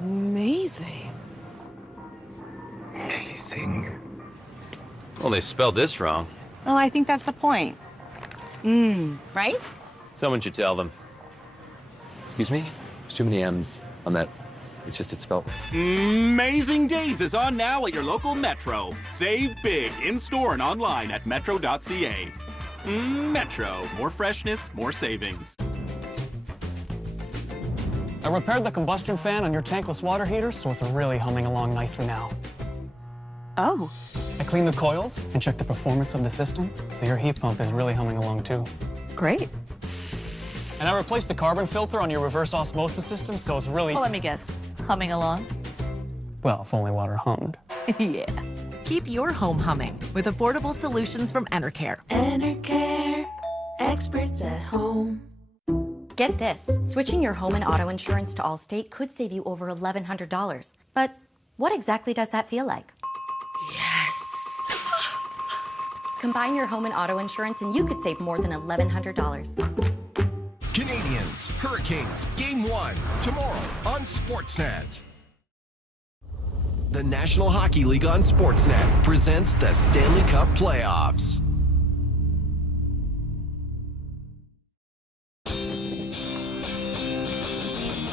Amazing. Amazing. Well, they spelled this wrong. Well, I think that's the point. Right? Someone should tell them. Excuse me? There's too many M's on that. It's spelled. Amazing Days is on now at your local Metro. Save big in-store and online at metro.ca. Metro. More freshness, more savings. I repaired the combustion fan on your tankless water heater, so it's really humming along nicely now. Oh. I cleaned the coils and checked the performance of the system, so your heat pump is really humming along too. Great. And I replaced the carbon filter on your reverse osmosis system, so it's really... Well, let me guess. Humming along? Well, if only water hummed. Yeah. Keep your home humming with affordable solutions from Enercare. Enercare, experts at home. Get this, switching your home and auto insurance to Allstate could save you over $1,100. But what exactly does that feel like? Yes. Combine your home and auto insurance and you could save more than $1,100. Canadians, Hurricanes, Game 1, tomorrow on Sportsnet. The National Hockey League on Sportsnet presents the Stanley Cup Playoffs.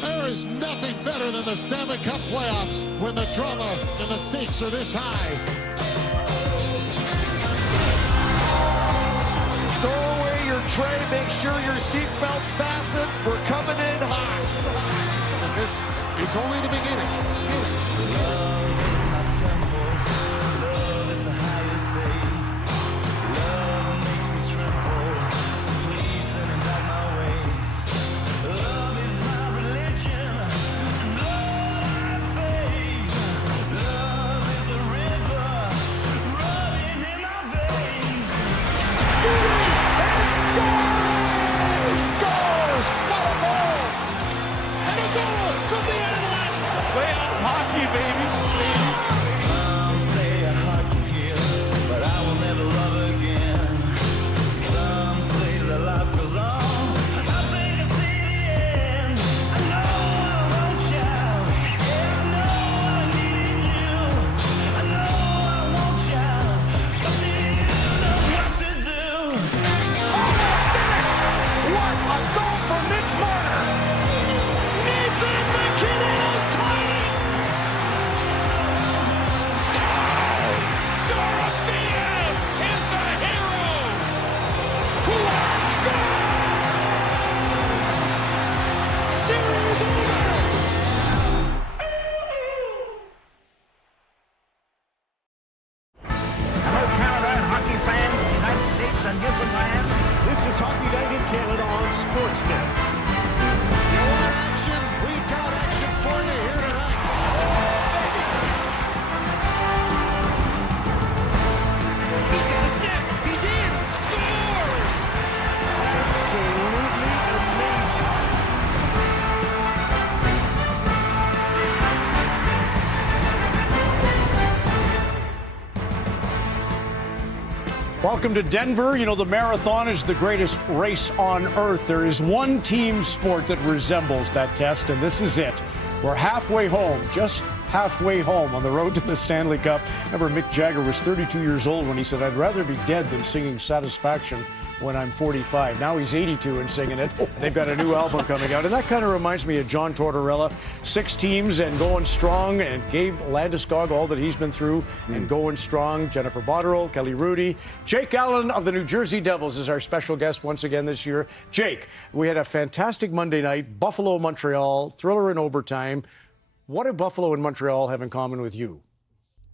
There is nothing better than the Stanley Cup Playoffs when the drama and the stakes are this high. Throw away your tray, make sure your seatbelt's fastened. We're coming in hot. And this is only the beginning. Love is not simple. Love is the highest state. Love makes me tremble. So please send it back my way. Love is my religion. Love my faith. Love is a river running in my veins. Scores! What a goal! And a goal from the end of the last playoff hockey, baby. Some say a heart can heal, but I will never love again. Some say that life goes on. I think I see the end. I know I want you. Yeah, I know I need you. I know I want you. But do you know what to do? What a goal for Mitch Marner! Nathan McKinnon is tight. Dorothea is the hero. Clark scores. Series over. Hello, Canada hockey fans, United States and Newfoundland. This is Hockey Night in Canada on Sportsnet. You want action? We've got action for you here tonight. He's got a stick. He's in. Scores. Absolutely amazing. Welcome to Denver. You know, the marathon is the greatest race on earth. There is one team sport that resembles that test, and this is it. We're halfway home, just halfway home on the road to the Stanley Cup. Remember, Mick Jagger was 32 years old when he said, "I'd rather be dead than singing Satisfaction when I'm 45. Now he's 82 and singing it. They've got a new album coming out. And that kind of reminds me of John Tortorella. 6 teams and going strong. And Gabe Landeskog, all that he's been through and going strong. Jennifer Botterill, Kelly Rudy. Jake Allen of the New Jersey Devils is our special guest once again this year. Jake, we had a fantastic Monday night. Buffalo, Montreal, thriller in overtime. What do Buffalo and Montreal have in common with you?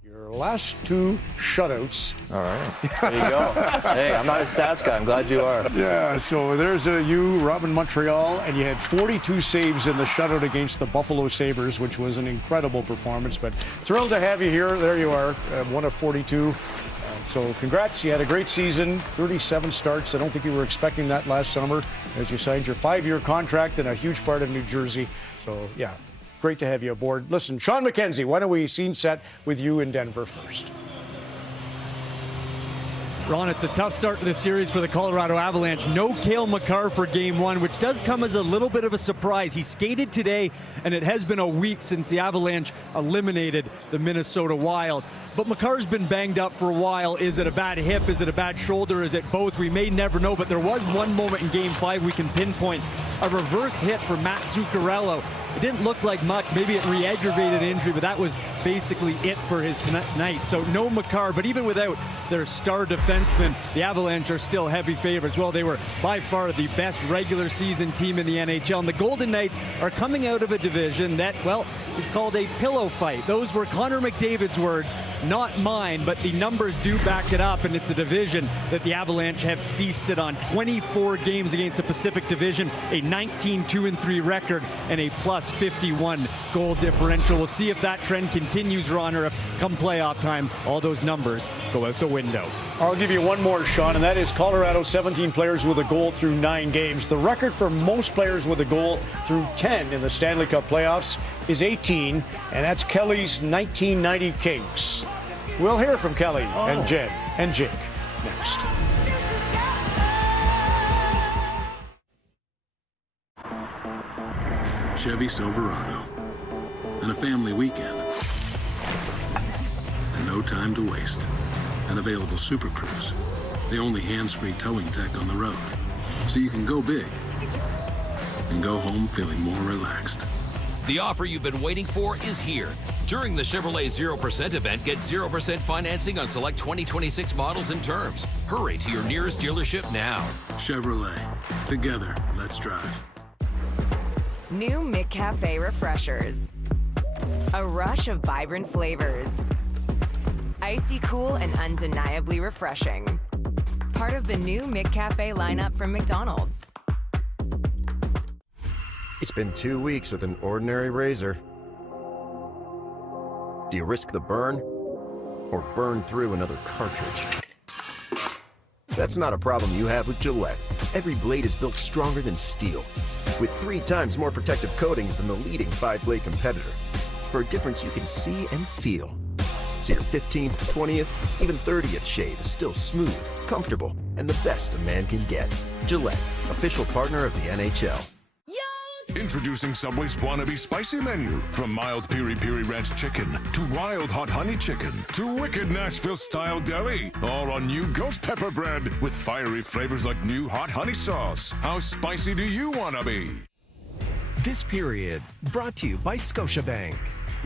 Your last 2 shutouts. All right. There you go. Hey, I'm not a stats guy. I'm glad you are. Yeah, so there's you, Robin Montreal, and you had 42 saves in the shutout against the Buffalo Sabres, which was an incredible performance. But thrilled to have you here. There you are, one of 42. So congrats. You had a great season, 37 starts. I don't think you were expecting that last summer as you signed your 5-year contract in a huge part of New Jersey. So, yeah. Great to have you aboard. Listen, Sean McKenzie, why don't we scene set with you in Denver first? Ron, it's a tough start to the series for the Colorado Avalanche. No Cale Makar for Game 1, which does come as a little bit of a surprise. He skated today, and it has been a week since the Avalanche eliminated the Minnesota Wild. But Makar's been banged up for a while. Is it a bad hip? Is it a bad shoulder? Is it both? We may never know, but there was one moment in Game 5 we can pinpoint. A reverse hit for Matt Zuccarello. It didn't look like much. Maybe it re-aggravated injury, but that was basically it for his tonight. So no Makar, but even without their star defenseman, the Avalanche are still heavy favorites. Well, they were by far the best regular season team in the NHL. And the Golden Knights are coming out of a division that, well, is called a pillow fight. Those were Connor McDavid's words, not mine, but the numbers do back it up. And it's a division that the Avalanche have feasted on. 24 games against the Pacific Division, a 19-2-3 record, and a plus 51 goal differential. We'll see if that trend continues, Ron, or if come playoff time, all those numbers go out the window. I'll give you one more, Sean, and that is Colorado, 17 players with a goal through 9 games. The record for most players with a goal through 10 in the Stanley Cup playoffs is 18, and that's Kelly's 1990 Kings. We'll hear from Kelly and Jen and Jake next. Chevy Silverado, and a family weekend, and no time to waste. An available Super Cruise, the only hands-free towing tech on the road, so you can go big and go home feeling more relaxed. The offer you've been waiting for is here. During the Chevrolet 0% event, get 0% financing on select 2026 models and terms. Hurry to your nearest dealership now. Chevrolet, together, let's drive. New McCafe Refreshers. A rush of vibrant flavors. Icy cool and undeniably refreshing. Part of the new McCafe lineup from McDonald's. It's been 2 weeks with an ordinary razor. Do you risk the burn or burn through another cartridge? That's not a problem you have with Gillette. Every blade is built stronger than steel, with 3 times more protective coatings than the leading 5-blade competitor, for a difference you can see and feel. So your 15th, 20th, even 30th shave is still smooth, comfortable, and the best a man can get. Gillette, official partner of the NHL. Introducing Subway's Wannabe Spicy Menu. From mild Piri Piri Ranch Chicken to wild Hot Honey Chicken to wicked Nashville-style deli. All on new Ghost Pepper Bread with fiery flavors like new Hot Honey Sauce. How spicy do you want to be? This period brought to you by Scotiabank.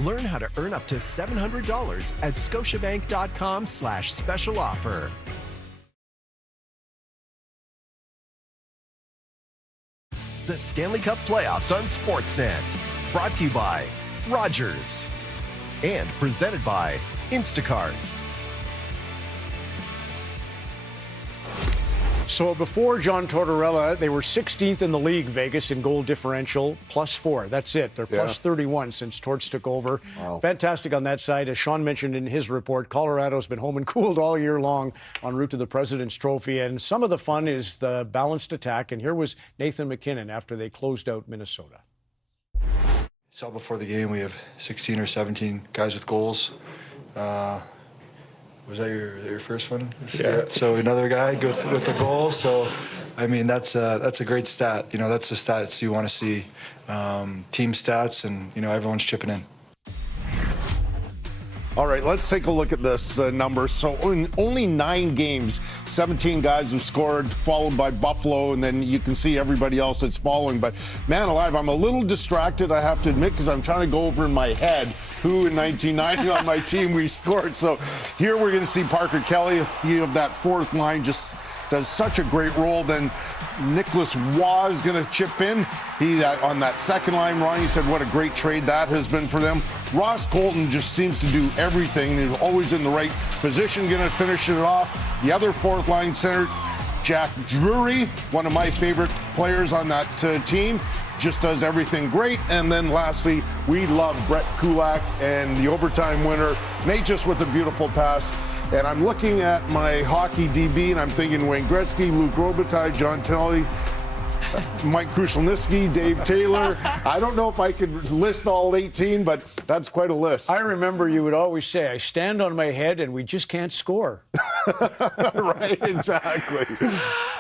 Learn how to earn up to $700 at scotiabank.com/special offer. The Stanley Cup Playoffs on Sportsnet. Brought to you by Rogers. And presented by Instacart. So before John Tortorella, they were 16th in the league, Vegas, in goal differential, +4. That's it. They're plus 31 since Torts took over. Wow. Fantastic on that side. As Sean mentioned in his report, Colorado's been home and cooled all year long en route to the President's Trophy. And some of the fun is the balanced attack. And here was Nathan MacKinnon after they closed out Minnesota. Saw before the game we have 16 or 17 guys with goals. Was that your first one? Yeah. So another guy with a goal. So, I mean, that's a great stat. You know, that's the stats you want to see. Team stats, and you know, everyone's chipping in. All right, let's take a look at this number. So in only 9 games, 17 guys have scored, followed by Buffalo, and then you can see everybody else that's following. But man alive, I'm a little distracted, I have to admit, because I'm trying to go over in my head who in 1990 on my team we scored. So here we're going to see Parker Kelly. You have that fourth line, just does such a great role. Then Nicholas Waugh is going to chip in. He on that second line, Ronnie said what a great trade that has been for them. Ross Colton just seems to do everything. He's always in the right position, going to finish it off. The other fourth line center, Jack Drury, one of my favorite players on that team, just does everything great. And then lastly, we love Brett Kulak and the overtime winner, Nate, just with a beautiful pass. And I'm looking at my hockey DB, and I'm thinking Wayne Gretzky, Luc Robitaille, John Tennelly. Mike Krushelnyski, Dave Taylor. I don't know if I could list all 18, but that's quite a list. I remember you would always say, I stand on my head and we just can't score. Right, exactly.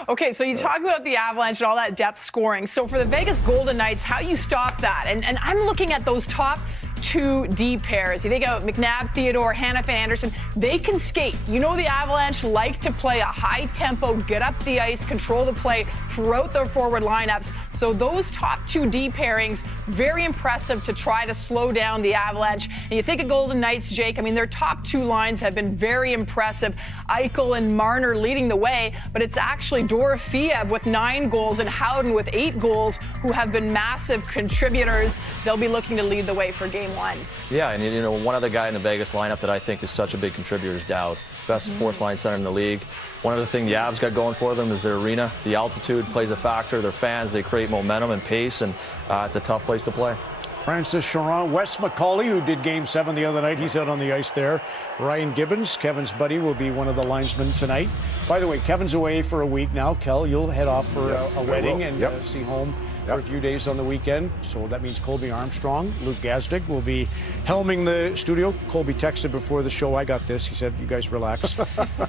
Okay, so you talk about the Avalanche and all that depth scoring. So for the Vegas Golden Knights, how you stop that? And I'm looking at those top 2 D pairs. You think of McNabb, Theodore, Hanifin, Anderson. They can skate. You know the Avalanche like to play a high tempo, get up the ice, control the play throughout their forward lineups. So those top 2 D pairings, very impressive to try to slow down the Avalanche. And you think of Golden Knights, Jake, I mean, their top 2 lines have been very impressive. Eichel and Marner leading the way, but it's actually Dorofeev with 9 goals and Howden with 8 goals who have been massive contributors. They'll be looking to lead the way for Game 1. Yeah, and you know, one other guy in the Vegas lineup that I think is such a big contributor is Dowd. Best fourth-line center in the league. One other thing the Avs got going for them is their arena. The altitude plays a factor. Their fans, they create momentum and pace, and it's a tough place to play. Francis Charron, Wes McCauley, who did Game 7 the other night, he's out on the ice there. Ryan Gibbons, Kevin's buddy, will be one of the linesmen tonight. By the way, Kevin's away for a week now. Kel, you'll head off for a wedding and see home for a few days on the weekend. So that means Colby Armstrong, Luke Gazdick will be helming the studio. Colby texted before the show, I got this. He said, you guys relax.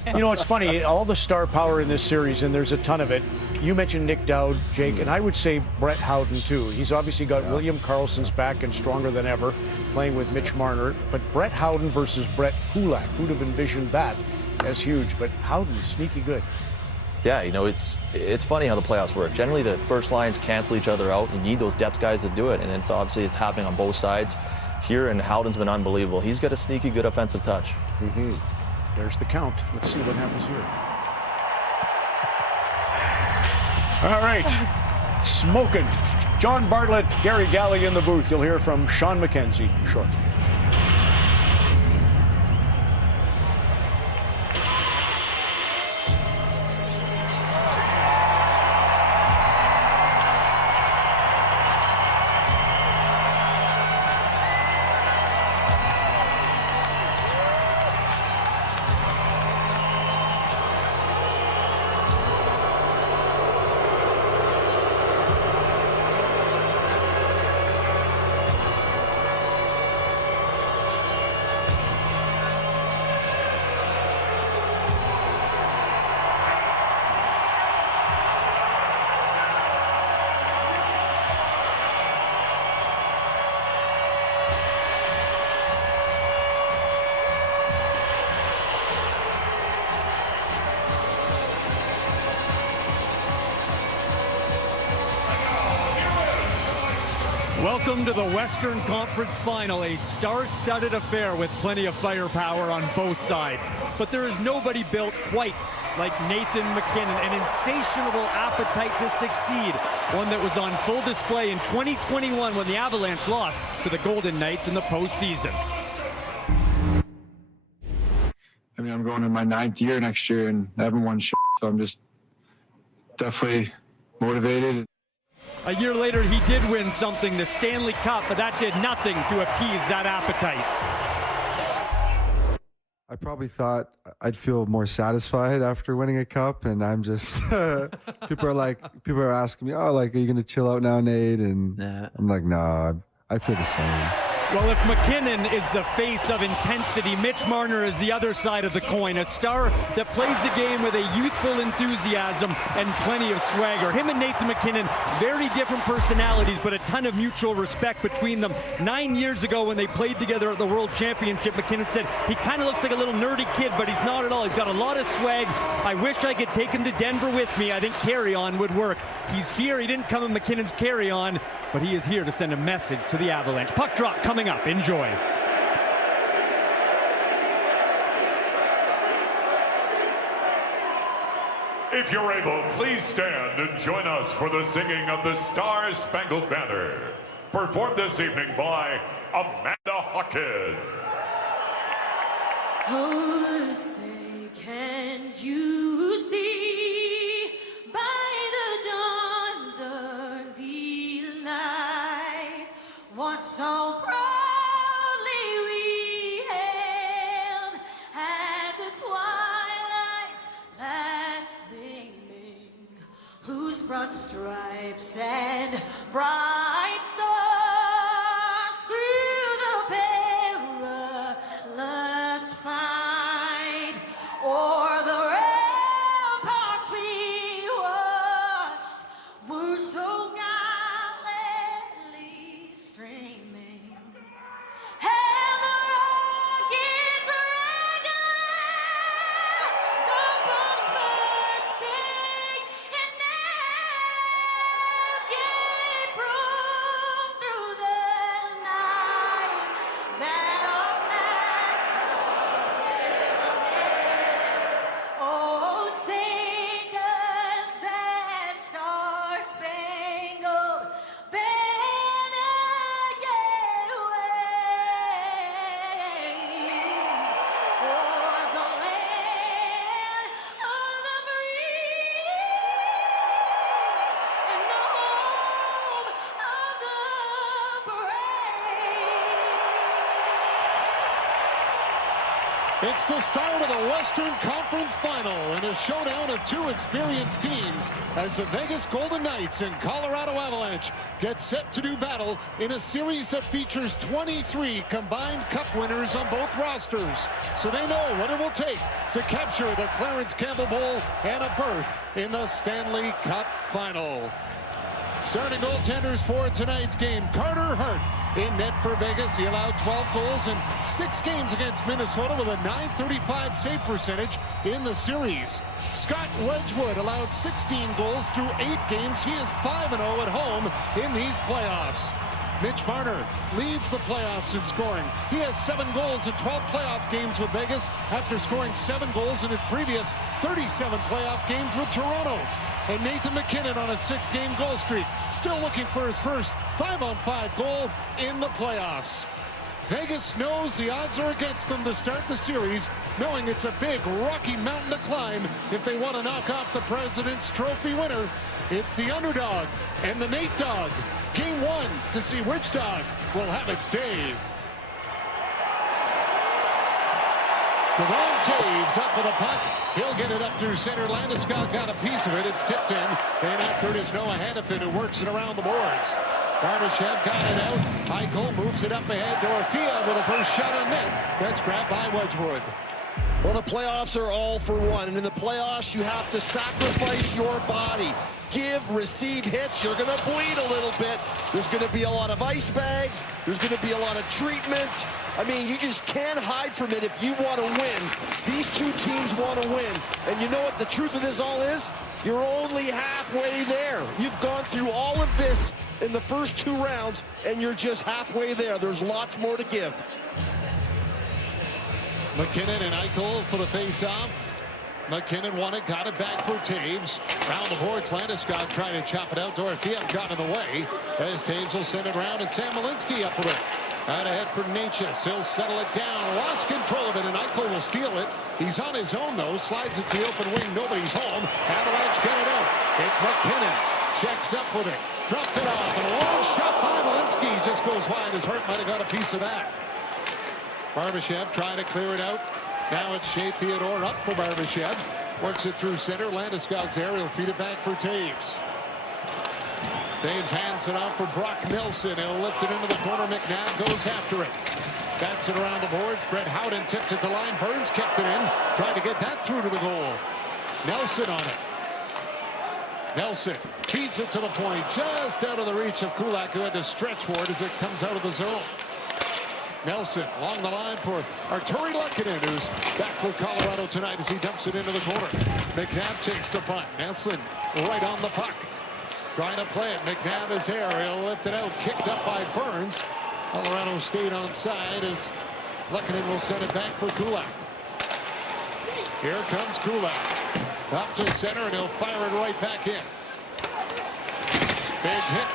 You know, it's funny, all the star power in this series, and there's a ton of it. You mentioned Nick Dowd, Jake, and I would say Brett Howden, too. He's obviously got William Karlsson's back and stronger than ever, playing with Mitch Marner. But Brett Howden versus Brett Kulak, who'd have envisioned that as huge? But Howden, sneaky good. Yeah, you know, it's funny how the playoffs work. Generally, the first lines cancel each other out. You need those depth guys to do it, and it's happening on both sides here, and Howden's been unbelievable. He's got a sneaky good offensive touch. There's the count. Let's see what happens here. All right, smoking. John Bartlett, Gary Galley in the booth. You'll hear from Sean McKenzie shortly. Welcome to the Western Conference Final, a star-studded affair with plenty of firepower on both sides. But there is nobody built quite like Nathan MacKinnon, an insatiable appetite to succeed, one that was on full display in 2021 when the Avalanche lost to the Golden Knights in the postseason. I mean, I'm going in my 9th year next year and I haven't won shit, so I'm just definitely motivated. A year later, he did win something, the Stanley Cup, but that did nothing to appease that appetite. I probably thought I'd feel more satisfied after winning a cup, and I'm just people are asking me, oh, like, are you gonna chill out now, Nate? And I'm like, no, I feel the same. Well, if MacKinnon is the face of intensity, Mitch Marner is the other side of the coin, a star that plays the game with a youthful enthusiasm and plenty of swagger. Him and Nathan MacKinnon, very different personalities, but a ton of mutual respect between them. 9 years ago when they played together at the World Championship, MacKinnon said he kind of looks like a little nerdy kid, but he's not at all. He's got a lot of swag. I wish I could take him to Denver with me. I think carry-on would work. He's here. He didn't come in MacKinnon's carry-on, but he is here to send a message to the Avalanche. Puck drop coming up. Enjoy. If you're able, please stand and join us for the singing of the Star-Spangled Banner, performed this evening by Amanda Hawkins. Oh, say, can you see by the dawn's early light what so proudly we hailed at the twilight's last gleaming, whose broad blood stripes and bright stars through the perilous fight, o'er the ramparts we watched were so gallantly streaming, and the rockets regular, the bombs bursting, and now gave proof through the night that our flag was still there. Oh, say does that star-spangled banner yet wave o'er the land of the free and the home of the brave. It's the start of the Western Conference Final and a showdown of two experienced teams as the Vegas Golden Knights and Colorado Avalanche get set to do battle in a series that features 23 combined cup winners on both rosters. So they know what it will take to capture the Clarence Campbell Bowl and a berth in the Stanley Cup Final. Starting goaltenders for tonight's game, Carter Hart in net for Vegas. He allowed 12 goals in 6 games against Minnesota with a .935 save percentage in the series. Scott Wedgwood allowed 16 goals through 8 games. He is 5-0 at home in these playoffs. Mitch Marner leads the playoffs in scoring. He has 7 goals in 12 playoff games with Vegas after scoring 7 goals in his previous 37 playoff games with Toronto. And Nathan McKinnon on a 6-game goal streak, still looking for his first 5-on-5 goal in the playoffs. Vegas knows the odds are against them to start the series, knowing it's a big rocky mountain to climb if they want to knock off the President's Trophy winner. It's the underdog and the Nate Dog. Game 1 to see which dog will have its day. Devon Taves up with a puck. He'll get it up through center. Landeskog got a piece of it. It's tipped in. And after it is Noah Hannafin who works it around the boards. Barbashev got it out. Eichel moves it up ahead. Dorothea with a first shot on net. That's grabbed by Wedgwood. Well, the playoffs are all for one. And in the playoffs, you have to sacrifice your body. Give, receive hits. You're going to bleed a little bit. There's going to be a lot of ice bags. There's going to be a lot of treatment. I mean, you just can't hide from it if you want to win. These two teams want to win. And you know what the truth of this all is? You're only halfway there. You've gone through all of this in the first 2 rounds, and you're just halfway there. There's lots more to give. McKinnon and Eichel for the face-off. McKinnon won it, got it back for Taves. Round the boards, Landeskog trying to chop it out. Dorothea got in the way as Taves will send it around, and Sam Malinsky up with it. Out ahead for Natchez. He'll settle it down. Lost control of it, and Eichel will steal it. He's on his own, though. Slides it to the open wing. Nobody's home. Avalanche get it out. It's McKinnon. Checks up with it. Dropped it off, and a long shot by Malinsky. Just goes wide. His Hart might have got a piece of that. Barbashev trying to clear it out. Now it's Shea Theodore up for Barbashev. Works it through center. Landeskog's there. He'll feed it back for Taves. Taves hands it off for Brock Nelson. He'll lift it into the corner. McNabb goes after it. Bats it around the boards. Brett Howden tipped it to the line. Burns kept it in. Trying to get that through to the goal. Nelson on it. Nelson feeds it to the point. Just out of the reach of Kulak, who had to stretch for it as it comes out of the zone. Nelson along the line for Arturi Lehkonen, who's back for Colorado tonight as he dumps it into the corner. McNabb takes the punt. Nelson right on the puck. Trying to play it. McNabb is there. He'll lift it out. Kicked up by Burns. Colorado stayed on side as Lehkonen will send it back for Kulak. Here comes Kulak. Up to center, and he'll fire it right back in. Big hit.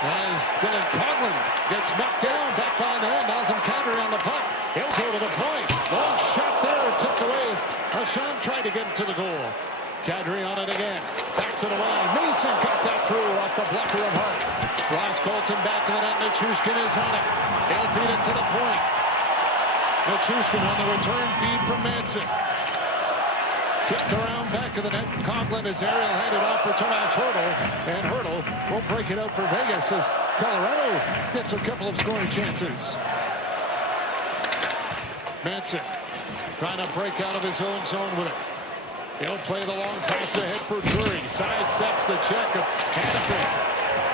As Dylan Coghlan gets knocked down, back behind the net. Nazem Kadri on the puck. He'll go to the point. Long shot there, tipped away as Hashan tried to get it to the goal. Kadri on it again. Back to the line. Mason got that through off the blocker of Hart. Ross Colton back to the net. Nichushkin is on it. He'll feed it to the point. Nichushkin on the return feed from Manson. Tipped around back of the net. Coughlin is aerial handed off for Tomas Hertl. And Hertl will break it out for Vegas as Colorado gets a couple of scoring chances. Manson trying to break out of his own zone with it. He'll play the long pass ahead for Drury. Sidesteps the check of Hannafin.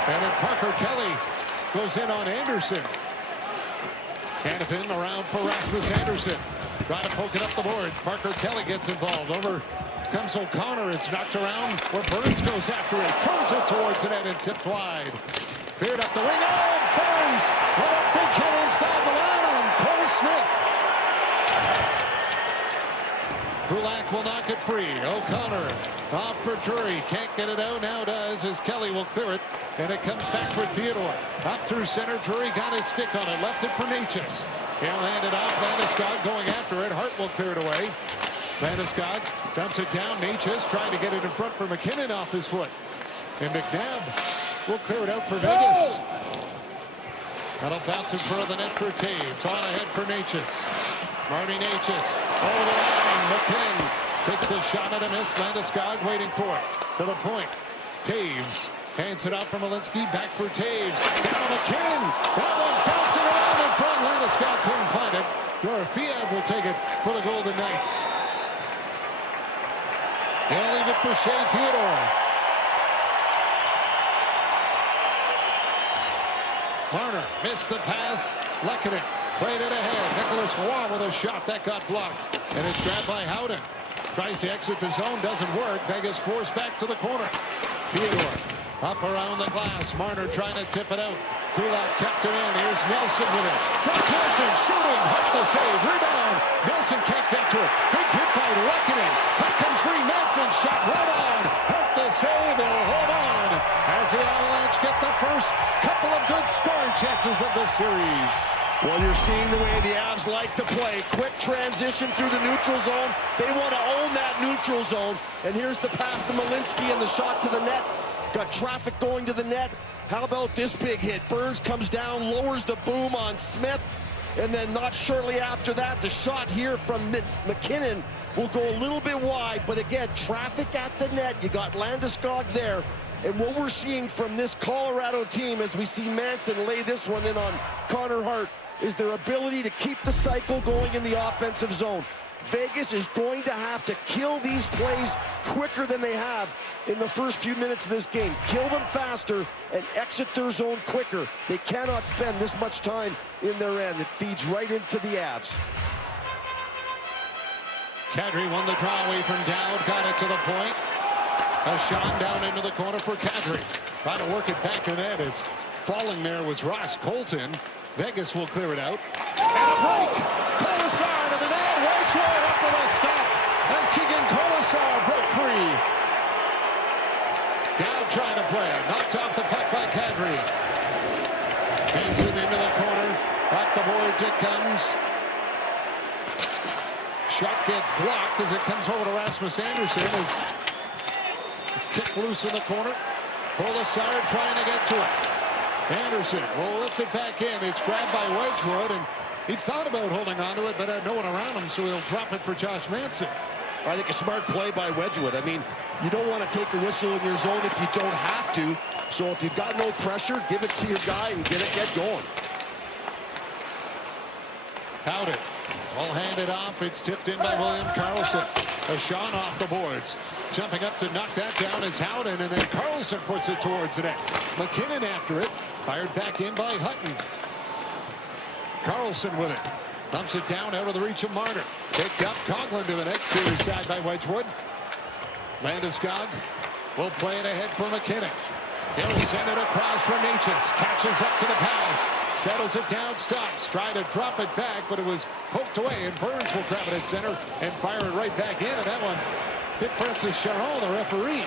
And then Parker Kelly goes in on Anderson. Hannafin around for Rasmus Anderson. Trying to poke it up the boards. Parker Kelly gets involved. Over comes O'Connor. It's knocked around where Burns goes after it. Throws it towards the net and tipped wide. Cleared up the wing. Oh, Burns with a big hit inside the line on Cole Smith. Kulak will knock it free. O'Connor off for Drury. Can't get it out. Now does as Kelly will clear it. And it comes back for Theodore. Up through center. Drury got his stick on it. Left it for Natchez. He'll hand it off. Landeskog going after it. Hart will clear it away. Landeskog dumps it down. Natchez trying to get it in front for McKinnon off his foot. And McNabb will clear it out for Vegas. That'll bounce in front of the net for Taves. On ahead for Natchez. Marty Natchez over the line. McKinnon takes a shot at a miss. Landeskog waiting for it. To the point. Taves hands it out for Malinsky. Back for Taves. Down to McKinnon. That one bouncing around in front. Landeskog couldn't find it. Dorofiev will take it for the Golden Knights. They'll leave it for Shea Theodore. Marner missed the pass. Lehkonen played it ahead. Nicholas Roy with a shot that got blocked. And it's grabbed by Howden. Tries to exit the zone. Doesn't work. Vegas forced back to the corner. Theodore up around the glass. Marner trying to tip it out. Kulak kept it in. Here's Nelson with it. Brock Nelson shooting. Hart the save. Rebound. Nelson can't get to it. Big hit by Lehkonen. Puck comes free. Manson shot right on. Hart the save. He'll hold on as the Avalanche get the first couple of good scoring chances of the series. Well, you're seeing the way the Avs like to play. Quick transition through the neutral zone. They want to own that neutral zone. And here's the pass to Malinsky and the shot to the net. Got traffic going to the net. How about this big hit? Burns comes down, lowers the boom on Smith. And then not shortly after that, the shot here from McKinnon will go a little bit wide. But again, traffic at the net. You got Landeskog there. And what we're seeing from this Colorado team as we see Manson lay this one in on Connor Hart is their ability to keep the cycle going in the offensive zone. Vegas is going to have to kill these plays quicker than they have in the first few minutes of this game. Kill them faster and exit their zone quicker. They cannot spend this much time in their end. It feeds right into the Avs. Kadri won the draw away from Dowd. Got it to the point. A shot down into the corner for Kadri. Trying to work it back in net as falling there was Ross Colton. Vegas will clear it out. And a break. Colasar to the net. Wedgwood up with a stop. And Keegan Colasar broke free. Down trying to play it. Knocked off the puck by Kadri. Hanson into the corner. Up the boards it comes. Shot gets blocked as it comes over to Rasmus Anderson. As it's kicked loose in the corner. Colasar trying to get to it. Anderson will lift it back in. It's grabbed by Wedgwood, and he thought about holding on to it, but had no one around him, so he'll drop it for Josh Manson. I think a smart play by Wedgwood. I mean, you don't want to take a whistle in your zone if you don't have to. So if you've got no pressure, give it to your guy and get going. Howden will hand it off. It's tipped in by William Karlsson. A shot off the boards. Jumping up to knock that down is Howden, and then Karlsson puts it towards the net. McKinnon after it. Fired back in by Hutton. Karlsson with it. Dumps it down out of the reach of Marner. Picked up. Coughlin to the net. Steered side by Wedgwood. Landeskog will play it ahead for McKinnon. He'll send it across for Natchez. Catches up to the pass. Settles it down. Stops. Trying to drop it back, but it was poked away, and Burns will grab it at center and fire it right back in. And that one hit Francis Charon, the referee.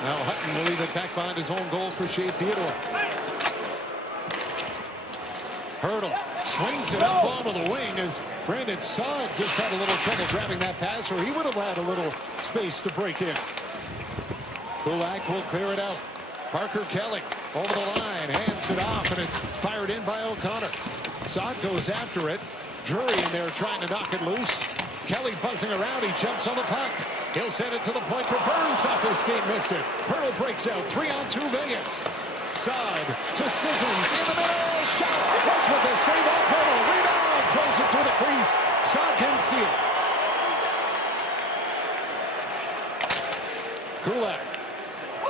Now Hutton will leave it back behind his own goal for Shea Theodore. Hertl swings it up onto the wing as Brandon Saad just had a little trouble grabbing that pass, or he would have had a little space to break in. Kulak will clear it out. Parker Kelly over the line, hands it off, and it's fired in by O'Connor. Saad goes after it. Drury in there trying to knock it loose. Kelly buzzing around. He jumps on the puck. He'll send it to the point for Burns. Off his skate, missed it. Hurdle breaks out. 3-on-2 Vegas. Side to Sissons in the middle. Shot. Wedgwood the save off Hurdle. Rebound. Throws it through the crease. Saad can see it. Kulak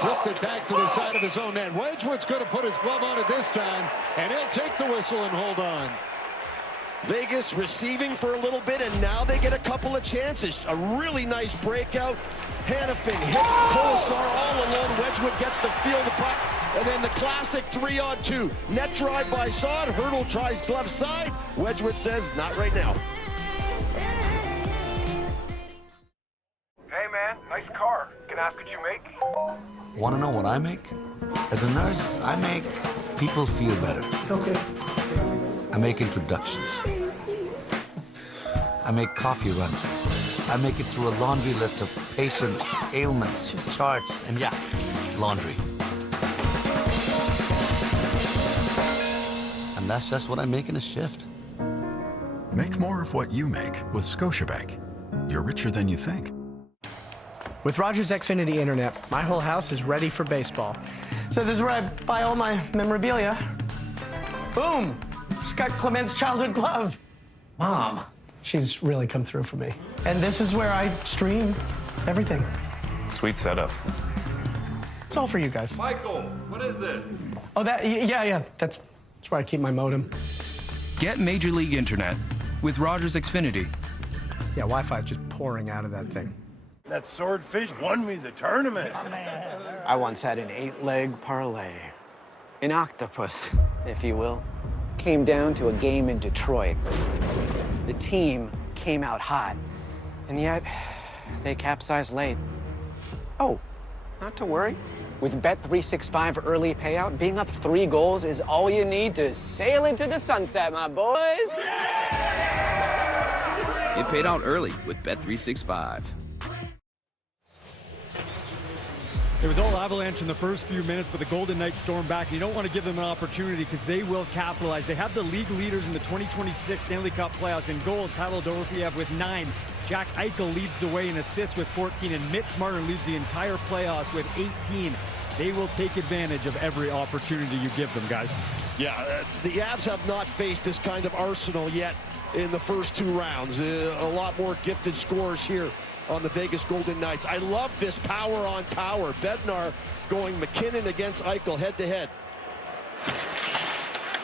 flipped it back to the side of his own net. Wedgwood's going to put his glove on it this time, and he'll take the whistle and hold on. Vegas receiving for a little bit, and now they get a couple of chances. A really nice breakout. Hannafin hits Colasar all alone. Wedgwood gets to feel the puck, and then the classic 3-on-2. Net drive by Saad. Hurdle tries glove side. Wedgwood says, not right now. Hey man, nice car. Can I ask what you make? Want to know what I make? As a nurse, I make people feel better. It's okay. I make introductions. I make coffee runs. I make it through a laundry list of patients, ailments, charts, and yeah, laundry. And that's just what I make in a shift. Make more of what you make with Scotiabank. You're richer than you think. With Rogers Xfinity Internet, my whole house is ready for baseball. So this is where I buy all my memorabilia. Boom! Just got Clement's childhood glove. Mom. She's really come through for me. And this is where I stream everything. Sweet setup. It's all for you guys. Michael, what is this? Oh, yeah. That's where I keep my modem. Get Major League Internet with Rogers Xfinity. Yeah, Wi-Fi just pouring out of that thing. That swordfish won me the tournament. I once had an 8-leg parlay. An octopus, if you will. Came down to a game in Detroit. The team came out hot, and yet they capsized late. Oh, not to worry. With Bet365 early payout, being up 3 goals is all you need to sail into the sunset, my boys. Get paid out early with Bet365. It was all Avalanche in the first few minutes, but the Golden Knights stormed back. And you don't want to give them an opportunity because they will capitalize. They have the league leaders in the 2026 Stanley Cup playoffs in goals. Pavel Dorofeyev with 9. Jack Eichel leads the way in assists with 14, and Mitch Martin leads the entire playoffs with 18. They will take advantage of every opportunity you give them, guys. Yeah, the Avs have not faced this kind of arsenal yet in the first 2 rounds. A lot more gifted scorers here on the Vegas Golden Knights. I love this power on power. Bednar going McKinnon against Eichel head-to-head.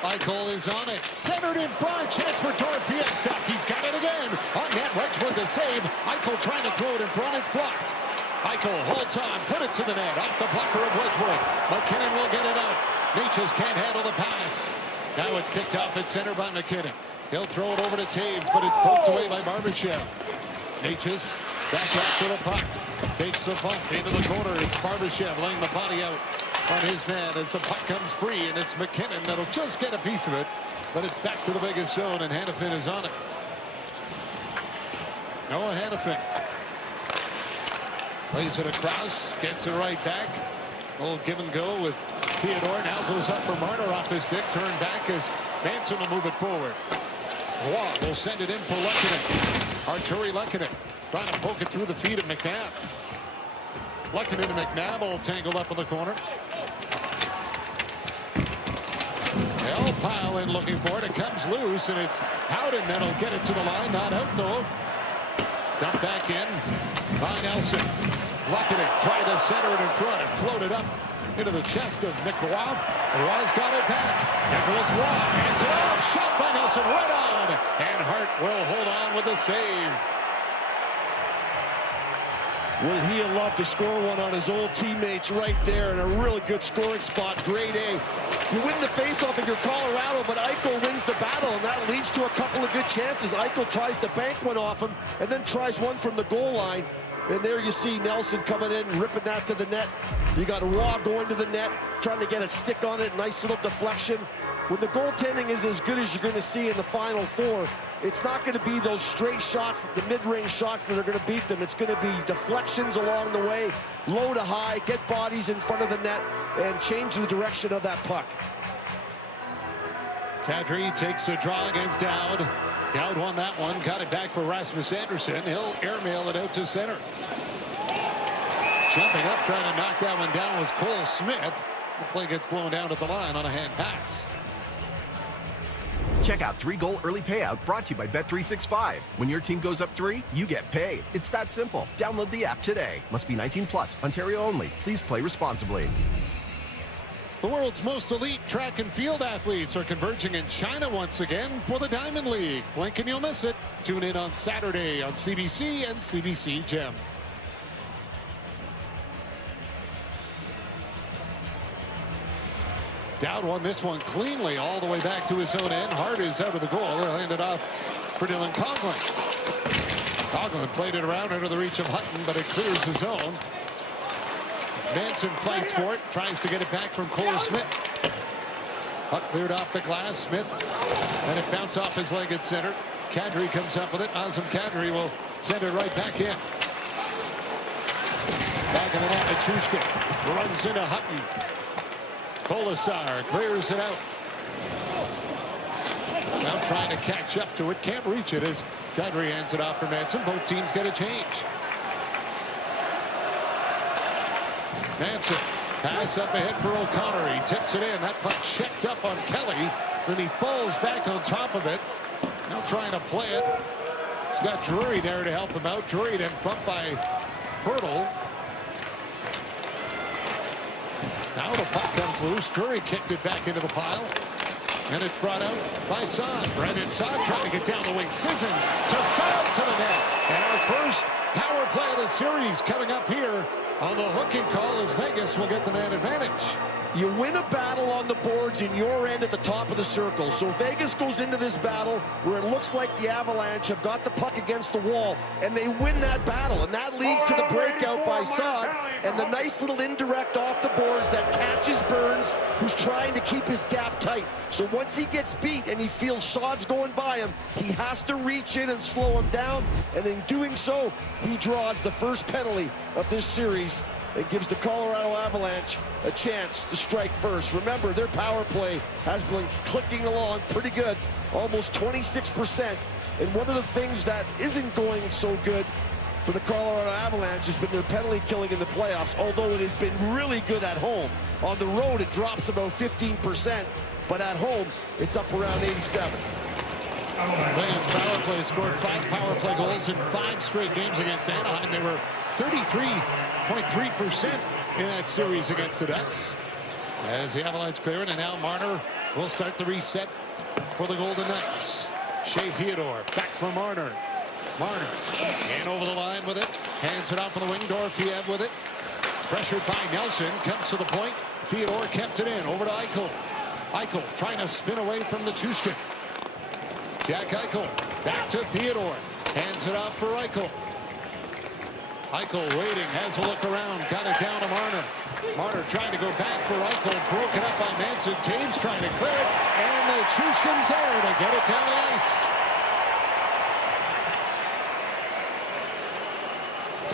Eichel is on it. Centered in front. Chance for Dorofeyev. Stopped. He's got it again. On net. Wedgwood the save. Eichel trying to throw it in front. It's blocked. Eichel holds on. Put it to the net. Off the blocker of Wedgwood. McKinnon will get it out. Natchez can't handle the pass. Now it's picked off at center by McKinnon. He'll throw it over to Taves, but it's poked away by Barbashev. Natchez back after the puck. Takes a bump into the corner. It's Barbashev laying the body out on his man as the puck comes free, and it's McKinnon that'll just get a piece of it, but it's back to the Vegas zone, and Hannafin is on it. Noah Hannafin plays it across, gets it right back. Old give and go with Theodore. Now goes up for Marner off his stick. Turn back as Manson will move it forward. Roy will send it in for Lehkonen. Arturi Lehkonen trying to poke it through the feet of McNabb. Lehkonen and McNabb all tangled up in the corner. They'll pile in looking for it. It comes loose, and it's Howden that'll get it to the line. Not out, though. Dumped back in by Nelson. Lehkonen tried to center it in front and floated up into the chest of Nick Roy. Roy's got it back. Nicholas Roy hands it off. Shot by Nelson, right on. And Hart will hold on with the save. Would he have loved to score one on his old teammates right there in a really good scoring spot, grade A. You win the faceoff if you're Colorado, but Eichel wins the battle, and that leads to a couple of good chances. Eichel tries to bank one off him, and then tries one from the goal line. And there you see Nelson coming in, ripping that to the net. You got Raw going to the net, trying to get a stick on it, nice little deflection. When the goaltending is as good as you're going to see in the Final Four, it's not going to be those straight shots, the mid-range shots that are going to beat them. It's going to be deflections along the way, low to high, get bodies in front of the net, and change the direction of that puck. Kadri takes the draw against Dowd. Dowd won that one. Got it back for Rasmus Anderson. He'll airmail it out to center. Jumping up, trying to knock that one down was Cole Smith. The play gets blown down at the line on a hand pass. Check out 3-goal early payout brought to you by Bet365. When your team goes up 3, you get paid. It's that simple. Download the app today. Must be 18 plus. Ontario only. Please play responsibly. The world's most elite track and field athletes are converging in China once again for the Diamond League. Blink and you'll miss it. Tune in on Saturday on CBC and CBC Gem. Dowd won this one cleanly all the way back to his own end. Hart is out of the goal. He'll hand it off for Dylan Coughlin. Coughlin played it around under the reach of Hutton, but it clears his own. Manson fights for it, tries to get it back from Cole Smith. Puck cleared off the glass. Smith, and it bounced off his leg at center. Kadri comes up with it. Nazem Kadri will send it right back in. Back in the net, Nichushkin runs into Hutton. Kolasar clears it out. Now trying to catch up to it. Can't reach it as Kadri hands it off for Manson. Both teams get a change. Manson, pass up ahead for O'Connor. He tips it in. That puck checked up on Kelly. Then he falls back on top of it. Now trying to play it. He's got Drury there to help him out. Drury then bumped by Hurdle. Now the puck comes loose. Drury kicked it back into the pile. And it's brought out by Saad. Brendan Saad trying to get down the wing. Sissons to Saad to the net. And our first power play of the series coming up here on the hooking call as Vegas will get the man advantage. You win a battle on the boards in your end at the top of the circle. So Vegas goes into this battle where it looks like the Avalanche have got the puck against the wall, and they win that battle. And that leads to the breakout by Saad and the nice little indirect off the boards that catches Burns, who's trying to keep his gap tight. So once he gets beat and he feels Saad's going by him, he has to reach in and slow him down. And in doing so, he draws the first penalty of this series. It gives the Colorado Avalanche a chance to strike first. Remember, their power play has been clicking along pretty good, almost 26%. And one of the things that isn't going so good for the Colorado Avalanche has been their penalty killing in the playoffs, although it has been really good at home. On the road, it drops about 15%, but at home, it's up around 87%. Vegas power play scored 5 power play goals in 5 straight games against Anaheim. They were 33.3% in that series against the Ducks. As the Avalanche clear it, and now Marner will start the reset for the Golden Knights. Shea Theodore back for Marner. Marner in over the line with it. Hands it off on the wing. Dorofiev with it. Pressured by Nelson. Comes to the point. Theodore kept it in. Over to Eichel. Eichel trying to spin away from the Nichushkin. Jack Eichel back to Theodore. Hands it off for Eichel. Eichel waiting, has a look around, got it down to Marner. Marner trying to go back for Eichel, broken up by Manson. Taves trying to clear it, and the Nichushkin's there to get it down the ice.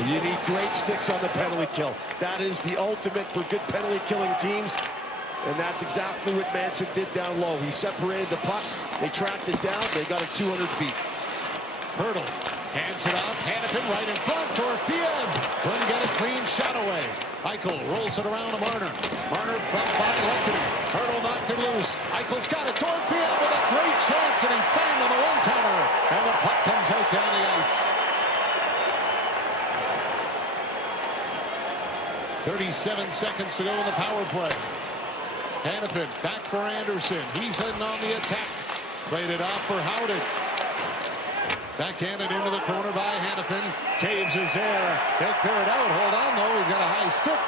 You need great sticks on the penalty kill. That is the ultimate for good penalty killing teams. And that's exactly what Manson did down low. He separated the puck. They tracked it down. They got it 200 feet. Hurdle hands it off. Hannafin right in front. Dorofiev couldn't get a clean shot away. Eichel rolls it around to Marner. Marner bumped by Lehkonen. Hurdle knocked it loose. Eichel's got it. Dorofiev with a great chance, and he found on the one-timer. And the puck comes out down the ice. 37 seconds to go in the power play. Hannafin back for Anderson. He's heading on the attack. Played it off for Howden. Backhanded into the corner by Hannafin. Taves is there. They'll clear it out. Hold on, though. We've got a high stick.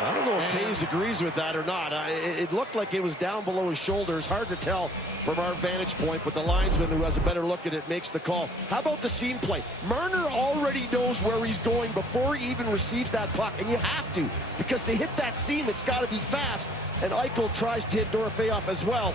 I don't know if Taves agrees with that or not. It looked like it was down below his shoulders. Hard to tell from our vantage point, but the linesman who has a better look at it makes the call. How about the seam play? Marner already knows where he's going before he even receives that puck, and you have to, because to hit that seam, it's got to be fast, and Eichel tries to hit Dorofeyev as well.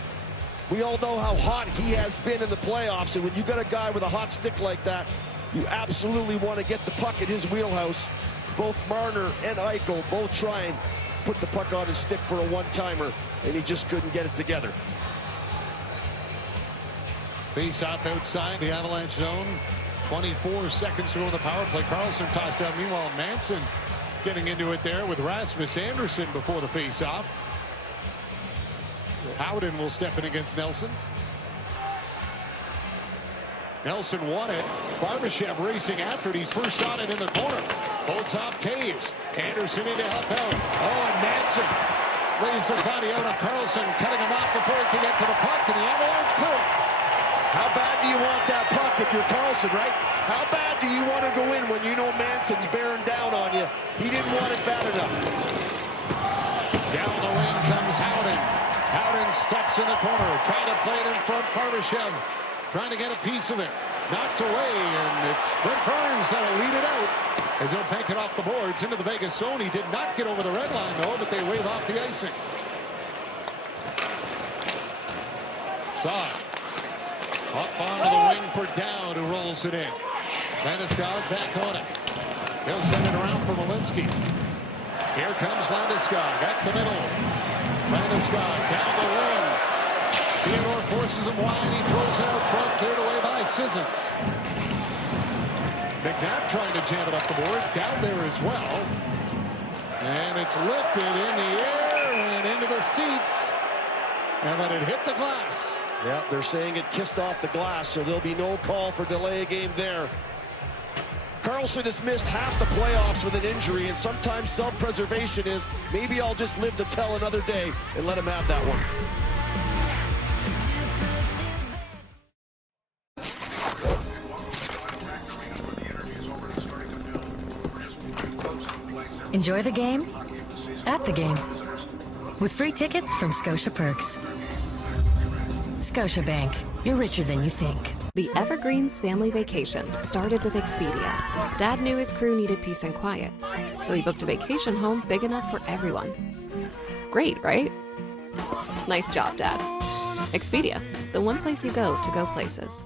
We all know how hot he has been in the playoffs, and when you got a guy with a hot stick like that, you absolutely want to get the puck in his wheelhouse. Both Marner and Eichel both try and put the puck on his stick for a one-timer, and he just couldn't get it together. Face off outside the Avalanche zone. 24 seconds to go in the power play. Carlson tossed out. Meanwhile, Manson getting into it there with Rasmus Anderson before the face-off. Howden will step in against Nelson. Nelson won it. Barbashev racing after it. He's first on it in the corner. Holds off Taves. Anderson in to help out. Oh, and Manson lays the body out on Carlson, cutting him off before he can get to the puck, and the Avalanche clear. How bad do you want that puck if you're Carlson, right? How bad do you want to go in when you know Manson's bearing down on you? He didn't want it bad enough. Down the wing comes Howden. Howden steps in the corner, trying to play it in front. Barbashev trying to get a piece of it. Knocked away, and it's Brent Burns that'll lead it out as he'll bank it off the boards into the Vegas zone. He did not get over the red line, though, but they wave off the icing. Saad up onto the wing for Dowd, who rolls it in. Landeskog back on it. He'll send it around for Malinsky. Here comes Landeskog at the middle. Landeskog down the wing. Theodore forces him wide. He throws it out front, cleared away by Sissons. McNabb trying to jam it up the boards. Down there as well. And it's lifted in the air and into the seats. And but it hit the glass. Yeah, they're saying it kissed off the glass, so there'll be no call for delay game there. Carlson has missed half the playoffs with an injury, and sometimes self-preservation is, maybe I'll just live to tell another day and let him have that one. Enjoy the game at the game with free tickets from Scotia Perks. Scotiabank, you're richer than you think. The Evergreens family vacation started with Expedia. Dad knew his crew needed peace and quiet, so he booked a vacation home big enough for everyone. Great, right? Nice job, Dad. Expedia, the one place you go to go places.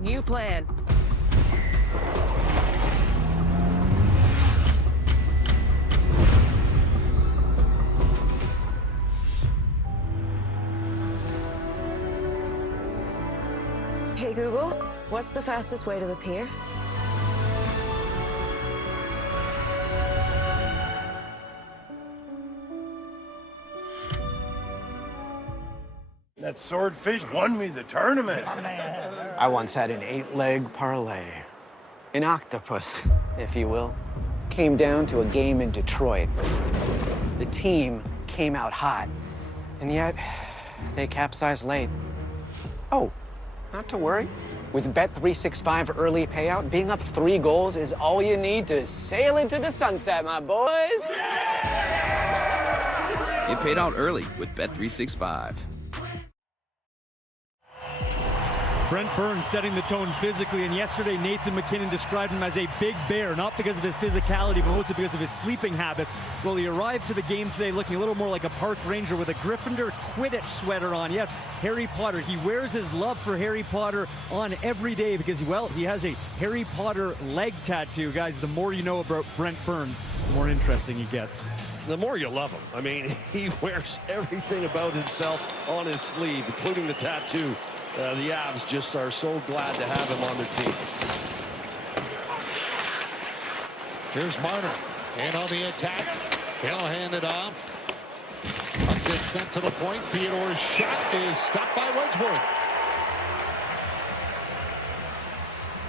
New plan. Hey Google, what's the fastest way to the pier? That swordfish won me the tournament. I once had an 8-leg parlay. An octopus, if you will. Came down to a game in Detroit. The team came out hot, and yet they capsized late. Oh, not to worry. With Bet365 early payout, being up 3 goals is all you need to sail into the sunset, my boys. Get paid out early with Bet365. Brent Burns setting the tone physically, and yesterday Nathan MacKinnon described him as a big bear, not because of his physicality, but mostly because of his sleeping habits. Well, he arrived to the game today looking a little more like a park ranger with a Gryffindor Quidditch sweater on. Yes, Harry Potter. He wears his love for Harry Potter on every day because, well, he has a Harry Potter leg tattoo. Guys, the more you know about Brent Burns, the more interesting he gets. The more you love him. I mean, he wears everything about himself on his sleeve, including the tattoo. The Avs just are so glad to have him on their team. Here's Marner. And on the attack, he'll hand it off. Puck gets sent to the point. Theodore's shot is stopped by Wedgwood.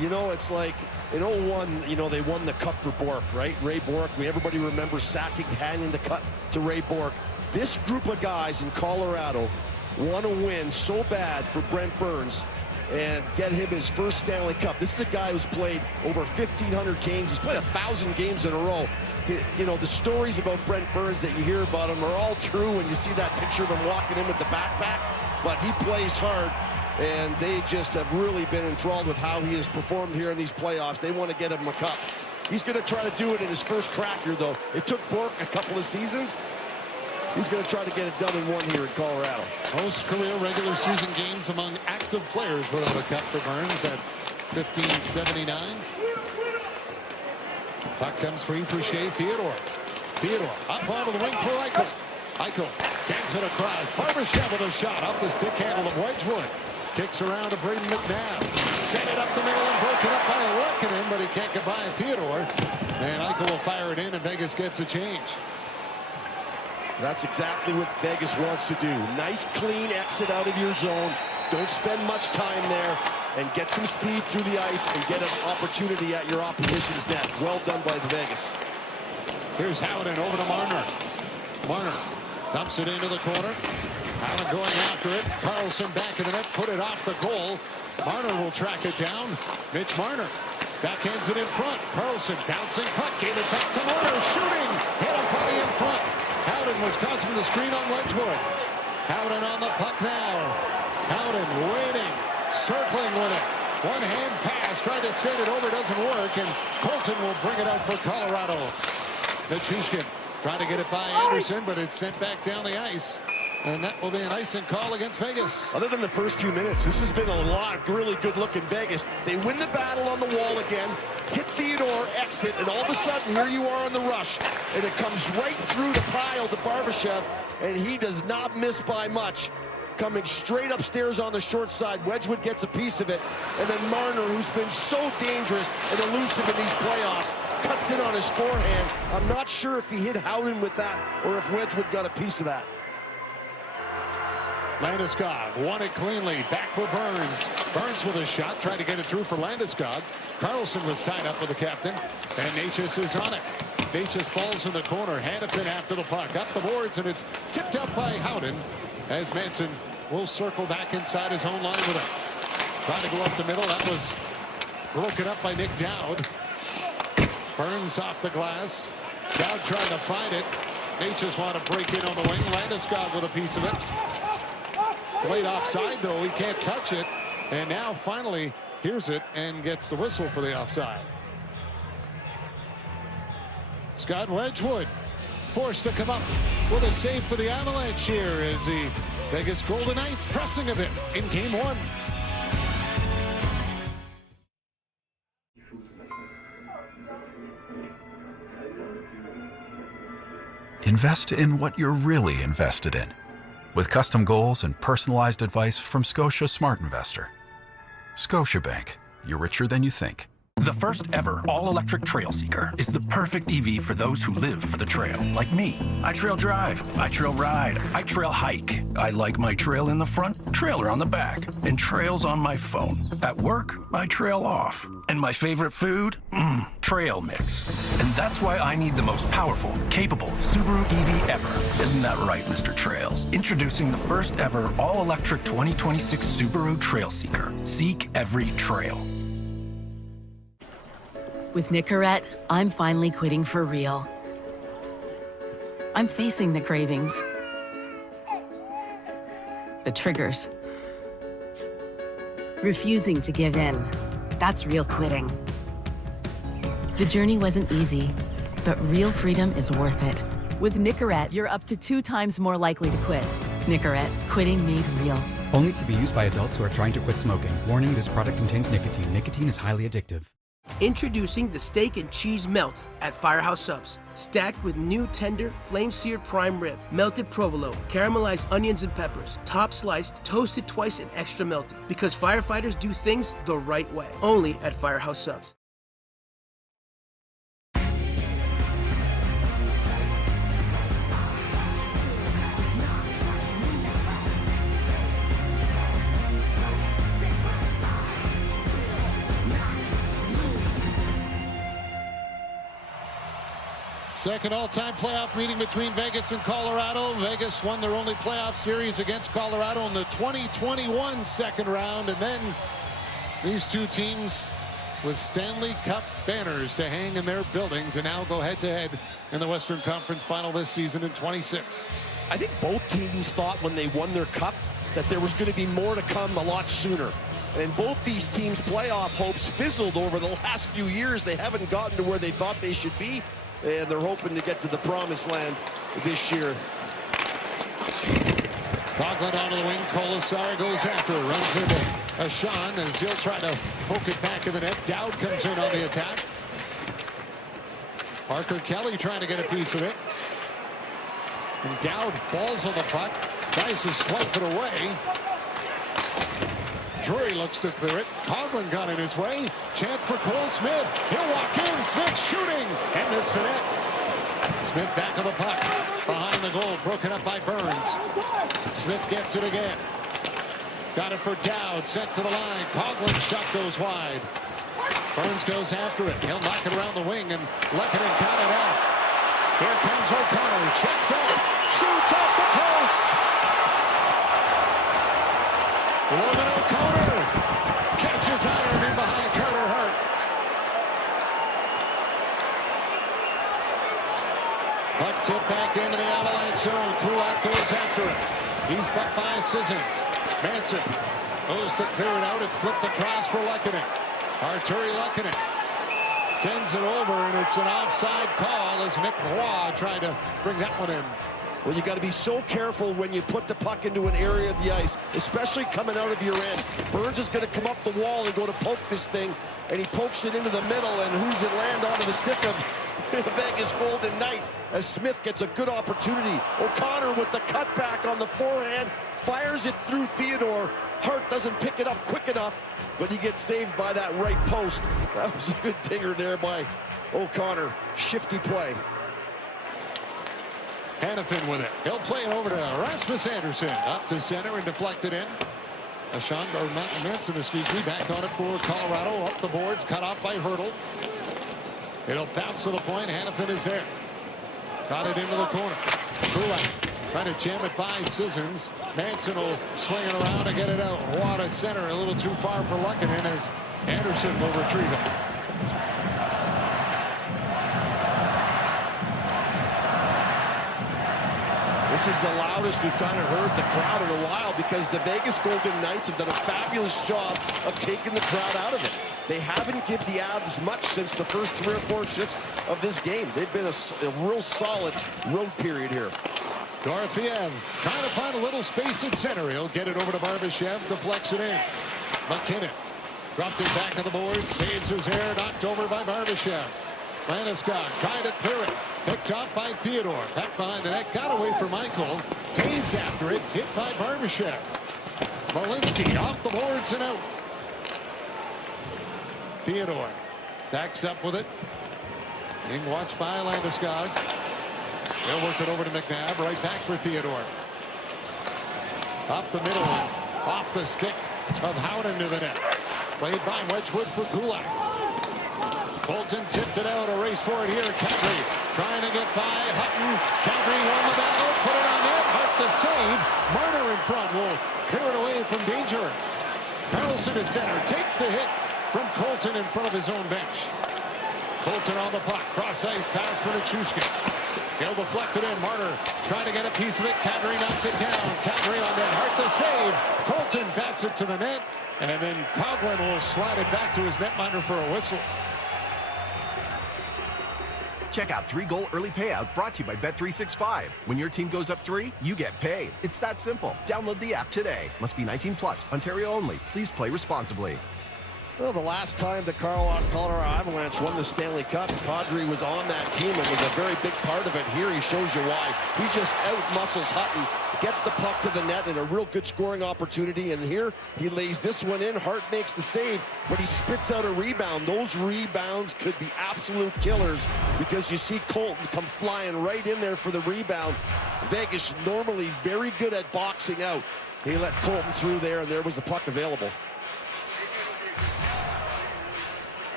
You know, it's like in 01, you know, they won the cup for Bourque, right? Ray Bourque. Everybody remembers sacking, handing the cup to Ray Bourque. This group of guys in Colorado want to win so bad for Brent Burns and get him his first Stanley Cup. This is a guy who's played over 1,500 games. He's played 1,000 games in a row. You know, the stories about Brent Burns that you hear about him are all true when you see that picture of him walking in with the backpack, but he plays hard, and they just have really been enthralled with how he has performed here in these playoffs. They want to get him a cup. He's going to try to do it in his first crack here, though. It took Bourque a couple of seasons. He's going to try to get it done in one here in Colorado. Most career regular season games among active players without a cup for Burns at 1579. Puck comes free for Shea Theodore. Theodore up onto the wing for Eichel. Eichel Sends it across. Barbashev with a shot off the stick handle of Wedgwood. Kicks around to Braden McNabb. Sent it up the middle and broken up by Lekanen, but he can't get by Theodore. And Eichel will fire it in, and Vegas gets a change. That's exactly what Vegas wants to do. Nice, clean exit out of your zone. Don't spend much time there, and get some speed through the ice and get an opportunity at your opposition's net. Well done by the Vegas. Here's Howden over to Marner. Marner dumps it into the corner. Howden going after it. Carlson back in the net, put it off the goal. Marner will track it down. Mitch Marner backhands it in front. Carlson bouncing puck, gave it back to Marner, shooting. Hit a body in front. Howden was causing the screen on Wedgwood. Howden on the puck now. Howden waiting, circling with it. One-hand pass, tried to send it over, doesn't work, and Colton will bring it out for Colorado. Nichushkin trying to get it by Anderson, but it's sent back down the ice. And that will be an icing call against Vegas. Other than the first few minutes, this has been a lot of really good-looking Vegas. They win the battle on the wall again, hit Theodore, exit, and all of a sudden, here you are on the rush. And it comes right through the pile to Barbashev, and he does not miss by much. Coming straight upstairs on the short side, Wedgwood gets a piece of it, and then Marner, who's been so dangerous and elusive in these playoffs, cuts in on his forehand. I'm not sure if he hit Howden with that or if Wedgwood got a piece of that. Landeskog won it cleanly. Back for Burns. Burns with a shot. Tried to get it through for Landeskog. Carlson was tied up with the captain. And Natchez is on it. Natchez falls in the corner. Hannafin after the puck. Up the boards, and it's tipped up by Howden as Manson will circle back inside his own line with it. Trying to go up the middle. That was broken up by Nick Dowd. Burns off the glass. Dowd trying to find it. Natchez want to break in on the wing. Landeskog with a piece of it. Played offside, though. He can't touch it. And now, finally, hears it and gets the whistle for the offside. Scott Wedgwood forced to come up with a save for the Avalanche here as the Vegas Golden Knights pressing a bit in Game 1. Invest in what you're really invested in, with custom goals and personalized advice from Scotia Smart Investor. Scotiabank, you're richer than you think. The first ever all-electric trail seeker is the perfect EV for those who live for the trail, like me. I trail drive, I trail ride, I trail hike. I like my trail in the front, trailer on the back, and trails on my phone. At work, I trail off. And my favorite food? Trail mix. And that's why I need the most powerful, capable Subaru EV ever. Isn't that right, Mr. Trails? Introducing the first ever all-electric 2026 Subaru Trail Seeker. Seek every trail. With Nicorette, I'm finally quitting for real. I'm facing the cravings, the triggers, refusing to give in. That's real quitting. The journey wasn't easy, but real freedom is worth it. With Nicorette, you're up to 2 times more likely to quit. Nicorette, quitting made real. Only to be used by adults who are trying to quit smoking. Warning, this product contains nicotine. Nicotine is highly addictive. Introducing the Steak and Cheese Melt at Firehouse Subs. Stacked with new tender, flame-seared prime rib, melted provolone, caramelized onions and peppers, top sliced, toasted twice and extra melted. Because firefighters do things the right way. Only at Firehouse Subs. Second all-time playoff meeting between Vegas and Colorado. Vegas won their only playoff series against Colorado in the 2021 second round. And then these two teams with Stanley Cup banners to hang in their buildings and now go head-to-head in the Western Conference Final this season in 26. I think both teams thought when they won their cup that there was going to be more to come a lot sooner. And both these teams' playoff hopes fizzled over the last few years. They haven't gotten to where they thought they should be. And they're hoping to get to the promised land this year. Coughlin onto the wing. Colasar goes after. Runs into Ashawn as he'll try to poke it back in the net. Dowd comes in on the attack. Parker Kelly trying to get a piece of it. And Dowd falls on the puck. Tries to swipe it away. Drury looks to clear it. Coughlin got in his way. Chance for Cole Smith. He'll walk in. Smith shooting and missed the net. Smith back of the puck. Behind the goal. Broken up by Burns. Smith gets it again. Got it for Dowd. Sent to the line. Coughlin's shot goes wide. Burns goes after it. He'll knock it around the wing, and Lehkonen got it out. Here comes O'Connor. Checks out. Shoots off the post. Logan O'Connor catches Iron in behind Carter Hart. Puck tip back into the Avalanche zone. Kulak goes after it. He's bucked by Sissons. Manson goes to clear it out. It's flipped across for Lehkonen. Arturi Lehkonen sends it over, and it's an offside call as Nick Roy tried to bring that one in. Well, you got to be so careful when you put the puck into an area of the ice, especially coming out of your end. Burns is going to come up the wall and go to poke this thing, and he pokes it into the middle, and who's it land onto the stick of the Vegas Golden Knight as Smith gets a good opportunity. O'Connor with the cutback on the forehand, fires it through Theodore. Hart doesn't pick it up quick enough, but he gets saved by that right post. That was a good dinger there by O'Connor. Shifty play. Hannafin with it. He'll play it over to Rasmus Anderson. Up to center and deflected in. Manson, back on it for Colorado. Up the boards, cut off by Hurdle. It'll bounce to the point. Hannafin is there. Got it into the corner. Kulak trying to jam it by Sissons. Manson will swing it around and get it out. Watt at center, a little too far for Lehkonen as Anderson will retrieve it. This is the loudest we've kind of heard the crowd in a while because the Vegas Golden Knights have done a fabulous job of taking the crowd out of it. They haven't given the Avs much since the first 3 or 4 shifts of this game. They've been a real solid road period here. Dorofeev trying to find a little space at center. He'll get it over to Barbashev, deflects it in. McKinnon dropped it back on the boards. Taves his hair, knocked over by Barbashev. Landeskog trying to clear it. Picked up by Theodore. Back behind the net. Got away from Michael. Taves after it. Hit by Barbashev. Malinsky off the boards and out. Theodore backs up with it. Being watched by Landeskog. They'll work it over to McNabb. Right back for Theodore. Up the middle. Off the stick of Howden to the net. Played by Wedgwood for Kulak. Bolton tipped it out. A race for it here. Kadri trying to get by Hutton. Kadri won the battle. Put it on net. Hart the save. Marner in front will clear it away from danger. Carlson is center. Takes the hit from Colton in front of his own bench. Colton on the puck. Cross ice pass for Nichushkin. He'll deflect it in. Marner trying to get a piece of it. Kadri knocked it down. Kadri on net. Hart the save. Colton bats it to the net. And then Coughlin will slide it back to his netminder for a whistle. Check out 3-goal early payout brought to you by Bet365. When your team goes up 3, you get paid. It's that simple. Download the app today. Must be 19 plus. Ontario only. Please play responsibly. Well, the last time the Colorado Avalanche won the Stanley Cup, Kadri was on that team and was a very big part of it. Here he shows you why. He just out-muscles Hutton, gets the puck to the net and a real good scoring opportunity. And here he lays this one in. Hart makes the save, but he spits out a rebound. Those rebounds could be absolute killers because you see Colton come flying right in there for the rebound. Vegas normally very good at boxing out. He let Colton through there, and there was the puck available.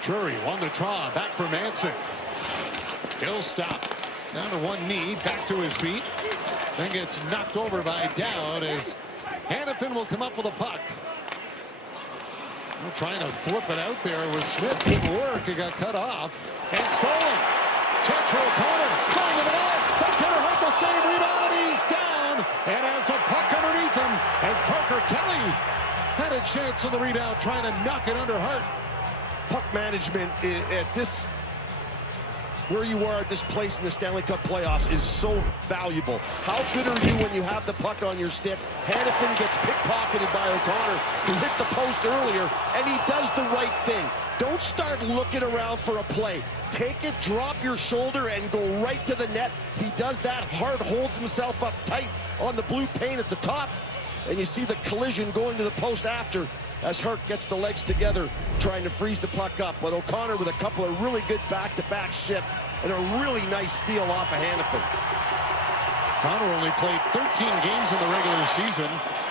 Drury won the draw. Back for Manson. He'll stop. Down to one knee. Back to his feet. Then gets knocked over by Dowd as Hannafin will come up with a puck. We're trying to flip it out there with Smith. Didn't work. It got cut off. And stolen. Chance for O'Connor. Going to the net. O'Connor hurt the save. Rebound. He's down. And has the puck underneath him as Parker Kelly had a chance on the rebound trying to knock it under Hart. Puck management at this where you are at this place in the Stanley Cup playoffs is so valuable. How good are you when you have the puck on your stick? Hanifin gets pickpocketed by O'Connor, who hit the post earlier, and he does the right thing. Don't start looking around for a play. Take it, drop your shoulder, and go right to the net. He does that. Hart holds himself up tight on the blue paint at the top, and you see the collision going to the post after, as Hart gets the legs together, trying to freeze the puck up. But O'Connor with a couple of really good back-to-back shifts and a really nice steal off of Hanifin. Connor only played 13 games in the regular season.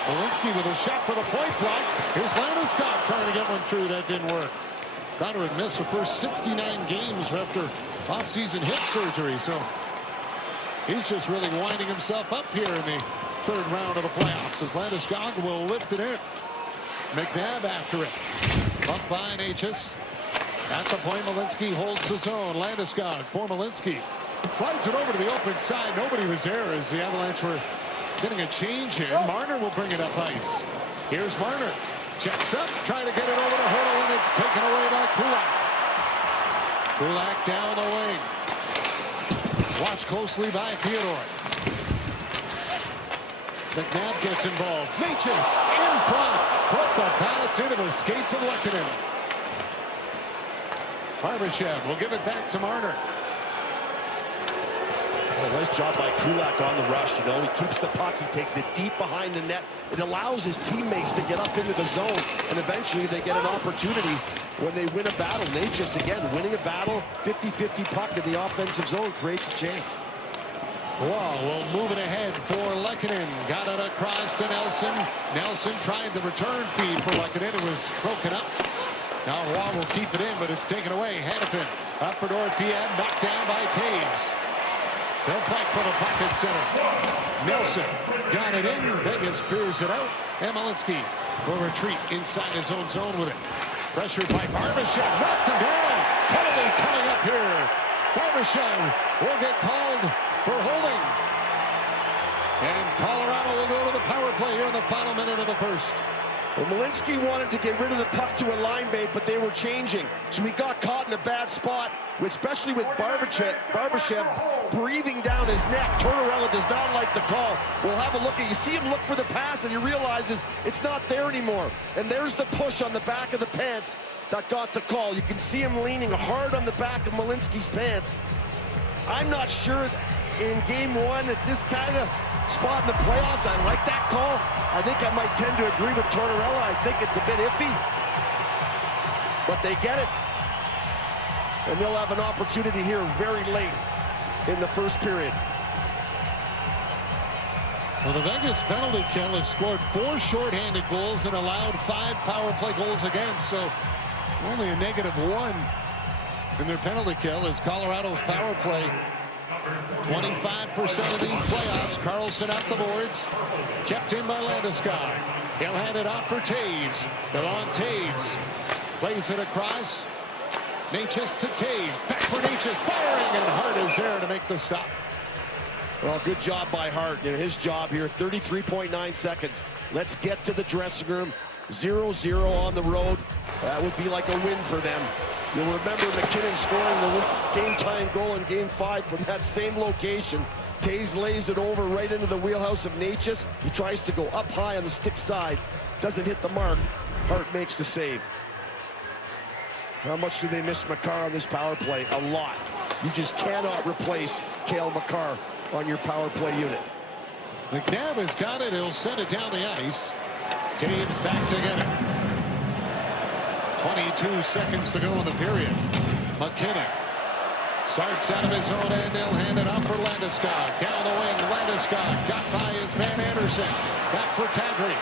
Walensky with a shot for the point blocked. Here's Landeskog trying to get one through. That didn't work. Connor had missed the first 69 games after off-season hip surgery, so he's just really winding himself up here in the third round of the playoffs as Landeskog will lift it in. McNabb after it. Bumped by Natchez. At the point, Walensky holds his own. Landeskog for Walensky. Slides it over to the open side. Nobody was there as the Avalanche were getting a change in. Marner will bring it up ice. Here's Marner. Checks up, trying to get it over the hurdle, and it's taken away by Kulak. Kulak down the wing. Watched closely by Theodore. McNabb gets involved. Natchez in front. Put the pass into the skates of Lehkonen. Barbashev will give it back to Marner. Oh, nice job by Kulak on the rush. You know, he keeps the puck. He takes it deep behind the net. It allows his teammates to get up into the zone, and eventually they get an opportunity when they win a battle. Natchez, again, winning a battle, 50-50 puck in the offensive zone creates a chance. Wow, will move it ahead for Lehkonen. Got it across to Nelson. Nelson tried the return feed for Lehkonen. It was broken up. Now Roy will keep it in, but it's taken away. Hanifin up for Dorothyad, knocked down by Taves. They'll fight for the pocket center. Nelson got it in. Vegas clears it out. And Walensky will retreat inside his own zone with it. Pressured by Barbashev. Knocked him down. Penalty coming up here. Barbashev will get called for holding. And Colorado will go to the power play here in the final minute of the first. Well, Walensky wanted to get rid of the puck to a line bait, but they were changing. So he got caught in a bad spot, especially with Barbashev breathing down his neck. Tortorella does not like the call. We'll have a look at, you see him look for the pass, and he realizes it's not there anymore. And there's the push on the back of the pants that got the call. You can see him leaning hard on the back of Walensky's pants. I'm not sure in game one at this kind of spot in the playoffs, I like that call. I think I might tend to agree with Tortorella. I think it's a bit iffy, but they get it. And they'll have an opportunity here very late in the first period. Well, the Vegas penalty kill has scored 4 shorthanded goals and allowed 5 power play goals against, so only a -1 in their penalty kill is Colorado's power play. 25% of these playoffs. Carlson up the boards. Kept in by Landeskog. He'll hand it off for Taves. Delon Taves plays it across. Natchez to Taves. Back for Natchez. Firing, and Hart is there to make the stop. Well, good job by Hart. You know, his job here, 33.9 seconds. Let's get to the dressing room. 0-0 on the road. That would be like a win for them. You'll remember McKinnon scoring the game-tying goal in Game 5 from that same location. Taves lays it over right into the wheelhouse of Natchez. He tries to go up high on the stick side. Doesn't hit the mark. Hart makes the save. How much do they miss Makar on this power play? A lot. You just cannot replace Cale Makar on your power play unit. McNabb has got it. He'll send it down the ice. Taves back to get it. 22 seconds to go in the period. McKinnon starts out of his own end. They'll hand it up for Landeskog. Down the wing, Landeskog got by his man Anderson. Back for Kadri.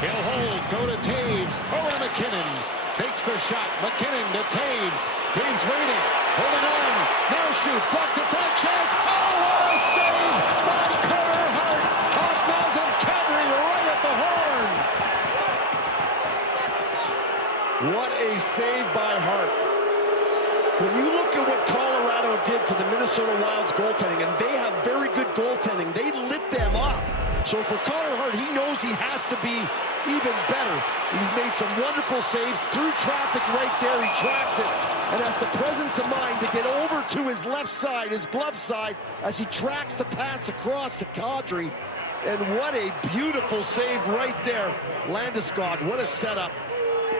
He'll hold, go to Taves. Over to McKinnon. Takes the shot. McKinnon to Taves. Taves waiting. Holding on. Now shoots. Blocked the front chance. Oh, what a save by Carter Hart off Nazem Kadri right at the horn. What a save by Hart. When you look at what Colorado did to the Minnesota Wild's goaltending, and they have very good goaltending, they lit them up. So for Connor Hart, he knows he has to be even better. He's made some wonderful saves through traffic right there. He tracks it and has the presence of mind to get over to his left side, his glove side, as he tracks the pass across to Kadri. And what a beautiful save right there. Landeskog, what a setup.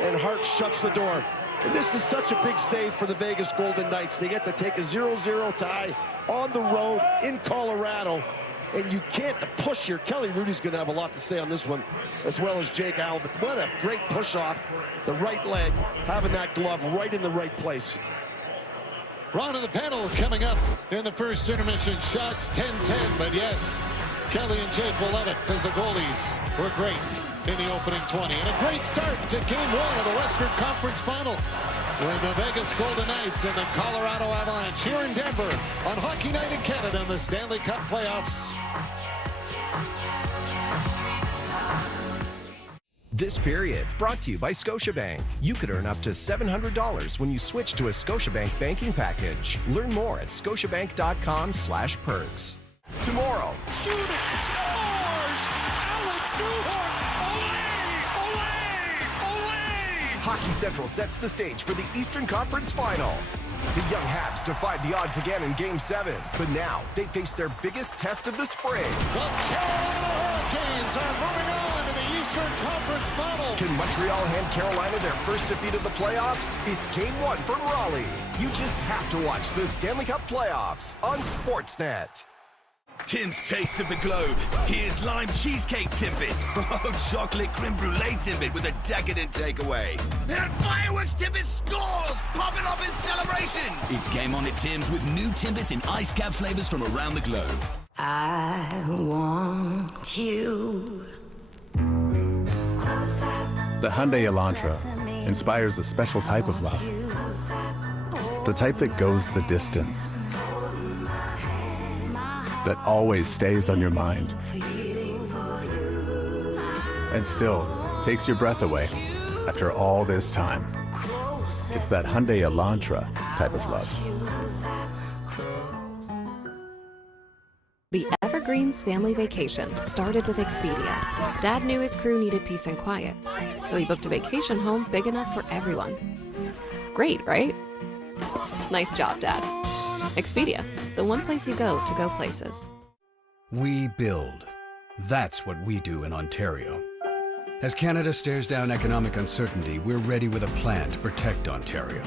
And Hart shuts the door. And this is such a big save for the Vegas Golden Knights. They get to take a 0-0 tie on the road in Colorado. And you can't push here. Kelly Rudy's going to have a lot to say on this one, as well as Jake Allen. But what a great push off the right leg, having that glove right in the right place. Round of the panel coming up in the first intermission. Shots 10-10, but yes, Kelly and Jake will love it because the goalies were great in the opening 20. And a great start to Game 1 of the Western Conference Final with the Vegas Golden Knights and the Colorado Avalanche here in Denver on Hockey Night in Canada in the Stanley Cup playoffs. This period brought to you by Scotiabank. You could earn up to $700 when you switch to a Scotiabank banking package. Learn more at scotiabank.com/perks. Tomorrow. Shooting, scores! Alex Newhook, away! Hockey Central sets the stage for the Eastern Conference Final. The young Habs defied the odds again in Game 7, but now they face their biggest test of the spring. The Carolina Hurricanes are moving on to the Eastern Conference Final. Can Montreal hand Carolina their first defeat of the playoffs? It's Game 1 from Raleigh. You just have to watch the Stanley Cup playoffs on Sportsnet. Tim's Taste of the Globe. Here's lime cheesecake Timbit. Oh, chocolate creme brulee Timbit with a decadent takeaway. And fireworks Timbit scores! Pop it off in celebration! It's game on at Tim's with new Timbits in ice cap flavors from around the globe. I want you. The Hyundai Elantra inspires a special type of love. The type that goes the distance. That always stays on your mind. And still takes your breath away after all this time. It's that Hyundai Elantra type of love. The Evergreens family vacation started with Expedia. Dad knew his crew needed peace and quiet, so he booked a vacation home big enough for everyone. Great, right? Nice job, Dad. Expedia, the one place you go to go places. We build. That's what we do in Ontario. As Canada stares down economic uncertainty, we're ready with a plan to protect Ontario,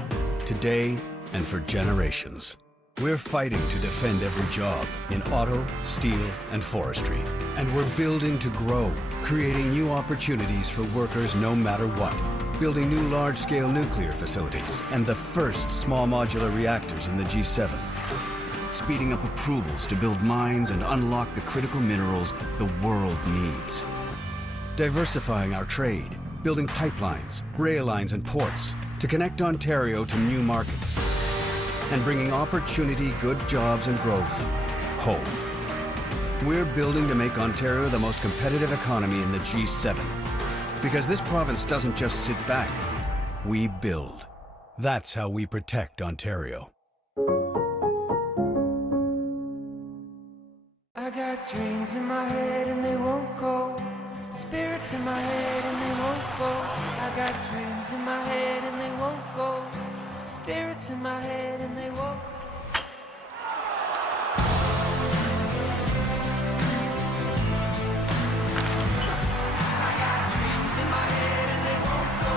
today and for generations. We're fighting to defend every job in auto, steel, and forestry. And we're building to grow, creating new opportunities for workers no matter what. Building new large-scale nuclear facilities and the first small modular reactors in the G7. Speeding up approvals to build mines and unlock the critical minerals the world needs. Diversifying our trade, building pipelines, rail lines, and ports to connect Ontario to new markets. And bringing opportunity, good jobs, and growth home. We're building to make Ontario the most competitive economy in the G7. Because this province doesn't just sit back, we build. That's how we protect Ontario. I got dreams in my head and they won't go. Spirits in my head and they won't go. I got dreams in my head and they won't go. Spirits in my head and they won't. I got dreams in my head and they won't go.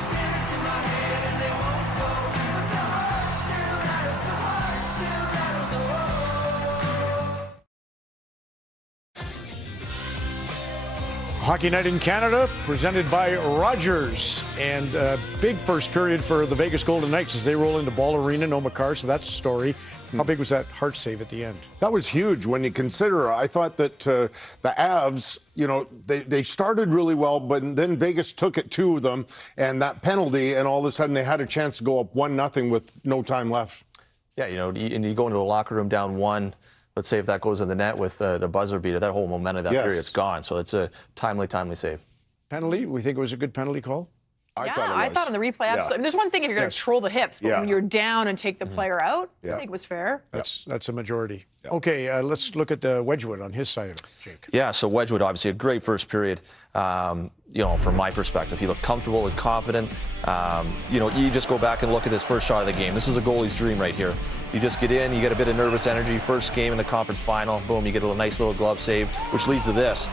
Spirits in my head and they won't go. But the heart still rattles, the heart still rattles, oh. Hockey Night in Canada, presented by Rogers. And big first period for the Vegas Golden Knights as they roll into Ball Arena, no Makar, so that's a story. How big was that Hart save at the end? That was huge when you consider, I thought that the Avs, you know, they started really well, but then Vegas took it to them, and that penalty, and all of a sudden they had a chance to go up 1-0 with no time left. Yeah, you know, and you go into a locker room down 1. Let's say if that goes in the net with the buzzer beater, that whole momentum of that period's gone. So it's a timely save. Penalty? We think it was a good penalty call? I thought it was. I thought on the replay, absolutely. I mean, there's one thing if you're going to troll the hips, but when you're down and take the player out, I think it was fair. That's a majority. Okay, let's look at Wedgwood on his side of it, Jake. Yeah, so Wedgwood, obviously a great first period. From my perspective, he looked comfortable and confident. You just go back and look at this first shot of the game. This is a goalie's dream right here. You just get in, you get a bit of nervous energy. First game in the conference final, boom, you get a nice little glove save, which leads to this,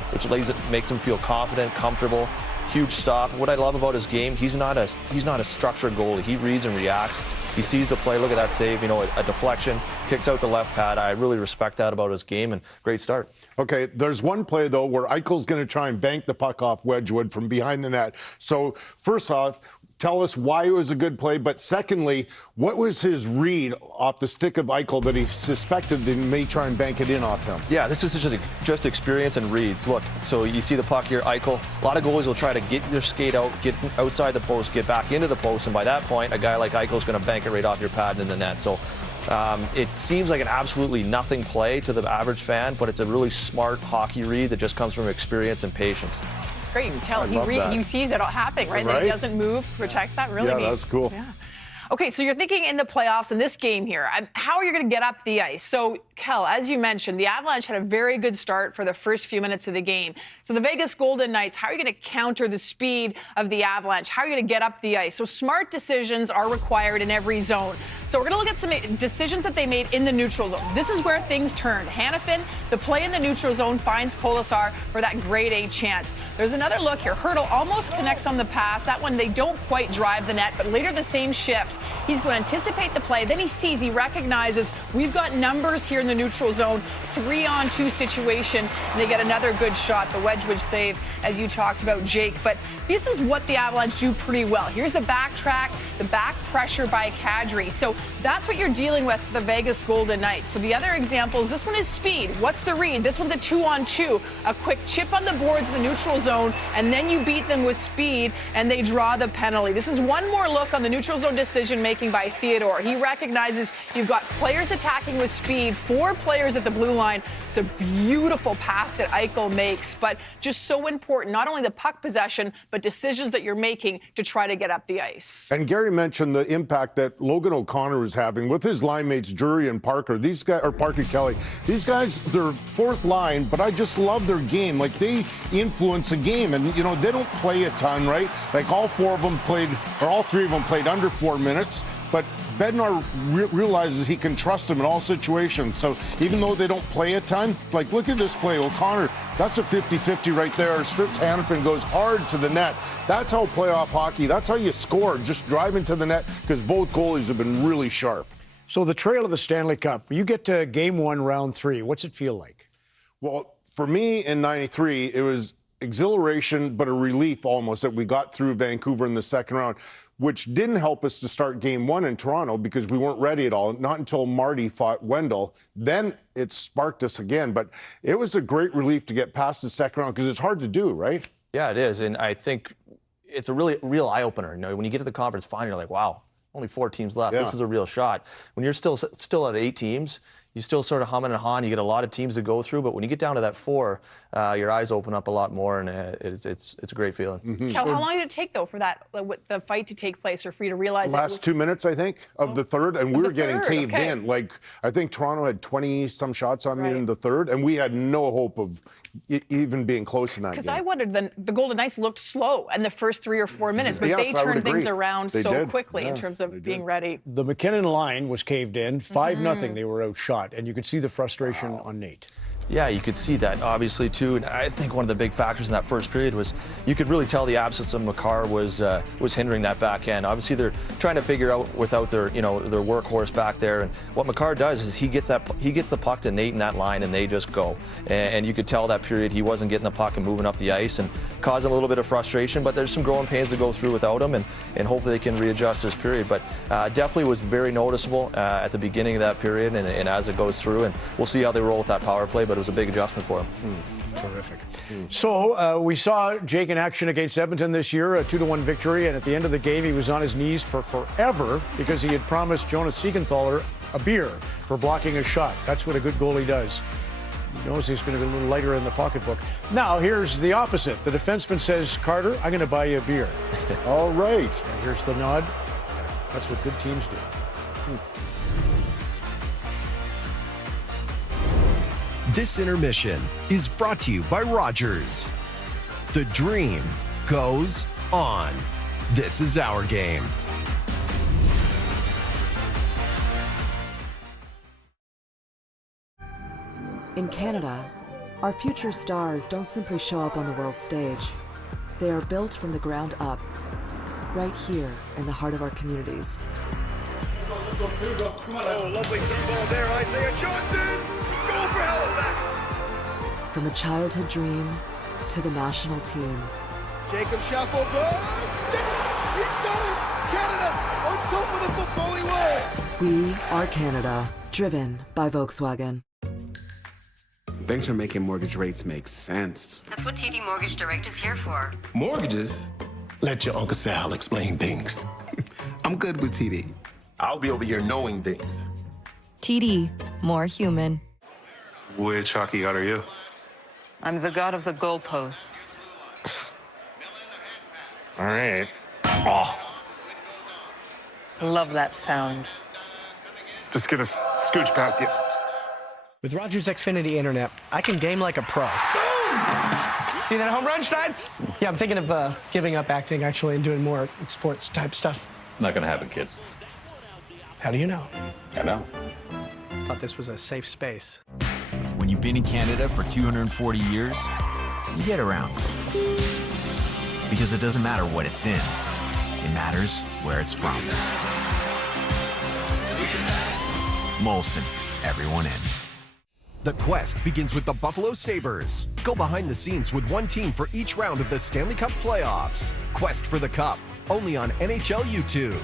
makes him feel confident, comfortable. Huge stop. What I love about his game, he's not a structured goalie. He reads and reacts. He sees the play. Look at that save. A deflection, kicks out the left pad. I really respect that about his game, and great start. Okay, there's one play though where Eichel's going to try and bank the puck off Wedgwood from behind the net. So first off, tell us why it was a good play, but secondly, what was his read off the stick of Eichel that he suspected they may try and bank it in off him? Yeah, this is just experience and reads. Look, so you see the puck here, Eichel. A lot of goalies will try to get their skate out, get outside the post, get back into the post, and by that point, a guy like Eichel is going to bank it right off your pad and in the net. So it seems like an absolutely nothing play to the average fan, but it's a really smart hockey read that just comes from experience and patience. It's great. You can tell he sees it all happening, right? Then he doesn't move, protects that. Really neat. Yeah, that's cool. Yeah. Okay, so you're thinking in the playoffs in this game here, how are you going to get up the ice? So, Kel, as you mentioned, the Avalanche had a very good start for the first few minutes of the game. So the Vegas Golden Knights, how are you going to counter the speed of the Avalanche? How are you going to get up the ice? So smart decisions are required in every zone. So we're going to look at some decisions that they made in the neutral zone. This is where things turned. Hanifin, the play in the neutral zone, finds Kolesar for that grade A chance. There's another look here. Hurdle almost connects on the pass. That one, they don't quite drive the net, but later the same shift. He's going to anticipate the play. Then he recognizes we've got numbers here in the neutral zone, 3-on-2 situation, and they get another good shot, the Wedgwood save, as you talked about, Jake. But this is what the Avalanche do pretty well. Here's the backtrack, the back pressure by Kadri. So that's what you're dealing with the Vegas Golden Knights. So the other examples, this one is speed. What's the read? This one's a 2-on-2, a quick chip on the boards, the neutral zone, and then you beat them with speed, and they draw the penalty. This is one more look on the neutral zone decision-making by Theodore. He recognizes you've got players attacking with speed, 4 players at the blue line. It's a beautiful pass that Eichel makes, but just so important, not only the puck possession, but decisions that you're making to try to get up the ice. And Gary mentioned the impact that Logan O'Connor was having with his line mates, Drury and Parker. These guys, or Parker Kelly, these guys, they're fourth line, but I just love their game. Like, they influence a game, and, they don't play a ton, right? Like, all 3 of them played under 4 minutes. But Bednar realizes he can trust him in all situations. So even though they don't play a ton, like, look at this play. O'Connor, that's a 50-50 right there. Strips Hanifin, goes hard to the net. That's how playoff hockey, that's how you score, just driving to the net, because both goalies have been really sharp. So the trail of the Stanley Cup, you get to Game 1, Round 3. What's it feel like? Well, for me in '93, it was exhilaration, but a relief almost that we got through Vancouver in the second round, which didn't help us to start Game 1 in Toronto because we weren't ready at all. Not until Marty fought Wendell. Then it sparked us again. But it was a great relief to get past the second round because it's hard to do, right? Yeah, it is. And I think it's a real eye-opener. When you get to the conference final, you're like, wow, only 4 teams left. Yeah. This is a real shot. When you're still at 8 teams, you still sort of humming and hawing. You get a lot of teams to go through, but when you get down to that 4, your eyes open up a lot more, and it's a great feeling. Mm-hmm. Kel, how long did it take, though, for the fight to take place, or for you to realize? Last 2 minutes, I think, of the third, and we were getting caved in. Like, I think Toronto had 20-some shots on me in the third, and we had no hope of even being close in that game. Because I wondered, the Golden Knights looked slow in the first 3 or 4 minutes, but they turned things around so quickly in terms of being ready. The McKinnon line was caved in, 5-0. They were outshot, and you could see the frustration on Nate. Yeah, you could see that, obviously, too. And I think one of the big factors in that first period was you could really tell the absence of Makar was hindering that back end. Obviously, they're trying to figure out without their workhorse back there. And what Makar does is he gets the puck to Nate in that line, and they just go. And you could tell that period he wasn't getting the puck and moving up the ice, and causing a little bit of frustration. But there's some growing pains to go through without him, and hopefully they can readjust this period. But definitely was very noticeable at the beginning of that period, and as it goes through. And we'll see how they roll with that power play. But it was a big adjustment for him. Terrific. So we saw Jake in action against Edmonton this year, a 2-1 victory, and at the end of the game he was on his knees for forever because he had promised Jonas Siegenthaler a beer for blocking a shot. That's what a good goalie does. knows he's going to be a little lighter in the pocketbook. Now, here's the opposite. The defenseman says, Carter, I'm going to buy you a beer. All right. And here's the nod. That's what good teams do. This intermission is brought to you by Rogers. The dream goes on. This is our game. In Canada, our future stars don't simply show up on the world stage. They are built from the ground up, right here in the heart of our communities. Oh, lovely through ball there, Isaiah Johnson! Goal for Halifax! From a childhood dream to the national team. Jacob Shufflebird! Yes! He's done it! Canada on top of the footballing world! We are Canada, driven by Volkswagen. Thanks for making mortgage rates make sense. That's what TD Mortgage Direct is here for. Mortgages? Let your Uncle Sal explain things. I'm good with TD. I'll be over here knowing things. TD, more human. Which hockey god are you? I'm the god of the goalposts. All right. Oh, Love that sound. just gonna scooch past you. With Rogers Xfinity Internet, I can game like a pro. See that home run, Steins? Yeah, I'm thinking of giving up acting, actually, and doing more sports-type stuff. Not gonna happen, kid. How do you know? I know. Thought this was a safe space. When you've been in Canada for 240 years, you get around. Because it doesn't matter what it's in. It matters where it's from. Molson, everyone in. The quest begins with the Buffalo Sabres. Go behind the scenes with one team for each round of the Stanley Cup playoffs. Quest for the Cup, only on NHL YouTube.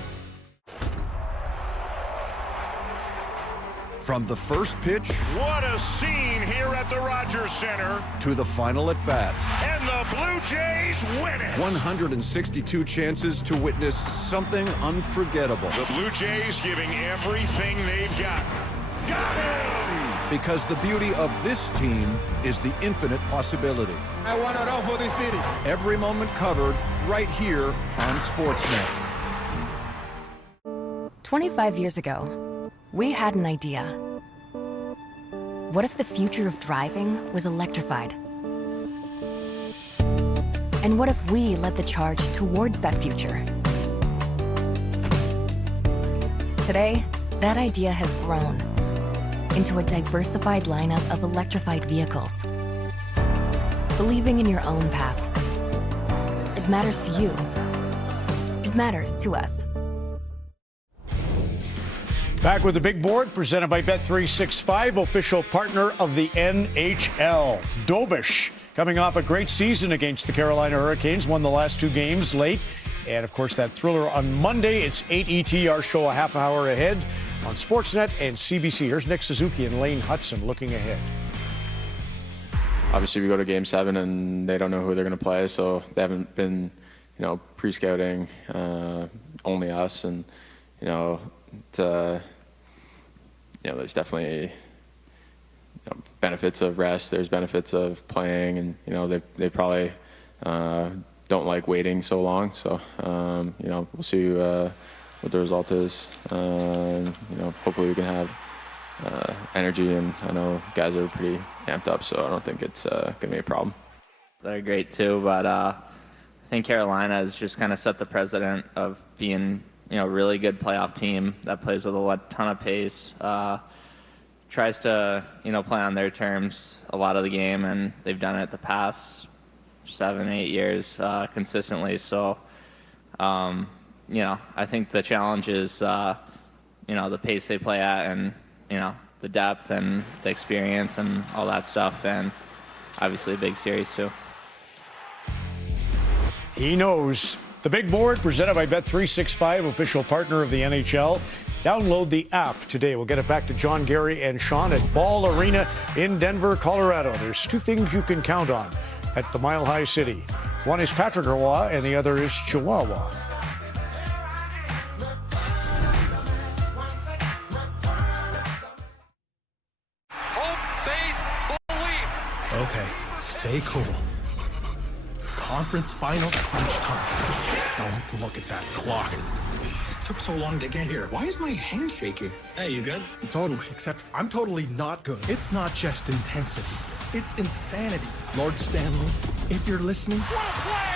From the first pitch What a scene here at the Rogers Center. to the final at bat, And the Blue Jays win it. 162 chances to witness something unforgettable. The Blue Jays giving everything they've got. Got him! Because the beauty of this team is the infinite possibility. I want to run for this city. Every moment covered right here on Sportsnet. 25 years ago, we had an idea. What if the future of driving was electrified? And what if we led the charge towards that future? Today, that idea has grown into a diversified lineup of electrified vehicles. Believing in your own path. It matters to you. It matters to us. Back with the big board, presented by Bet365, official partner of the NHL. Dobish, coming off a great season against the Carolina Hurricanes, won the last two games late. And, of course, that thriller on Monday. It's 8 ET, our show a half hour ahead on Sportsnet and CBC. Here's Nick Suzuki and Lane Hudson looking ahead. Obviously, we go to Game 7 and they don't know who they're going to play, so they haven't been, pre-scouting only us, and there's definitely benefits of rest. There's benefits of playing, and they probably don't like waiting so long. So we'll see what the result is. Hopefully we can have energy, and I know guys are pretty amped up, so I don't think it's gonna be a problem. They're great too, but I think Carolina has just kind of set the precedent of being a really good playoff team that plays with a ton of pace, tries to play on their terms a lot of the game, and they've done it the past 7-8 years consistently. So I think the challenge is the pace they play at, and the depth and the experience and all that stuff, and obviously a big series too. He knows. The big board, presented by Bet365, official partner of the NHL. Download the app today. We'll get it back to John, Gary, and Sean at Ball Arena in Denver, Colorado. There's two things you can count on at the Mile High City. One is Patrick Roy, and the other is Chihuahua. Hope, faith, belief. Stay cool. Conference finals crunch time. Don't look at that clock. It took so long to get here. Why is my hand shaking? Hey, you good? Totally, except I'm totally not good. It's not just intensity. It's insanity. Lord Stanley, if you're listening,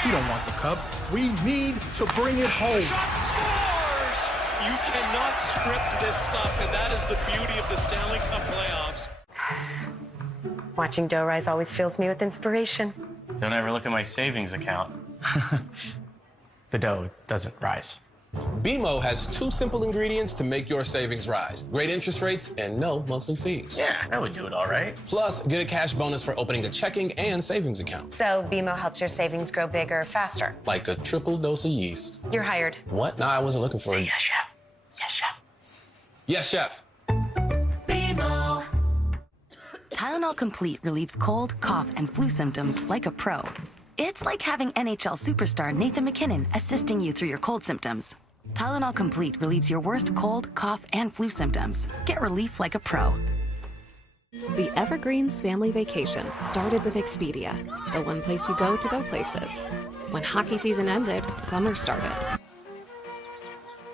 we don't want the Cub. We need to bring it home. Shot scores! You cannot script this stuff, and that is the beauty of the Stanley Cup playoffs. Watching dough rise always fills me with inspiration. Don't ever look at my savings account. The dough doesn't rise. BMO has 2 simple ingredients to make your savings rise. Great interest rates and no monthly fees. Yeah, that would do it all right. Plus, get a cash bonus for opening a checking and savings account. So BMO helps your savings grow bigger faster. Like a triple dose of yeast. You're hired. What? No, I wasn't looking for it. Yes, chef. Yes, chef. Yes, chef. BMO. Tylenol Complete relieves cold, cough, and flu symptoms like a pro. It's like having NHL superstar Nathan McKinnon assisting you through your cold symptoms. Tylenol Complete relieves your worst cold, cough, and flu symptoms. Get relief like a pro. The Evergreens family vacation started with Expedia, the one place you go to go places. When hockey season ended, summer started.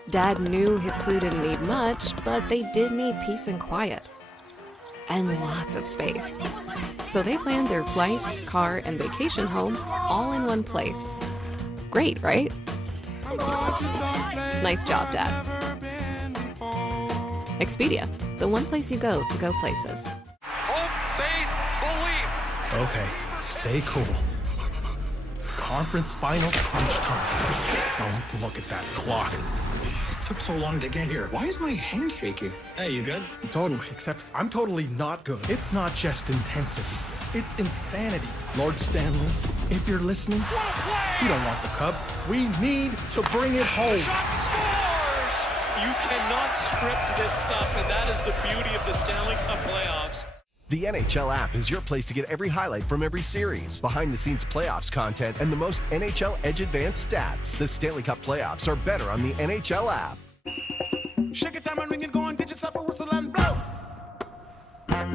Dad knew his crew didn't need much, but they did need peace and quiet. And lots of space. So they planned their flights, car, and vacation home all in one place. Great, right? Nice job, Dad. Expedia, the one place you go to go places. Hope, faith, belief. Okay, stay cool. Conference finals crunch time. Don't look at that clock. It took so long to get here. Why is my hand shaking? Hey, you good? Totally, except I'm totally not good. It's not just intensity. It's insanity. Lord Stanley, if you're listening, we don't want the Cub. We need to bring it home. Shot scores! You cannot script this stuff, and that is the beauty of the Stanley Cup playoffs. The NHL app is your place to get every highlight from every series, behind-the-scenes playoffs content, and the most NHL Edge Advanced stats. The Stanley Cup playoffs are better on the NHL app. Shake it, time and ring it, go and get yourself a whistle and blow. I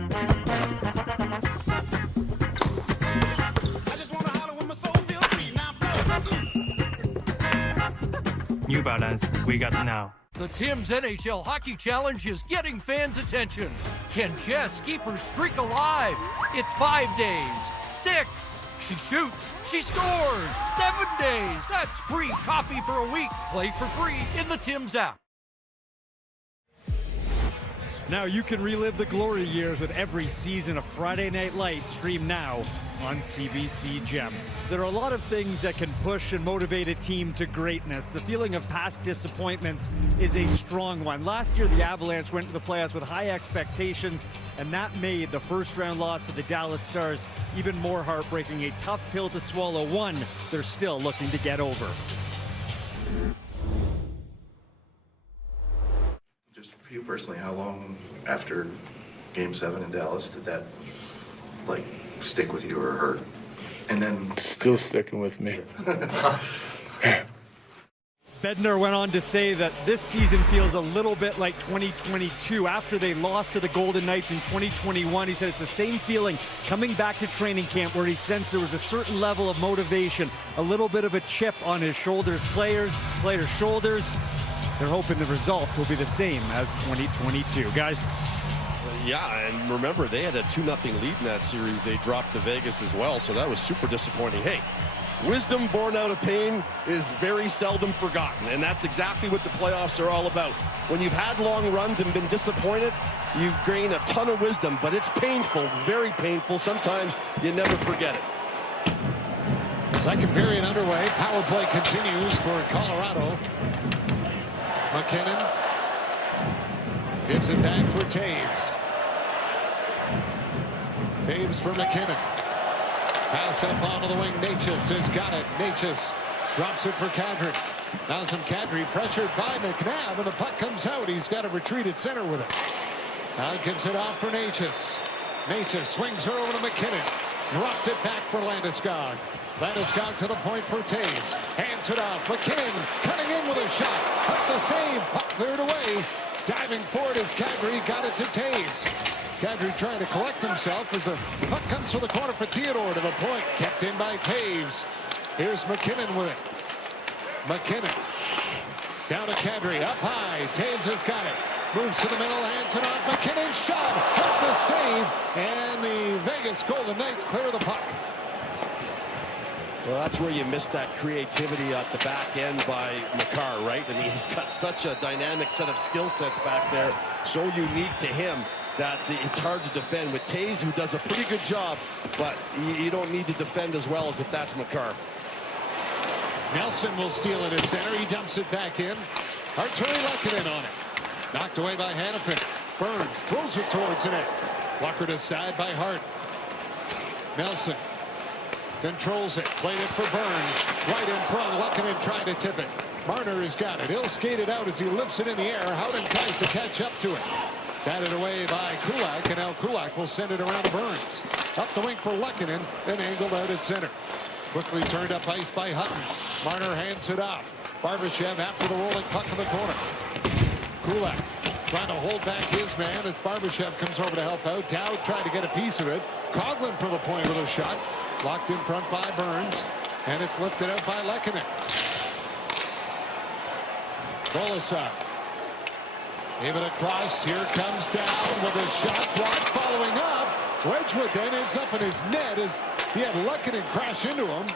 just wanna holler when my soul feels free. Now blow. New Balance, we got now. The Tim's NHL Hockey Challenge is getting fans' attention. Can Jess keep her streak alive? It's 5 days. 6. She shoots. She scores. 7 days. That's free coffee for a week. Play for free in the Tim's app. Now you can relive the glory years with every season of Friday Night Lights streamed now on CBC Gem. There are a lot of things that can push and motivate a team to greatness. The feeling of past disappointments is a strong one. Last year, the Avalanche went to the playoffs with high expectations, and that made the first-round loss to the Dallas Stars even more heartbreaking. A tough pill to swallow, one they're still looking to get over. Just for you personally, how long after Game 7 in Dallas did that, like, stick with you or hurt? And then still sticking with me. Bednar went on to say that this season feels a little bit like 2022 after they lost to the Golden Knights in 2021. He said it's the same feeling coming back to training camp where he sensed there was a certain level of motivation, a little bit of a chip on his shoulders, players' shoulders. They're hoping the result will be the same as 2022. Guys. Yeah, and remember, they had a 2-0 lead in that series. They dropped to Vegas as well, so that was super disappointing. Hey, wisdom born out of pain is very seldom forgotten, and that's exactly what the playoffs are all about. When you've had long runs and been disappointed, you gain a ton of wisdom, but it's painful, very painful. Sometimes you never forget it. Second period underway. Power play continues for Colorado. McKinnon gives it back for Taves. Taves for McKinnon. Pass up onto the wing. Natchez has got it. Natchez drops it for Kadri. Now some Kadri pressured by McNabb, and the puck comes out. He's got a retreat at center with it. Now he gives it off for Natchez. Natchez swings her over to McKinnon. Dropped it back for Landeskog. Landeskog to the point for Taves. Hands it off. McKinnon cutting in with a shot. Up the save. Puck cleared away. Diving forward as Kadri got it to Taves. Kadri trying to collect himself as the puck comes to the corner for Theodore to the point. Kept in by Taves. Here's McKinnon with it. McKinnon down to Kadri, up high. Taves has got it. Moves to the middle, hands it off. McKinnon shot, hit the save, and the Vegas Golden Knights clear the puck. Well, that's where you missed that creativity at the back end by Makar, right? I mean, he's got such a dynamic set of skill sets back there, so unique to him that it's hard to defend with Taves, who does a pretty good job, but you don't need to defend as well as if that's Makar. Nelson will steal it at center. He dumps it back in. Arturi Lehkonen on it. Knocked away by Hannafin. Burns throws it towards the net. Luckered aside by Hart. Nelson controls it. Played it for Burns. Right in front. Lehkonen trying to tip it. Marner has got it. He'll skate it out as he lifts it in the air. Howden tries to catch up to it. Batted away by Kulak, and now Kulak will send it around to Burns. Up the wing for Lehkonen, then angled out at center. Quickly turned up ice by Hutton. Marner hands it off. Barbashev after the rolling puck in the corner. Kulak trying to hold back his man as Barbashev comes over to help out. Dowd trying to get a piece of it. Coughlin for the point with a shot. Locked in front by Burns. And it's lifted out by Lehkonen. Bolasar. Gave it across. Here comes Down with a shot blocked. Following up. Wedgwood then ends up in his net as he had Lehkonen crash into him.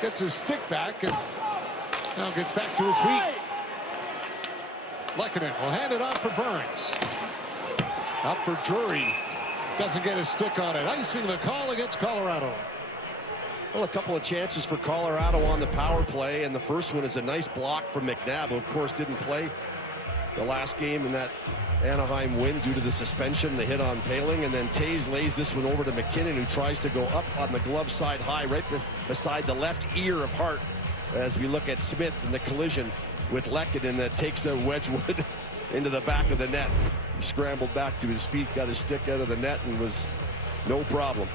Gets his stick back and now gets back to his feet. Lehkonen will hand it off for Burns. Up for Drury. Doesn't get his stick on it. Icing the call against Colorado. Well, a couple of chances for Colorado on the power play, and the first one is a nice block from McNabb, who of course didn't play the last game in that Anaheim win due to the suspension, the hit on Paling, and then Taves lays this one over to McKinnon, who tries to go up on the glove side high right beside the left ear of Hart as we look at Smith in the collision with Lehkonen that takes a Wedgwood into the back of the net. He scrambled back to his feet, got his stick out of the net, and was no problem.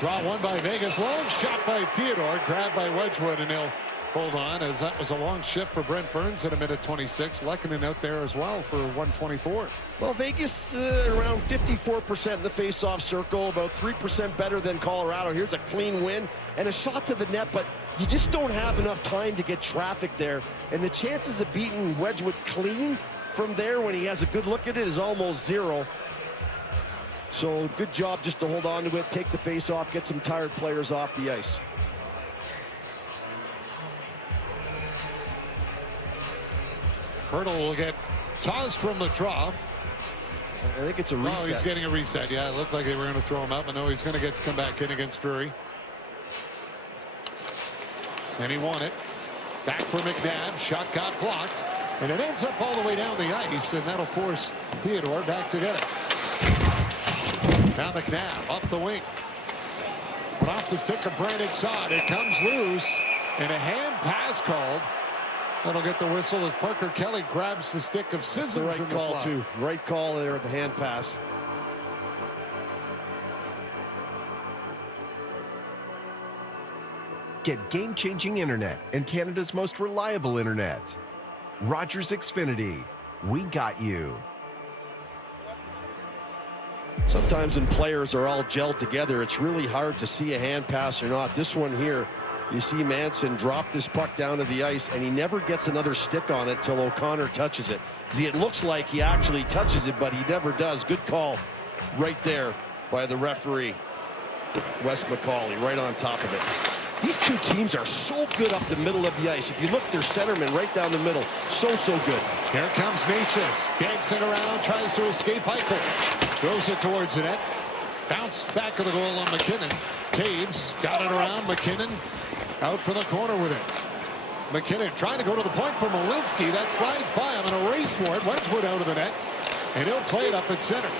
Draw one by Vegas. Long shot by Theodore. Grabbed by Wedgwood, and he'll hold on as that was a long shift for Brent Burns at a minute 26. Lehkonen out there as well for 124. Well, Vegas around 54% in the face-off circle, about 3% better than Colorado. Here's a clean win and a shot to the net, but you just don't have enough time to get traffic there. And the chances of beating Wedgwood clean from there when he has a good look at it is almost zero. So good job just to hold on to it, take the face-off, get some tired players off the ice. Hurdle will get tossed from the draw. I think it's a reset. Oh, he's getting a reset. Yeah, it looked like they were going to throw him out, but no, he's going to get to come back in against Drury. And he won it. Back for McNabb. Shot got blocked. And it ends up all the way down the ice, and that'll force Theodore back to get it. Now McNabb up the wing. But off the stick of Brandon Saad. It comes loose. And a hand pass called. That'll get the whistle as Parker Kelly grabs the stick of Sissons in the slot. Too. Right call there at the hand pass. Get game-changing internet and Canada's most reliable internet. Rogers Xfinity. We got you. Sometimes when players are all gelled together, it's really hard to see a hand pass or not. This one here, you see Manson drop this puck down to the ice, and he never gets another stick on it till O'Connor touches it. See, it looks like he actually touches it, but he never does. Good call right there by the referee, Wes McCauley, right on top of it. These two teams are so good up the middle of the ice. If you look, their centerman right down the middle. So good. Here comes Natchez. Dancing around, tries to escape Eichel. Throws it towards the net. Bounced back of the goal on McKinnon. Taves got it around. McKinnon out for the corner with it. McKinnon trying to go to the point for Malinsky. That slides by him in a race for it. Wedgwood out of the net. And he'll play it up at center.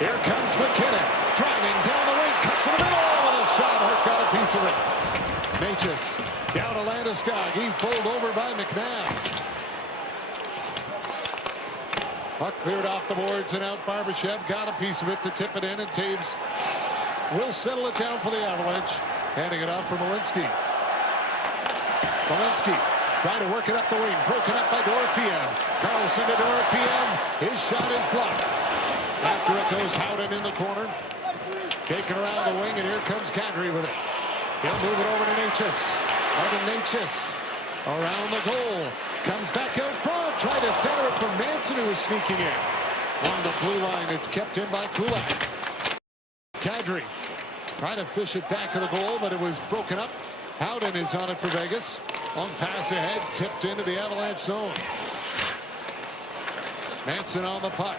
Here comes McKinnon. Driving down the wing. Cuts in the middle with a shot. Hart got a piece of it. Natchez down to Landeskog. He's pulled over by McNabb. Puck cleared off the boards and out. Barbashev got a piece of it to tip it in, and Taves will settle it down for the Avalanche. Handing it off for Malinsky. Malinsky Trying to work it up the wing. Broken up by Dorofiev. Carlson to Dorofiev. His shot is blocked. After it goes Howden in the corner. Taken around the wing, and here comes Kadri with it. He'll move it over to Necas. Necas around the goal. Comes back out front. Trying to center it from Manson, who is sneaking in. On the blue line, it's kept in by Kulak. Kadri trying to fish it back to the goal, but it was broken up. Howden is on it for Vegas. Long pass ahead, tipped into the Avalanche zone. Manson on the puck.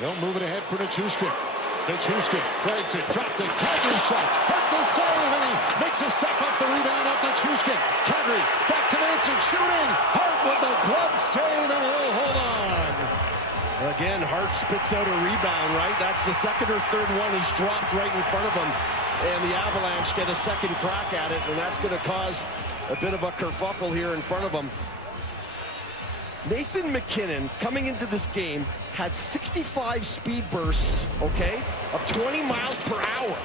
They'll move it ahead for Nichushkin. Nichushkin drags it, dropped it. Kadri shot. Hurt the save, and he makes a step off the rebound of Nichushkin. Kadri back to Manson, shooting. Hart with the glove save, and he'll hold on. Again, Hart spits out a rebound, right? That's the second or third one he's dropped right in front of him. And the Avalanche get a second crack at it, and that's going to cause a bit of a kerfuffle here in front of them. Nathan MacKinnon, coming into this game, had 65 speed bursts, okay, of 20 miles per hour.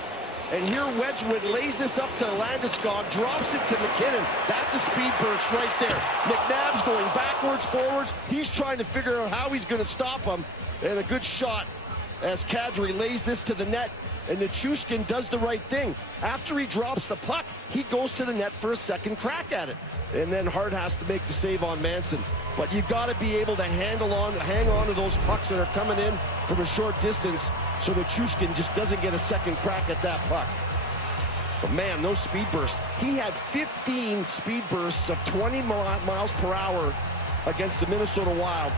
And here Wedgwood lays this up to Landeskog, drops it to MacKinnon. That's a speed burst right there. McNabb's going backwards, forwards. He's trying to figure out how he's going to stop him. And a good shot as Kadri lays this to the net. And Nichushkin does the right thing. After he drops the puck, he goes to the net for a second crack at it. And then Hart has to make the save on Manson. But you've got to be able to hang on to those pucks that are coming in from a short distance so Nichushkin just doesn't get a second crack at that puck. But man, those speed bursts. He had 15 speed bursts of 20 miles per hour against the Minnesota Wild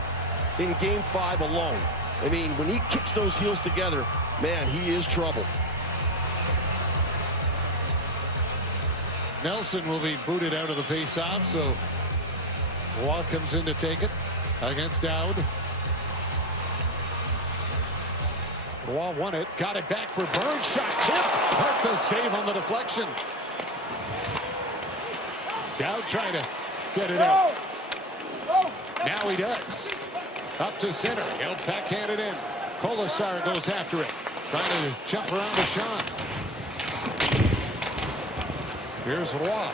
in Game 5 alone. I mean, when he kicks those heels together, man, he is trouble. Nelson will be booted out of the face-off, so Waugh comes in to take it against Dowd. Waugh won it, got it back for Burns, shot tip, Hart the save on the deflection. Dowd trying to get it out. Now he does. Up to center, he'll backhand it in. Kolasar goes after it, trying to jump around the shot. Here's Waugh.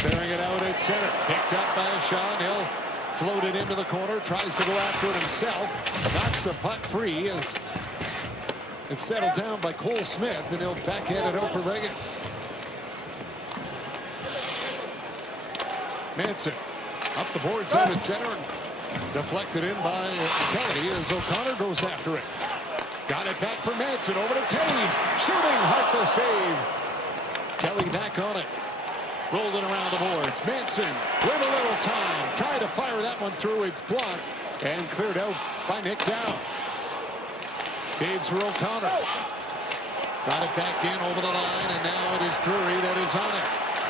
Clearing it out at center. Picked up by Sean. He'll float it into the corner. Tries to go after it himself. Knocks the puck free as it's settled down by Cole Smith. And he'll backhand it out for Vegas. Manson up the boards out at center. And deflected in by Kelly as O'Connor goes after it. Got it back for Manson. Over to Taves. Shooting. Hart the save. Kelly back on it. Rolled it around the boards. Manson with a little time. Tried to fire that one through. It's blocked and cleared out by Nick Dowd. Taves for O'Connor. Got it back in over the line, and now it is Drury that is on it.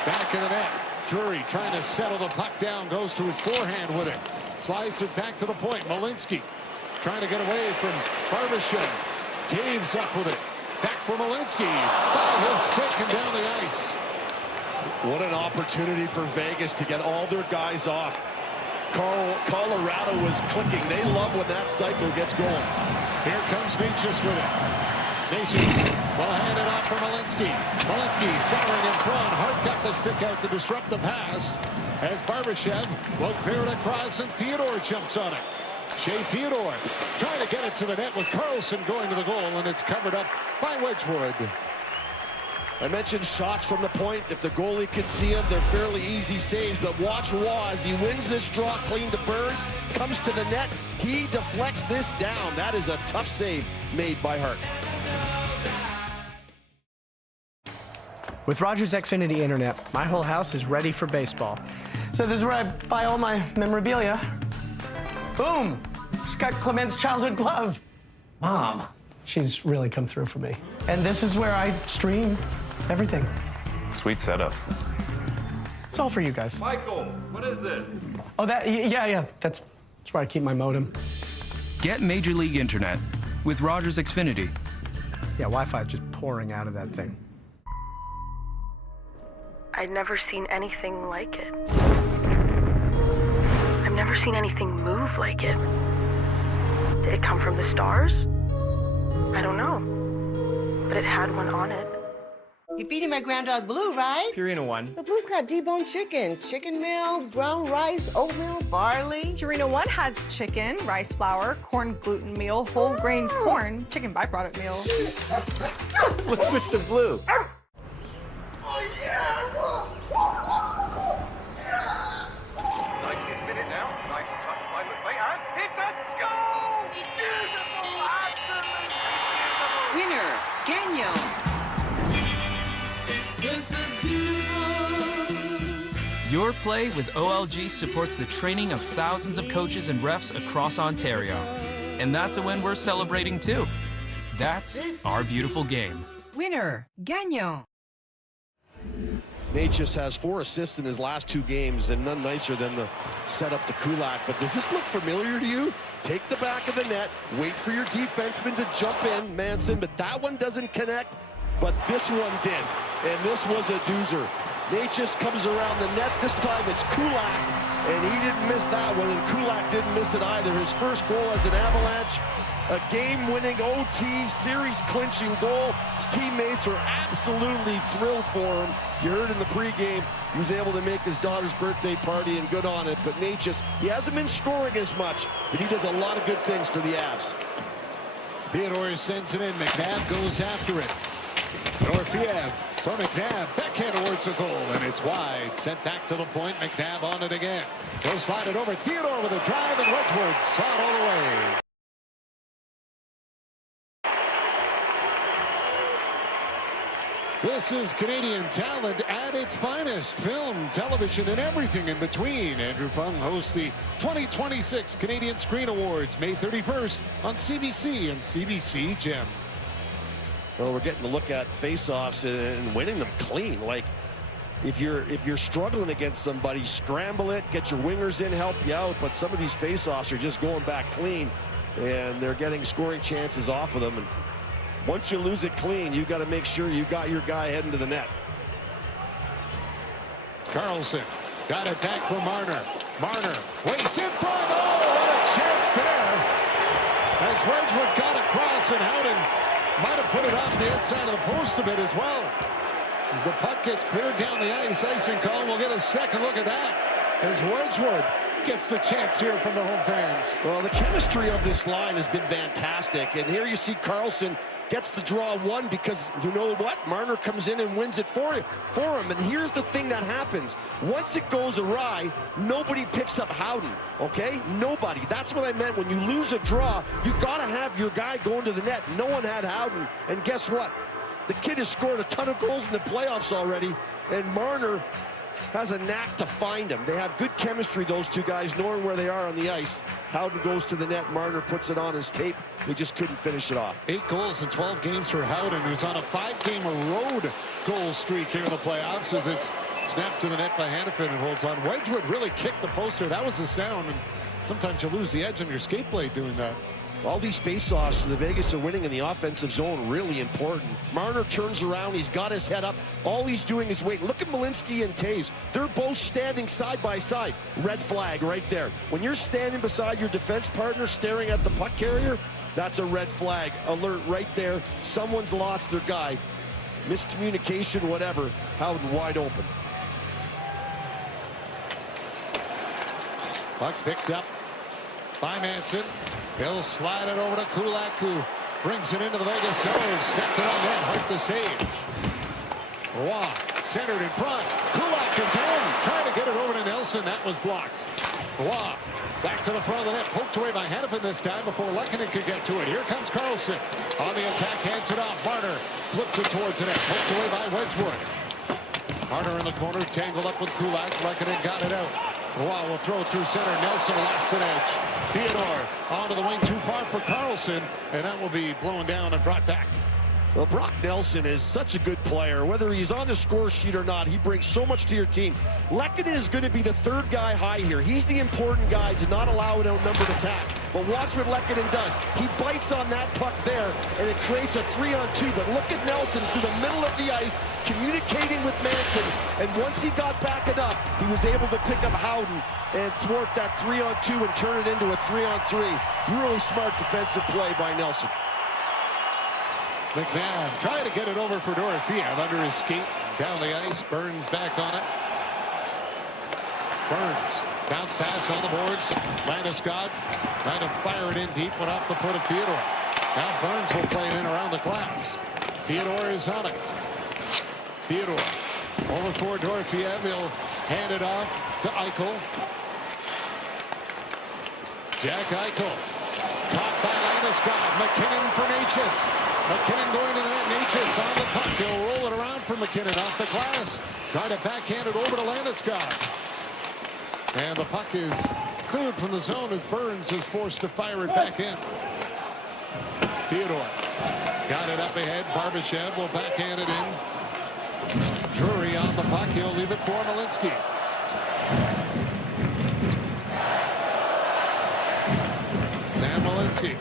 Back in the net. Drury trying to settle the puck down. Goes to his forehand with it. Slides it back to the point. Malinsky trying to get away from Barbashev. Taves up with it. Back for Malinsky. By his stick and down the ice. What an opportunity for Vegas to get all their guys off. Colorado was clicking. They love when that cycle gets going. Here comes Necas with it. Necas will hand it off for Malinsky. Malinsky centering in front. Hart got the stick out to disrupt the pass as Barbashev will clear it across, and Theodore jumps on it. Shea Theodore trying to get it to the net with Carlson going to the goal, and it's covered up by Wedgwood. I mentioned shots from the point. If the goalie can see him, they're fairly easy saves. But watch Waugh as he wins this draw clean to Burns, comes to the net. He deflects this down. That is a tough save made by Hart. With Rogers Xfinity Internet, my whole house is ready for baseball. So this is where I buy all my memorabilia. Boom! Just got Clement's childhood glove. Mom. She's really come through for me. And this is where I stream everything. Sweet setup. It's all for you guys. Michael, what is this? Oh, yeah. That's where I keep my modem. Get Major League Internet with Rogers Xfinity. Yeah, Wi-Fi just pouring out of that thing. I'd never seen anything like it. I've never seen anything move like it. Did it come from the stars? I don't know. But it had one on it. You're feeding my ground dog Blue, right? Purina 1. But Blue's got deboned chicken meal, brown rice, oatmeal, barley. Purina 1 has chicken, rice flour, corn gluten meal, whole grain corn, chicken byproduct meal. Let's switch to Blue. Winner, Gagnon. Your play with OLG supports the training of thousands of coaches and refs across Ontario. And that's a win we're celebrating too. That's our beautiful game. Winner, Gagnon. Natchez has 4 assists in his last 2 games, and none nicer than the setup to Kulak. But does this look familiar to you? Take the back of the net, wait for your defenseman to jump in, Manson, but that one doesn't connect, but this one did, and this was a doozer. Natchez comes around the net. This time it's Kulak, and he didn't miss that one, and Kulak didn't miss it either. His first goal as an Avalanche, a game-winning OT, series-clinching goal. His teammates were absolutely thrilled for him. You heard in the pregame, he was able to make his daughter's birthday party, and good on it. But Natchez, he hasn't been scoring as much, but he does a lot of good things for the Avs. Theodore sends it in. McNabb goes after it. Dorofiev for McNabb. Backhand towards the goal, and it's wide. Sent back to the point. McNabb on it again. He'll slide it over. Theodore with a drive, and Wedgwood saw it all the way. This is Canadian talent at its finest. Film, television, and everything in between. Andrew Fung hosts the 2026 Canadian Screen Awards, May 31st on CBC and CBC Gem. Well, we're getting to look at face-offs and winning them clean. Like, if you're struggling against somebody, scramble it, get your wingers in, help you out. But some of these face-offs are just going back clean, and they're getting scoring chances off of them. And once you lose it clean, you got to make sure you got your guy heading to the net. Carlson got it back from Marner. Marner waits in front. Oh, what a chance there! As Wedgwood got across, and Howden might have put it off the inside of the post a bit as well. As the puck gets cleared down the ice, icing call. We'll get a second look at that as Wedgwood gets the chance here from the home fans. Well, the chemistry of this line has been fantastic, and here you see Carlson gets the draw one because you know what? Marner comes in and wins it for him. And here's the thing that happens. Once it goes awry, nobody picks up Howden, okay? Nobody. That's what I meant. When you lose a draw, you got to have your guy going to the net. No one had Howden, and guess what? The kid has scored a ton of goals in the playoffs already, and Marner has a knack to find him. They have good chemistry, those two guys, knowing where they are on the ice. Howden goes to the net. Marner puts it on his tape. They just couldn't finish it off. 8 goals in 12 games for Howden, who's on a 5-game road goal streak here in the playoffs, as it's snapped to the net by Hannafin and holds on. Wedgwood really kicked the poster. That was the sound, and sometimes you lose the edge on your skate blade doing that. All these face-offs, the Vegas are winning in the offensive zone, really important. Marner turns around, he's got his head up. All he's doing is wait. Look at Malinsky and Taves. They're both standing side by side. Red flag right there. When you're standing beside your defense partner staring at the puck carrier, that's a red flag alert right there. Someone's lost their guy. Miscommunication, whatever. Howden wide open. Puck picked up by Manson. He'll slide it over to Kulak, who brings it into the Vegas zone. Stepped it on net, hurt the save. Roy centered in front. Kulak again, trying to get it over to Nelson. That was blocked. Roy back to the front of the net, poked away by Hannafin this time before Lehkonen could get to it. Here comes Carlson on the attack, hands it off. Marner flips it towards the net, poked away by Wedgwood. Marner in the corner, tangled up with Kulak. Lehkonen got it out. Roy will throw it through center. Nelson lost an edge. Theodore onto the wing, too far for Carlson, and that will be blown down and brought back. Well, Brock Nelson is such a good player. Whether he's on the score sheet or not, he brings so much to your team. Lehkonen is going to be the third guy high here. He's the important guy to not allow an outnumbered attack. But watch what Lehkonen does. He bites on that puck there, and it creates a 3-on-2. But look at Nelson through the middle of the ice, communicating with Manson. And once he got back enough, he was able to pick up Howden and thwart that 3-on-2 and turn it into a 3-on-3. Really smart defensive play by Nelson. McNabb trying to get it over for Dorofeev under his skate. Down the ice. Burns back on it. Burns. Bounce pass on the boards. Landeskog trying to fire it in deep. Went off the foot of Theodore. Now Burns will play it in around the glass. Theodore is on it. Theodore over for Dorofeev. He'll hand it off to Eichel. Jack Eichel. Caught by Landeskog. McKinnon for Natchez. McKinnon going to the net. Natchez on the puck. He'll roll it around for McKinnon off the glass. Trying to backhand it over to Landeskog. And the puck is cleared from the zone as Burns is forced to fire it back in. Theodore got it up ahead. Barbashev will backhand it in. Drury on the puck. He'll leave it for Malinsky. Sam Malinsky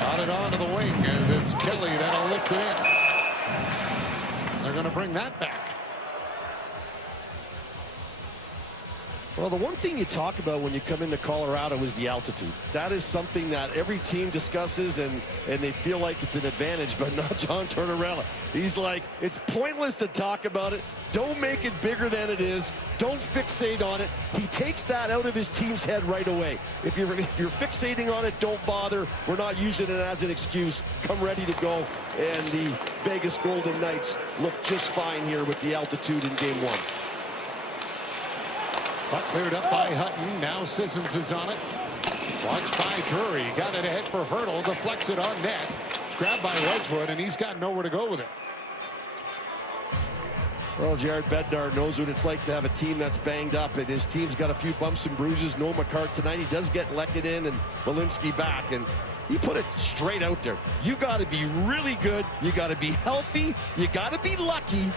got it onto the wing as it's Kelly that'll lift it in. They're going to bring that back. Well, the one thing you talk about when you come into Colorado is the altitude. That is something that every team discusses, and they feel like it's an advantage, but not John Tortorella. He's like, it's pointless to talk about it. Don't make it bigger than it is. Don't fixate on it. He takes that out of his team's head right away. If you're fixating on it, don't bother. We're not using it as an excuse. Come ready to go. And the Vegas Golden Knights look just fine here with the altitude in game one. Puck cleared up by Hutton. Now Sissons is on it. Watched by Drury. Got it ahead for Hurdle. Deflects it on net. Grabbed by Wedgwood, and he's got nowhere to go with it. Well, Jared Bednar knows what it's like to have a team that's banged up, and his team's got a few bumps and bruises. No McCart tonight. He does get Leckett in and Malinsky back, and he put it straight out there. You got to be really good. You got to be healthy. You got to be lucky.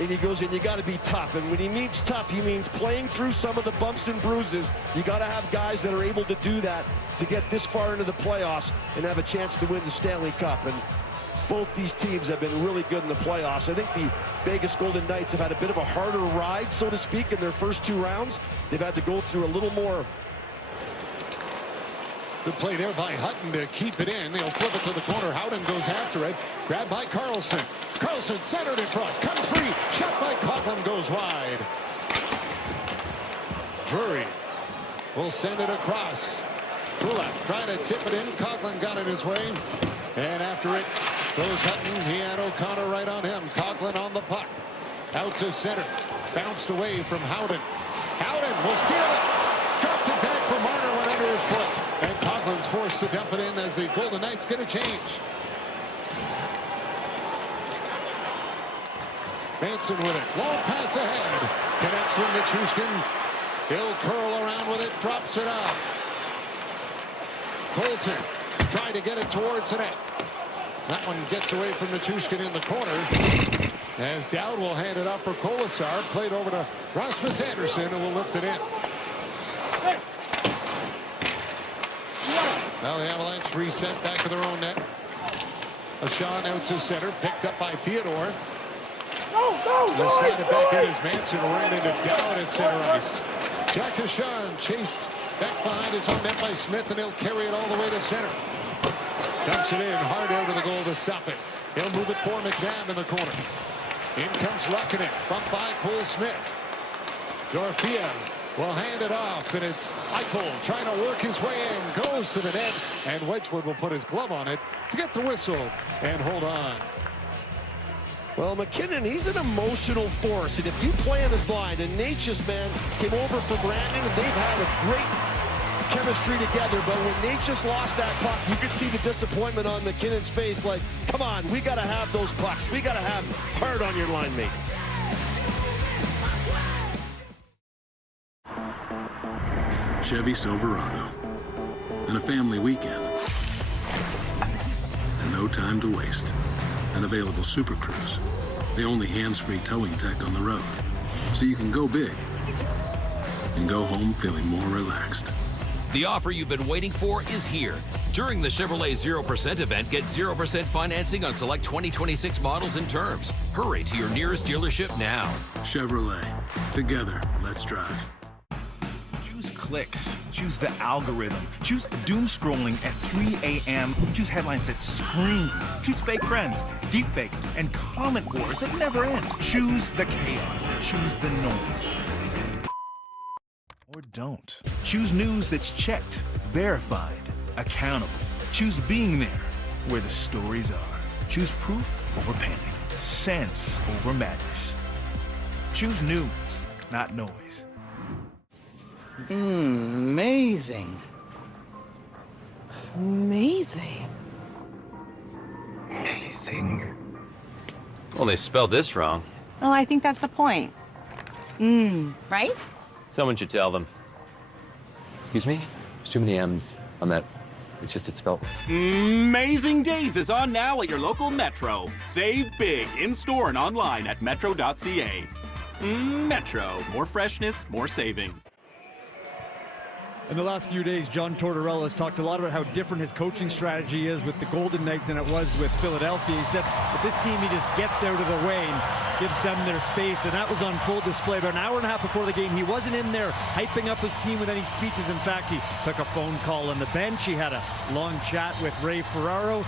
And he goes in, you got to be tough. And when he means tough, he means playing through some of the bumps and bruises. You got to have guys that are able to do that to get this far into the playoffs and have a chance to win the Stanley Cup. And both these teams have been really good in the playoffs. I think the Vegas Golden Knights have had a bit of a harder ride, so to speak, in their first two rounds. They've had to go through a little more. Good play there by Hutton to keep it in. They'll flip it to the corner. Howden goes after it. Grabbed by Carlson. Carlson centered in front. Comes free. Shot by Coughlin goes wide. Drury will send it across. Kulak trying to tip it in. Coughlin got it his way. And after it goes Hutton. He had O'Connor right on him. Coughlin on the puck. Out to center. Bounced away from Howden. Howden will steal it. Dropped it back for Marner. Went under his foot. And Coughlin's forced to dump it in as the Golden Knights get a change. Manson with it. Long pass ahead. Connects with Nichushkin. He'll curl around with it. Drops it off. Colton trying to get it towards the net. That one gets away from Nichushkin in the corner. As Dowd will hand it up for Kolasar. Played over to Rasmus Anderson, who will lift it in. Now the Avalanche reset back to their own net. Ashawn out to center, picked up by Theodore. They'll slide it back in as Manson ran into Dowd at center ice. Jack Ashawn chased back behind his own net by Smith, and he'll carry it all the way to center. Dumps it in, hard out of the goal to stop it. He'll move it for McNabb in the corner. In comes Luckinen, bumped by Cole Smith. Dorofeev will hand it off, and it's Eichel trying to work his way in, goes to the net, and Wedgwood will put his glove on it to get the whistle and hold on. Well, McKinnon, he's an emotional force, and if you play on this line, and Natchez, man, came over for Brandon, and they've had a great chemistry together, but when Natchez lost that puck, you could see the disappointment on McKinnon's face, like, come on, we got to have those pucks. We got to have hard on your line, mate. Chevy Silverado, and a family weekend, and no time to waste. An available Super Cruise, the only hands-free towing tech on the road, so you can go big and go home feeling more relaxed. The offer you've been waiting for is here. During the Chevrolet 0% event, get 0% financing on select 2026 models and terms. Hurry to your nearest dealership now. Chevrolet, together, let's drive. clicks. Choose the algorithm. Choose doom scrolling at 3 a.m. Choose headlines that scream. Choose fake friends, deep fakes, and comment wars that never end. Choose the chaos. Choose the noise. Or don't. Choose news that's checked, verified, accountable. Choose being there where the stories are. Choose proof over panic. Sense over madness. Choose news, not noise. Amazing. Amazing. Amazing. Well, they spelled this wrong. Oh, I think that's the point. Right? Someone should tell them. Excuse me? There's too many M's on that. It's spelled. Amazing Days is on now at your local Metro. Save big in-store and online at metro.ca. Metro. More freshness, more savings. In the last few days, John Tortorella has talked a lot about how different his coaching strategy is with the Golden Knights than it was with Philadelphia. He said, with this team, he just gets out of the way and gives them their space, and that was on full display. About an hour and a half before the game, he wasn't in there hyping up his team with any speeches. In fact, he took a phone call on the bench. He had a long chat with Ray Ferraro.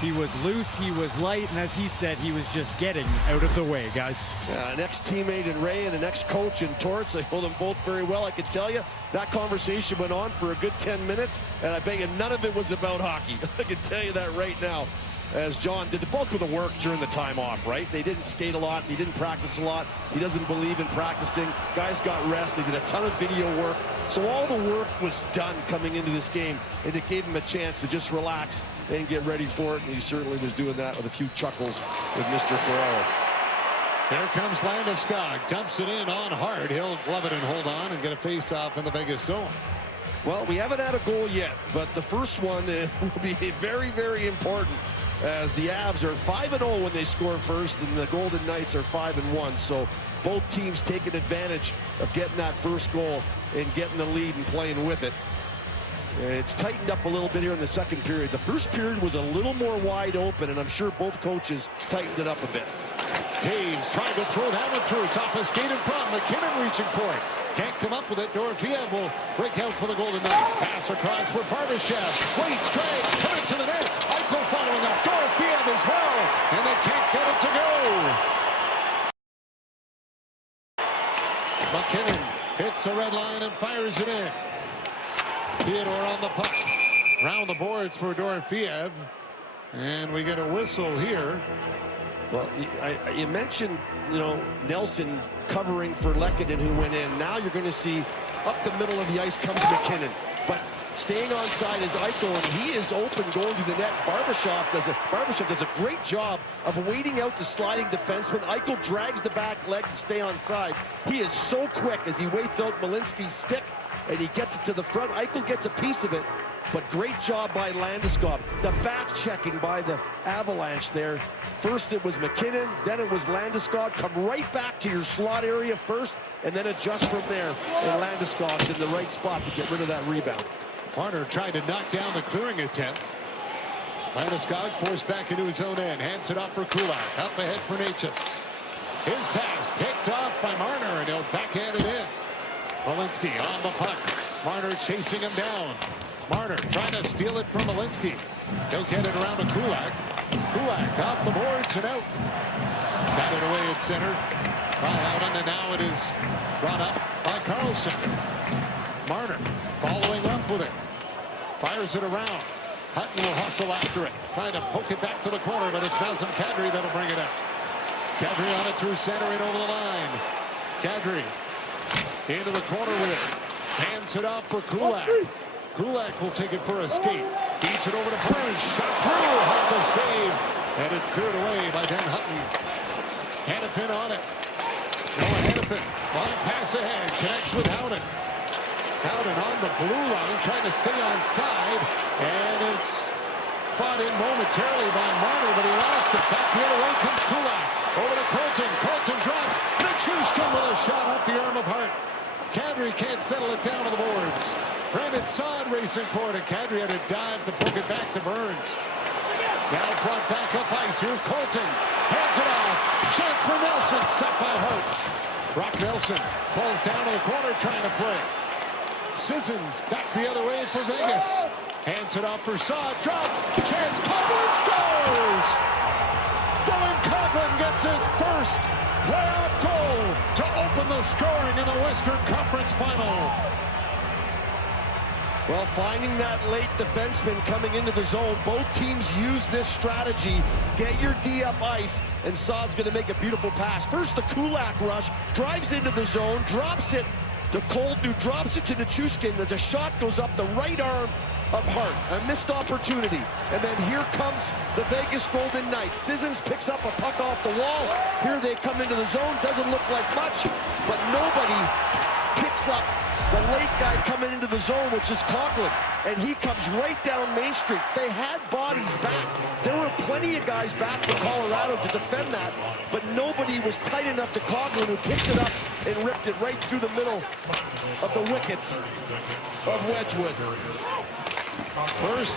He was loose, he was light, and as he said, he was just getting out of the way, guys. An ex-teammate in Ray and an ex-coach in Torts. I know them both very well. I can tell you that conversation went on for a good 10 minutes, and I bet you none of it was about hockey. I can tell you that right now, as John did the bulk of the work during the time off, right? They didn't skate a lot. He didn't practice a lot. He doesn't believe in practicing. Guys got rest. They did a ton of video work. So all the work was done coming into this game, and it gave him a chance to just relax and get ready for it. And he certainly was doing that with a few chuckles with Mr. Ferraro. There comes Landeskog, dumps it in on hard. He'll glove it and hold on and get a face-off in the Vegas zone. Well, we haven't had a goal yet, but the first one will be very, very important, as the Avs are 5-0 when they score first, and the Golden Knights are 5-1. So both teams taking advantage of getting that first goal and getting the lead and playing with it. And it's tightened up a little bit here in the second period. The first period was a little more wide open, and I'm sure both coaches tightened it up a bit. Taves trying to throw that one through. It's off a skate in front. McKinnon reaching for it. Can't come up with it. Dorofeev will break out for the Golden Knights. Pass across for Barbashev. Waits, drags, put it to the net. Eichel following up. Dorofeev as well. And they can't get it to go. McKinnon hits the red line and fires it in. Theodore on the puck. Round the boards for Dorofeev. And we get a whistle here. Well, you mentioned, Nelson covering for Lehkonen, who went in. Now you're going to see up the middle of the ice comes McKinnon. But staying onside is Eichel, and he is open going to the net. Barbashev does a great job of waiting out the sliding defenseman. Eichel drags the back leg to stay onside. He is so quick as he waits out Malinsky's stick, and he gets it to the front. Eichel gets a piece of it, but great job by Landeskog. The back checking by the Avalanche there. First it was McKinnon, then it was Landeskog. Come right back to your slot area first, and then adjust from there. And Landeskog's in the right spot to get rid of that rebound. Marner tried to knock down the clearing attempt. Landeskog forced back into his own end. Hands it off for Kulak. Up ahead for Natchez. His pass picked off by Marner, and he'll backhand it in. Malinsky on the puck. Marner chasing him down. Marner trying to steal it from Malinsky. He'll get it around to Kulak. Kulak off the boards and out. Got it away at center. By Howden, and now it is brought up by Carlson. Marner following up with it. Fires it around. Hutton will hustle after it. Trying to poke it back to the corner, but it's now some Kadri that'll bring it up. Kadri on it through center and over the line. Kadri into the corner with it. Hands it off for Kulak. Kulak will take it for a skate. Beats it over to Burns. Shot through. Hard to save. And it's cleared away by Dan Hutton. Hannafin on it. Noah Hannafin. Long pass ahead. Connects with Howden. Howden on the blue line. Trying to stay on side. And it's fought in momentarily by Marner, but he lost it. Back the other way comes Kulak. Over to Colton. Colton drops. Nichushkin with a shot off the arm of Hart. Kadri can't settle it down to the boards. Brandon Saad racing for it, and Kadri had a dive to poke it back to Burns. Now brought back up ice. Here's Colton. Hands it off. Chance for Nelson. Stopped by Hart. Brock Nelson falls down to the corner trying to play. Sissons back the other way for Vegas. Hands it off for Saad. Drop. Chance. Coughlin scores. Dylan Coughlin gets his first playoff goal to open the scoring in the Western Conference Final. Well, finding that late defenseman coming into the zone, both teams use this strategy. Get your D up ice, and Saad's going to make a beautiful pass. First, the Kulak rush, drives into the zone, drops it to Colt, who drops it to Nichushkin. The shot goes up the right arm of Hart. A missed opportunity. And then here comes the Vegas Golden Knights. Sissons picks up a puck off the wall. Here they come into the zone. Doesn't look like much, but nobody picks up the late guy coming into the zone, which is Coughlin, and he comes right down Main Street. They had bodies back. There were plenty of guys back for Colorado to defend that, but nobody was tight enough to Coughlin, who picked it up and ripped it right through the middle of the wickets of Wedgwood. First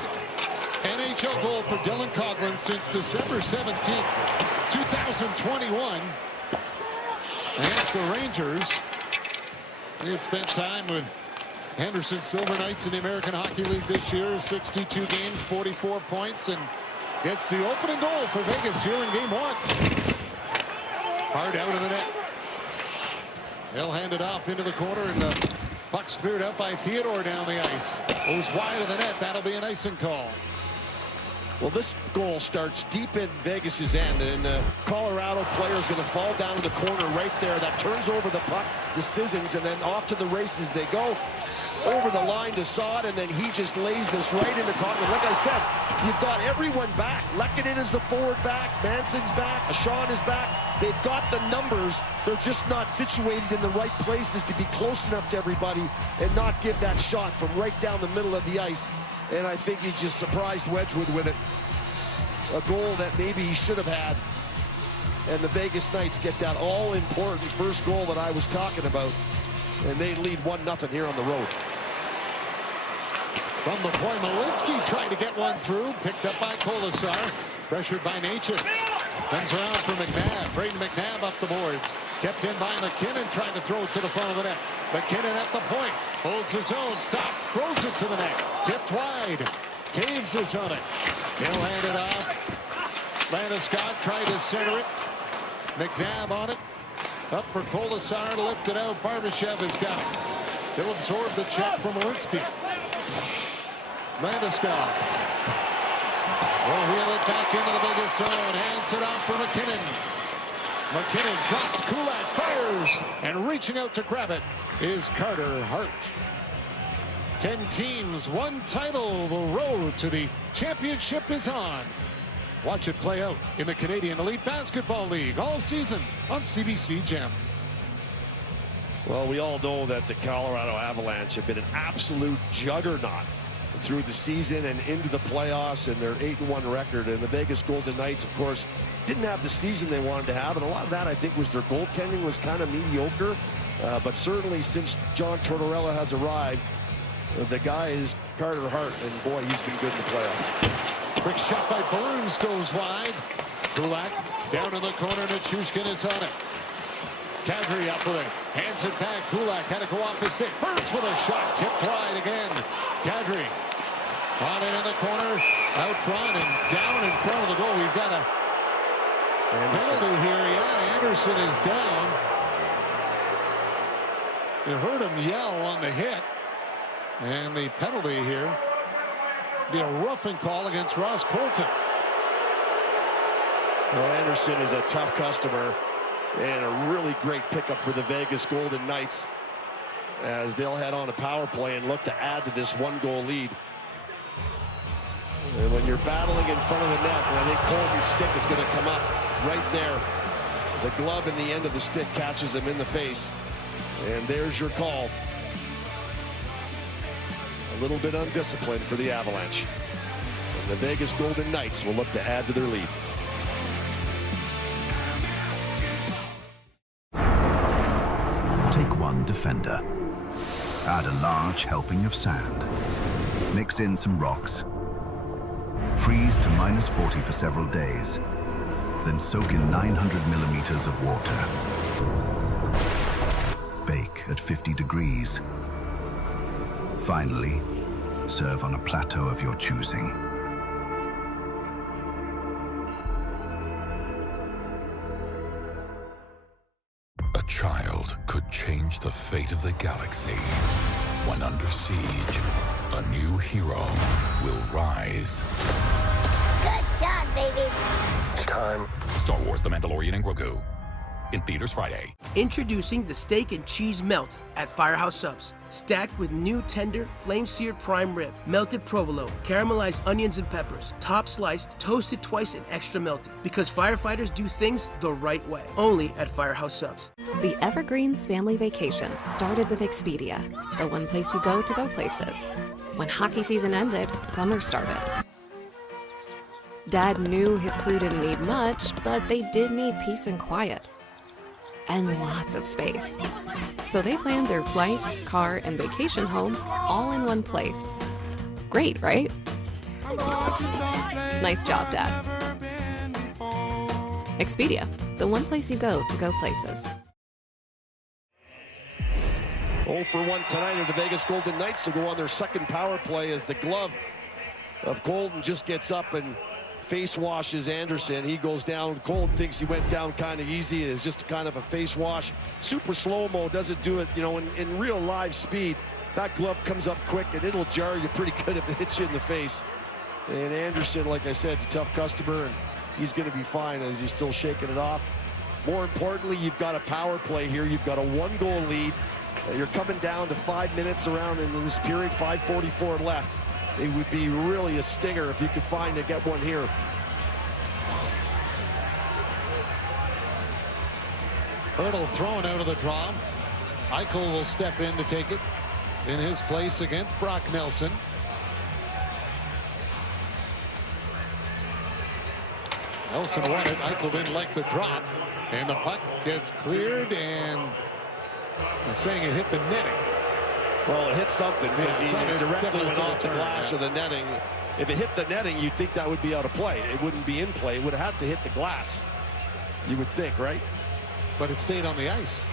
NHL goal for Dylan Coughlin since December 17th, 2021 against the Rangers. He had spent time with Henderson Silver Knights in the American Hockey League this year. 62 games, 44 points, and it's the opening goal for Vegas here in game one. Hard out of the net. They'll hand it off into the corner, and the puck's cleared out by Theodore down the ice. Goes wide of the net. That'll be an icing call. Well, this goal starts deep in Vegas's end, and the Colorado player is going to fall down in the corner right there. That turns over the puck to Sissons, and then off to the races they go. Over the line to Saad, and then he just lays this right into Coughlin. Like I said, you've got everyone back. Lehkonen is the forward back. Manson's back. Ashawn is back. They've got the numbers. They're just not situated in the right places to be close enough to everybody and not give that shot from right down the middle of the ice. And I think he just surprised Wedgwood with it. A goal that maybe he should have had. And the Vegas Knights get that all-important first goal that I was talking about. And they lead 1-0 here on the road. From the point, Malinsky tried to get one through. Picked up by Kolasar. Pressured by Natchez. Comes around for McNabb. Braden McNabb up the boards. Kept in by McKinnon, trying to throw it to the front of the net. McKinnon at the point. Holds his own. Stops. Throws it to the net. Tipped wide. Taves is on it. He'll hand it off. Landeskog tried to center it. McNabb on it. Up for Kolasar to lift it out. Barbashev has got it. He'll absorb the check from Malinsky. Landeskog will wheel it back into the Vegas zone. Hands it off for McKinnon. McKinnon drops. Kulak fires. And reaching out to grab it is Carter Hart. 10 teams, 1 title. The road to the championship is on. Watch it play out in the Canadian Elite Basketball League all season on CBC Gem. Well, we all know that the Colorado Avalanche have been an absolute juggernaut through the season and into the playoffs, and their 8-1 record. And the Vegas Golden Knights, of course, didn't have the season they wanted to have, and a lot of that, I think, was their goaltending was kind of mediocre. But certainly since John Tortorella has arrived, the guy is Carter Hart, and boy, he's been good in the playoffs. Quick shot by Burns goes wide. Kulak down in the corner. Nichushkin is on it. Kadri up with it. Hands it back. Kulak had to go off his stick. Burns with a shot. Tipped wide again. Kadri on it in the corner. Out front and down in front of the goal. We've got a penalty here. Yeah, Anderson is down. You heard him yell on the hit. And the penalty here be a roughing call against Ross Colton. Well, Anderson is a tough customer and a really great pickup for the Vegas Golden Knights as they'll head on a power play and look to add to this 1-goal lead. And when you're battling in front of the net, and I think Colby's stick is going to come up right there. The glove in the end of the stick catches him in the face. And there's your call. A little bit undisciplined for the Avalanche. And the Vegas Golden Knights will look to add to their lead. Take one defender. Add a large helping of sand. Mix in some rocks. Freeze to -40 for several days. Then soak in 900 millimeters of water. Bake at 50 degrees. Finally, serve on a plateau of your choosing. A child could change the fate of the galaxy. When under siege, a new hero will rise. Good shot, baby. It's time. Star Wars: The Mandalorian and Grogu. In theaters Friday. Introducing the steak and cheese melt at Firehouse Subs. Stacked with new tender, flame-seared prime rib, melted provolone, caramelized onions and peppers, top sliced, toasted twice and extra melted. Because firefighters do things the right way. Only at Firehouse Subs. The Evergreens family vacation started with Expedia, the one place you go to go places. When hockey season ended, summer started. Dad knew his crew didn't need much, but they did need peace and quiet. And lots of space. So they planned their flights, car, and vacation home all in one place. Great, right? Nice job, Dad. Expedia, the one place you go to go places. 0 for 1 tonight are the Vegas Golden Knights to go on their second power play as the glove of Colton just gets up and face washes Anderson. He goes down. Colton thinks he went down kind of easy. It's just kind of a face wash. Super slow-mo, doesn't do it, you know, in real live speed. That glove comes up quick and it'll jar you pretty good if it hits you in the face. And Anderson, like I said, is a tough customer and he's going to be fine as he's still shaking it off. More importantly, you've got a power play here. You've got a 1-goal lead. You're coming down to 5 minutes around in this period, 5:44 left. It would be really a stinger if you could find to get one here. Hurdle thrown out of the draw. Eichel will step in to take it in his place against Brock Nelson. Nelson won it. Eichel didn't like the drop. And the puck gets cleared and it's saying it hit the netting. Well, it hit something because he directly went off the glass or the netting. If it hit the netting, you'd think that would be out of play. It wouldn't be in play. It would have had to hit the glass. You would think, right? But it stayed on the ice.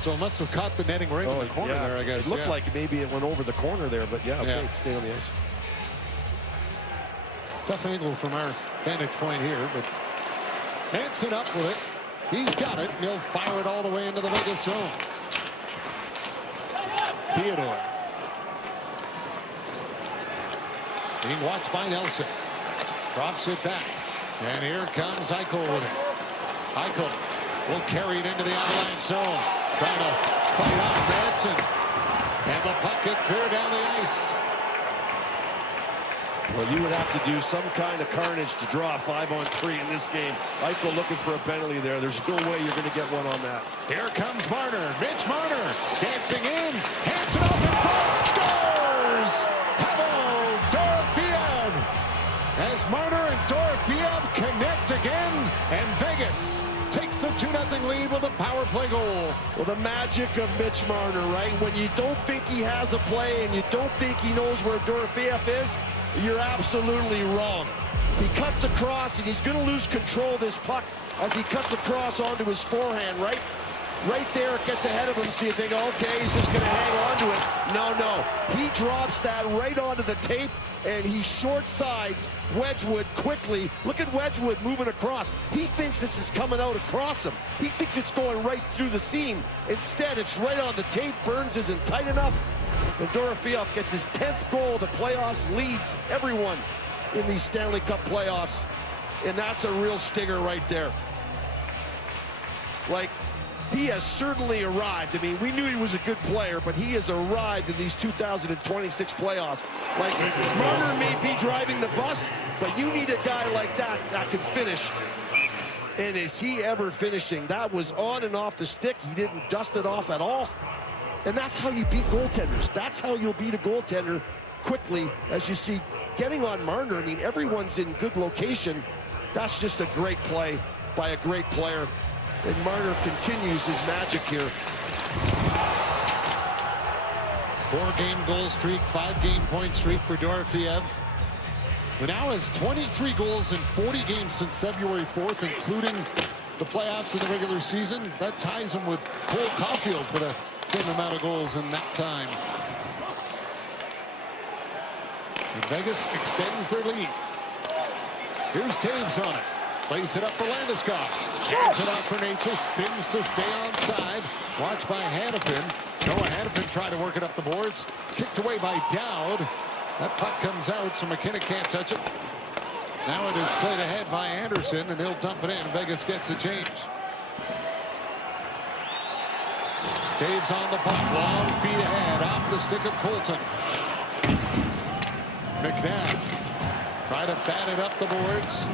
So it must have caught the netting right in the corner there, I guess. It looked like maybe it went over the corner there, but yeah, okay, it stayed on the ice. Tough angle from our vantage point here, but Manson up with it. He's got it, and he'll fire it all the way into the Vegas zone. Theodore. Being watched by Nelson. Drops it back. And here comes Eichel with it. Eichel will carry it into the Avalanche zone. Trying to fight off Manson. And the puck gets cleared down the ice. Well, you would have to do some kind of carnage to draw a 5-on-3 in this game. Eichel looking for a penalty there. There's no way you're going to get one on that. Here comes Marner. Mitch Marner dancing in. Hands it up in front. Scores! Pavel Dorofeev. As Marner and Dorofeev connect again. And Vegas takes the 2-0 lead with a power play goal. Well, the magic of Mitch Marner, right? When you don't think he has a play and you don't think he knows where Dorofeev is, you're absolutely wrong. He cuts across, and he's going to lose control of this puck as he cuts across onto his forehand, right? Right there, it gets ahead of him, so you think, okay, he's just going to hang on to it. No. He drops that right onto the tape, and he short sides Wedgwood quickly. Look at Wedgwood moving across. He thinks this is coming out across him. He thinks it's going right through the seam. Instead, it's right on the tape. Burns isn't tight enough. And Dorofeev gets his 10th goal of the playoffs, leads everyone in these Stanley Cup playoffs. And that's a real stinger right there. Like, he has certainly arrived. I mean, we knew he was a good player, but he has arrived in these 2026 playoffs. Like, Marner may be driving the bus, but you need a guy like that that can finish. And is he ever finishing? That was on and off the stick. He didn't dust it off at all. And that's how you beat goaltenders. That's how you'll beat a goaltender quickly, as you see getting on Marner. I mean, everyone's in good location. That's just a great play by a great player. And Marner continues his magic here. 4-game goal streak, 5-game point streak for Dorofeev, who now has 23 goals in 40 games since February 4th, including the playoffs in the regular season. That ties him with Cole Caulfield for the same amount of goals in that time. And Vegas extends their lead. Here's Taves on it. Plays it up for Landeskog. Hands it off for Nature. Spins to stay onside. Watched by Hannafin. Noah Hannafin tried to work it up the boards. Kicked away by Dowd. That puck comes out, so McKinnon can't touch it. Now it is played ahead by Anderson, and he'll dump it in. Vegas gets a change. Taves on the puck. Long feet ahead. Off the stick of Colton. McNabb. Try to bat it up the boards.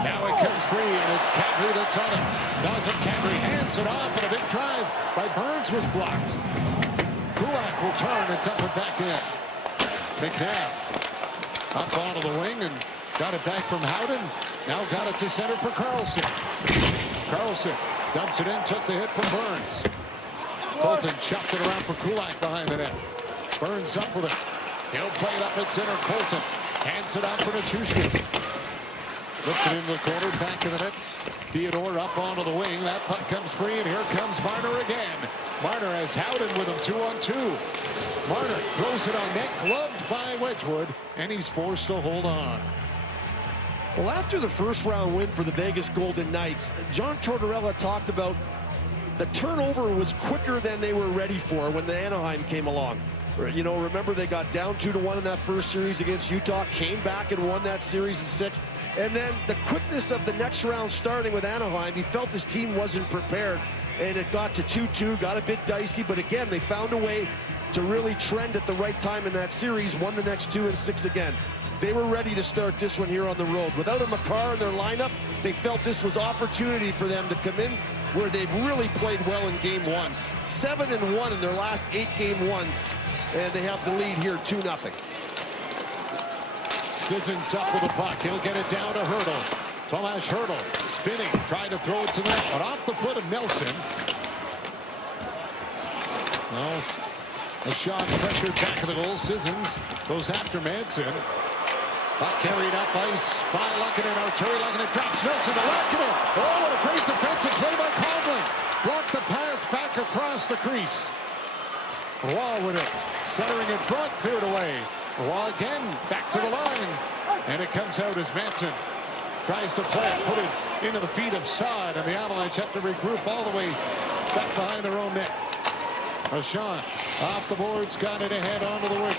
Now it comes free, and it's Kadri that's on it. Nazem Kadri hands it off, and a big drive by Burns was blocked. Kulak will turn and dump it back in. McNabb up onto the wing and got it back from Howden. Now got it to center for Carlson. Carlson dumps it in, took the hit from Burns. Colton chopped it around for Kulak behind the net. Burns up with it. He'll play it up at center. Colton hands it out for Nichushkin. Lifted into the corner, back in the net. Theodore up onto the wing. That puck comes free, and here comes Marner again. Marner has Howden with him 2-on-2. Marner throws it on net, gloved by Wedgwood, and he's forced to hold on. Well, after the first round win for the Vegas Golden Knights, John Tortorella talked about the turnover was quicker than they were ready for when the Anaheim came along. You know, remember they got down 2-1 in that first series against Utah, came back and won that series in 6. And then the quickness of the next round starting with Anaheim, he felt his team wasn't prepared. And it got to 2-2, got a bit dicey. But again, they found a way to really trend at the right time in that series, won the next 2 and 6 again. They were ready to start this one here on the road. Without a Makar in their lineup, they felt this was opportunity for them to come in where they've really played well in game 1s. 7-1 in their last 8 game 1s. And they have the lead here 2-0. Sissons up with the puck. He'll get it down to Hurdle. Tomas Hurdle spinning, trying to throw it to the net, but off the foot of Nelson. Well, a shot pressured back of the goal. Sissons goes after Manson. Puck carried up ice by Luckinen. Arturi Luckinen drops Nelson to Luckinen. Oh, what a great defensive play by Coughlin. Blocked the pass back across the crease. Roy with it. Centering in front, cleared away. Roy again, back to the line. And it comes out as Manson tries to play it, put it into the feet of Saad, and the Avalanche have to regroup all the way back behind their own net. Ashawn off the boards, got it ahead onto the wing.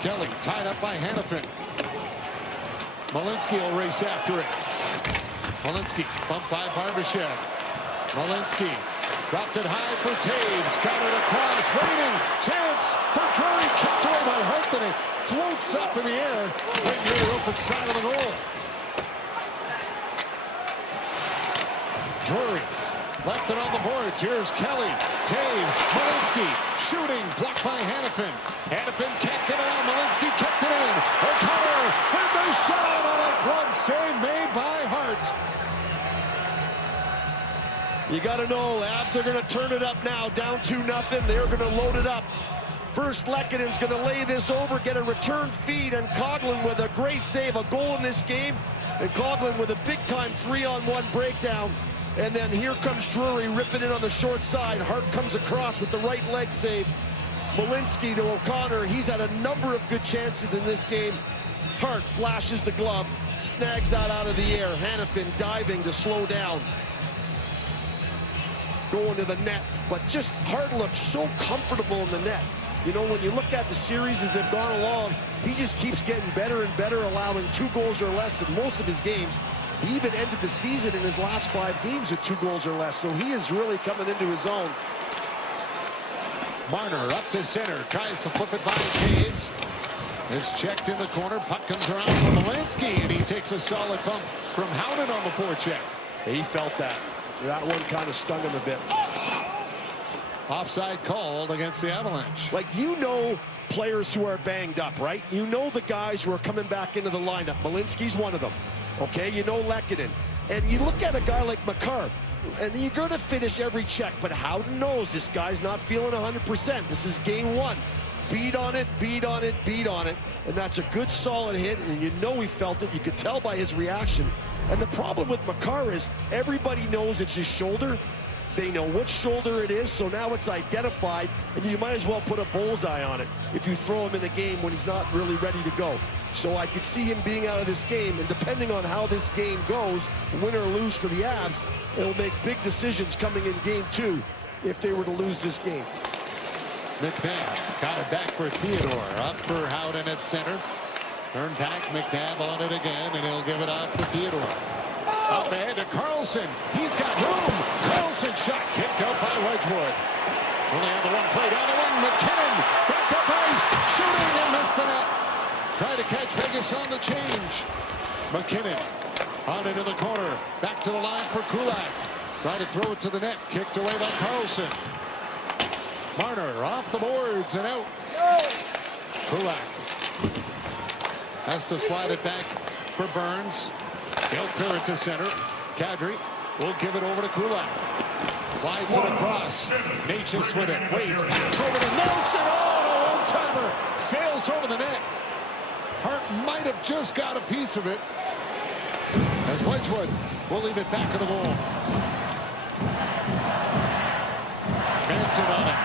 Kelly tied up by Hannafin. Malinsky will race after it. Malinsky bumped by Barbashev. Malinsky dropped it high for Taves. Got it across. Waiting. Chance for Drury. Kicked away by Hart. Then it floats up in the air right near the open side of the goal. Drury left it on the boards. Here's Kelly. Taves. Malinsky shooting. Blocked by Hannafin. Hannafin can't get it out. Malinsky kept it in. O'Connor with the shot on a glove save made by Hart. You got to know, Labs are going to turn it up now, down 2-0. They're going to load it up. First, Lekkonen's going to lay this over, get a return feed, and Coughlin with a great save, a goal in this game. And Coughlin with a big-time 3-on-1 breakdown. And then here comes Drury ripping in on the short side. Hart comes across with the right leg save. Malinsky to O'Connor. He's had a number of good chances in this game. Hart flashes the glove, snags that out of the air. Hannafin diving to slow down. Going to the net, but just Hart looks so comfortable in the net. You know, when you look at the series as they've gone along, he just keeps getting better and better, allowing 2 goals or less in most of his games. He even ended the season in his last 5 games with 2 goals or less, so he is really coming into his own. Marner up to center, tries to flip it by Taves. It's checked in the corner, puck comes around from Malinsky, and he takes a solid bump from Howden on the forecheck. He felt that. That one kind of stung him a bit. Offside called against the Avalanche. Like, you know players who are banged up, right? You know the guys who are coming back into the lineup. Malinsky's one of them. Okay, you know Lekkonen. And you look at a guy like Makar, and you're going to finish every check, but Howden knows this guy's not feeling 100%. This is game 1. Beat on it, beat on it, beat on it. And that's a good, solid hit, and you know he felt it. You could tell by his reaction. And the problem with Makar is everybody knows it's his shoulder, They know which shoulder it is, so now it's identified, and you might as well put a bullseye on it if you throw him in the game when he's not really ready to go. So I could see him being out of this game, and depending on how this game goes, win or lose for the Avs, it'll make big decisions coming in game 2 if they were to lose this game. McNabb got it back for Theodore. Up for Howden at center. Turn back, McNabb on it again, and he'll give it off to Theodore. Up ahead to Carlson. He's got room. Carlson shot kicked out by Wedgwood. Only had the one play down the wing. McKinnon back up ice. Shooting and missed the net. Tried to catch Vegas on the change. McKinnon on into the corner. Back to the line for Kulak. Tried to throw it to the net. Kicked away by Carlson. Marner off the boards and out. Kulak has to slide it back for Burns. He'll clear it to center. Kadri will give it over to Kulak. Slides it across. Natchez with it. Waits. Pass over to Nelson. Oh, and a one-timer. Sails over the net. Hart might have just got a piece of it. As Wedgwood will leave it back of the goal. Manson on it.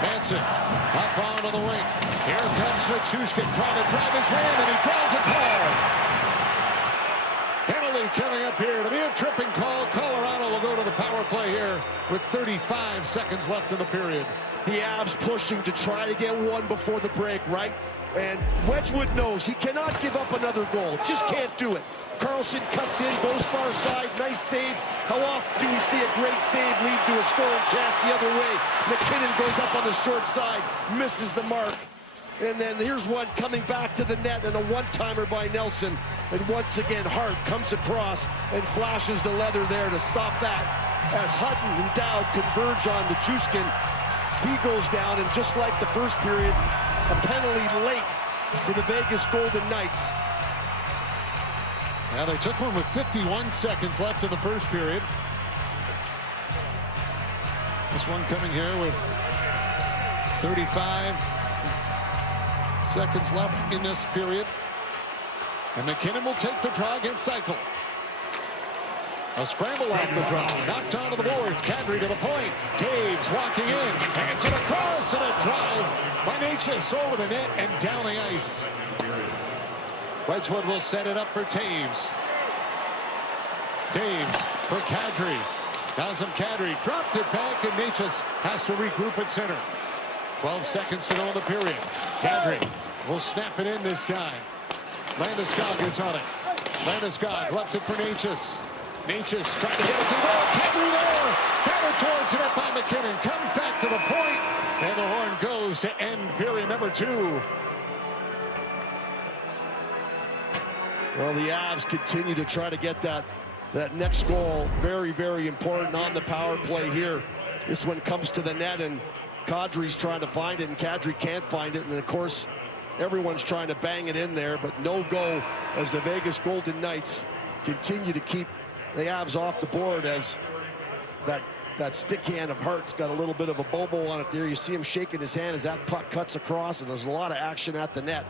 Manson up onto the wing. Here comes Nichushkin trying to drive his way in, and he draws a call. Penalty coming up here to be a tripping call. Colorado will go to the power play here with 35 seconds left in the period. The Avs pushing to try to get one before the break, right? And Wedgwood knows he cannot give up another goal. Just can't do it. Carlson cuts in, goes far side, nice save. How often do we see a great save lead to a scoring chance the other way? McKinnon goes up on the short side, misses the mark. And then here's one coming back to the net and a one-timer by Nelson. And once again, Hart comes across and flashes the leather there to stop that. As Hutton and Dowd converge on Nichushkin, he goes down, and just like the first period, a penalty late for the Vegas Golden Knights. Now they took one with 51 seconds left in the first period. This one coming here with 35 seconds left in this period. And McKinnon will take the draw against Eichel. A scramble off the draw, knocked onto the boards. Kadri to the point. Taves walking in, hands it across, and a drive by Natchez over the net and down the ice. Wedgwood will set it up for Taves. Taves for Kadri. Nazem Kadri dropped it back, and Natchez has to regroup at center. 12 seconds to go in the period. Kadri will snap it in this time. Landeskog is on it. Landeskog left it for Natchez. Natchez trying to get it to the goal. Kadri there. Batted towards it up by McKinnon. Comes back to the point, and the horn goes to end period number 2. Well, the Avs continue to try to get that next goal. Very, very important on the power play here. This one comes to the net, and Kadri's trying to find it, and Kadri can't find it. And, of course, everyone's trying to bang it in there, but no go as the Vegas Golden Knights continue to keep the Avs off the board, as that stick hand of Hart's got a little bit of a bobo on it there. You see him shaking his hand as that puck cuts across, and there's a lot of action at the net.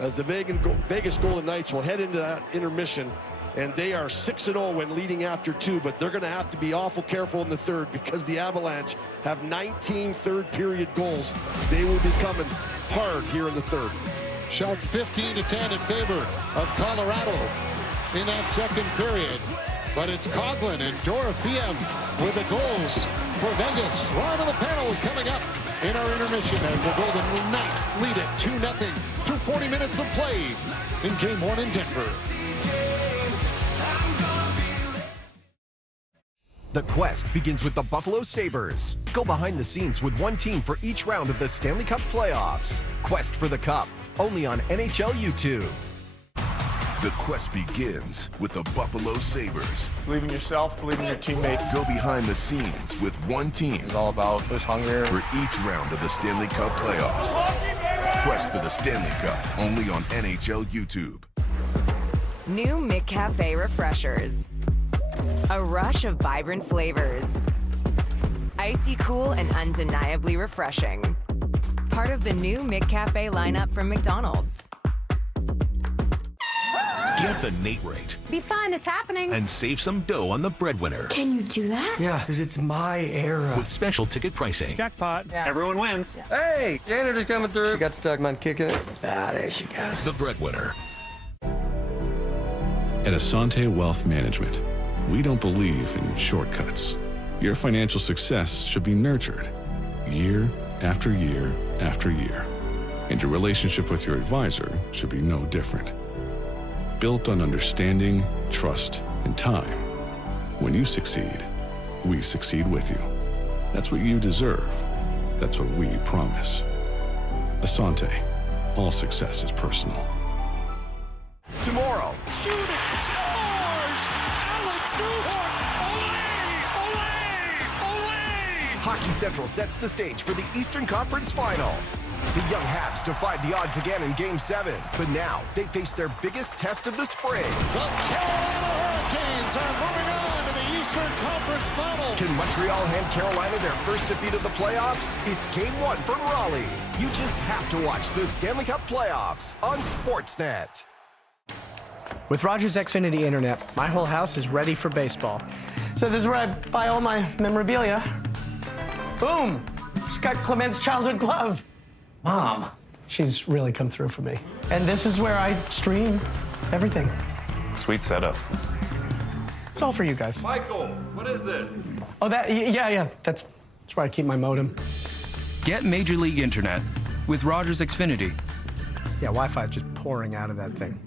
As the Vegas Golden Knights will head into that intermission, and they are 6-0 when leading after 2, but they're going to have to be awful careful in the third, because the Avalanche have 19 third-period goals. They will be coming hard here in the third. Shots 15-10 in favor of Colorado in that second period. But it's Coughlin and Dorofiem with the goals for Vegas. Round of the panel coming up in our intermission as the Golden Knights lead it 2-0 through 40 minutes of play in Game 1 in Denver. The quest begins with the Buffalo Sabres. Go behind the scenes with one team for each round of the Stanley Cup playoffs. Quest for the Cup, only on NHL YouTube. The quest begins with the Buffalo Sabres. Believe in yourself, believe in your teammate. Go behind the scenes with one team. It's all about push hunger. For each round of the Stanley Cup playoffs. Quest for the Stanley Cup, only on NHL YouTube. New McCafe Refreshers. A rush of vibrant flavors. Icy cool and undeniably refreshing. Part of the new McCafe lineup from McDonald's. Get the Nate rate Be fun, it's happening. and save some dough on the breadwinner. Can you do that? Yeah, because it's my era. With special ticket pricing. Jackpot. Everyone wins. Hey, janitor's coming through. She got stuck, man, kicking it. Ah, there she goes. The breadwinner. At Asante Wealth Management, we don't believe in shortcuts. Your financial success should be nurtured year after year after year. And your relationship with your advisor should be no different. Built on understanding, trust, and time. When you succeed, we succeed with you. That's what you deserve. That's what we promise. Asante, all success is personal. Tomorrow. Shoot it! Scores! Alex Newhook! Olay! Olay! Olay! Hockey Central sets the stage for the Eastern Conference Final. The young Habs defied the odds again in Game 7, but now they face their biggest test of the spring. The Carolina Hurricanes are moving on to the Eastern Conference Final. Can Montreal hand Carolina their first defeat of the playoffs? It's Game 1 from Raleigh. You just have to watch the Stanley Cup Playoffs on Sportsnet. With Rogers Xfinity Internet, my whole house is ready for baseball. So this is where I buy all my memorabilia. Boom! Just got Clement's childhood glove. Mom. She's really come through for me. And this is where I stream everything. Sweet setup. It's all for you guys. Michael, what is this? Oh, yeah. That's where I keep my modem. Get Major League Internet with Rogers Xfinity. Yeah, Wi-Fi just pouring out of that thing.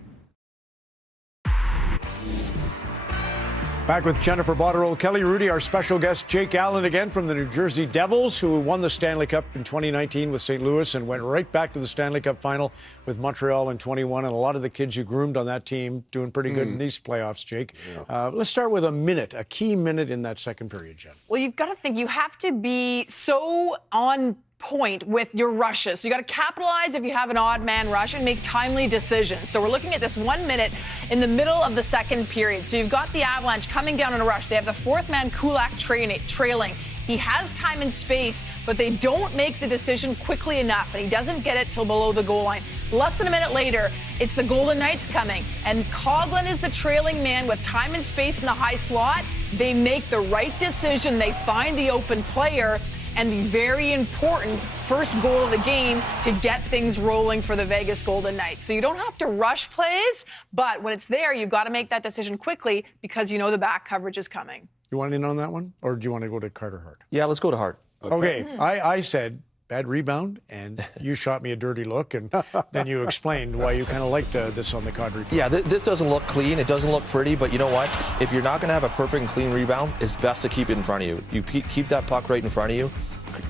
Back with Jennifer Botterill, Kelly Rudy, our special guest, Jake Allen again from the New Jersey Devils, who won the Stanley Cup in 2019 with St. Louis and went right back to the Stanley Cup final with Montreal in 21. And a lot of the kids you groomed on that team doing pretty good in these playoffs, Jake. Yeah. Let's start with a key minute in that second period, Jen. Well, you've got to think you have to be so on point with your rushes. So you got to capitalize if you have an odd man rush and make timely decisions. So we're looking at this 1 minute in the middle of the second period. So you've got the Avalanche coming down in a rush. They have the fourth man Kulak trailing. He has time and space, but they don't make the decision quickly enough, and he doesn't get it till below the goal line. Less than a minute later, it's the Golden Knights coming, and Coughlin is the trailing man with time and space in the high slot. They make the right decision. They find the open player, and the very important first goal of the game to get things rolling for the Vegas Golden Knights. So you don't have to rush plays, but when it's there, you've got to make that decision quickly because you know the back coverage is coming. You want in on that one? Or do you want to go to Carter Hart? Yeah, let's go to Hart. Okay. I said bad rebound, and you shot me a dirty look, and then you explained why you kind of liked this on the Kadri. Yeah, this doesn't look clean. It doesn't look pretty, but you know what? If you're not going to have a perfect and clean rebound, it's best to keep it in front of you. You keep that puck right in front of you.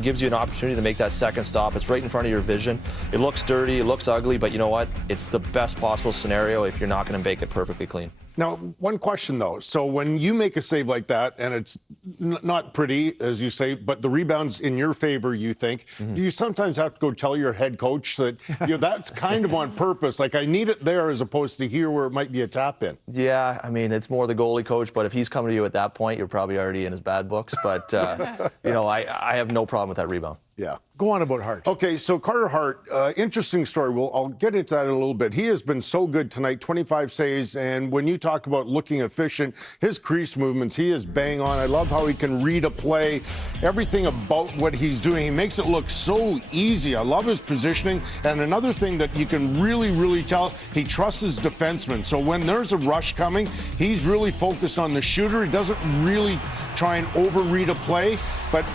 Gives you an opportunity to make that second stop. It's right in front of your vision. It looks dirty, it looks ugly, but you know what? It's the best possible scenario if you're not going to make it perfectly clean. Now, one question, though. So when you make a save like that, and it's not pretty, as you say, but the rebound's in your favor, you think, do you sometimes have to go tell your head coach that that's kind of on purpose? Like, I need it there as opposed to here where it might be a tap-in. Yeah, I mean, it's more the goalie coach, but if he's coming to you at that point, you're probably already in his bad books. But, I have no problem with that rebound. Yeah. Go on about Hart. Okay, so Carter Hart, interesting story. I'll get into that in a little bit. He has been so good tonight, 25 saves, and when you talk about looking efficient, his crease movements, he is bang on. I love how he can read a play, everything about what he's doing. He makes it look so easy. I love his positioning, and another thing that you can really, really tell, he trusts his defensemen. So when there's a rush coming, he's really focused on the shooter. He doesn't really try and overread a play, but,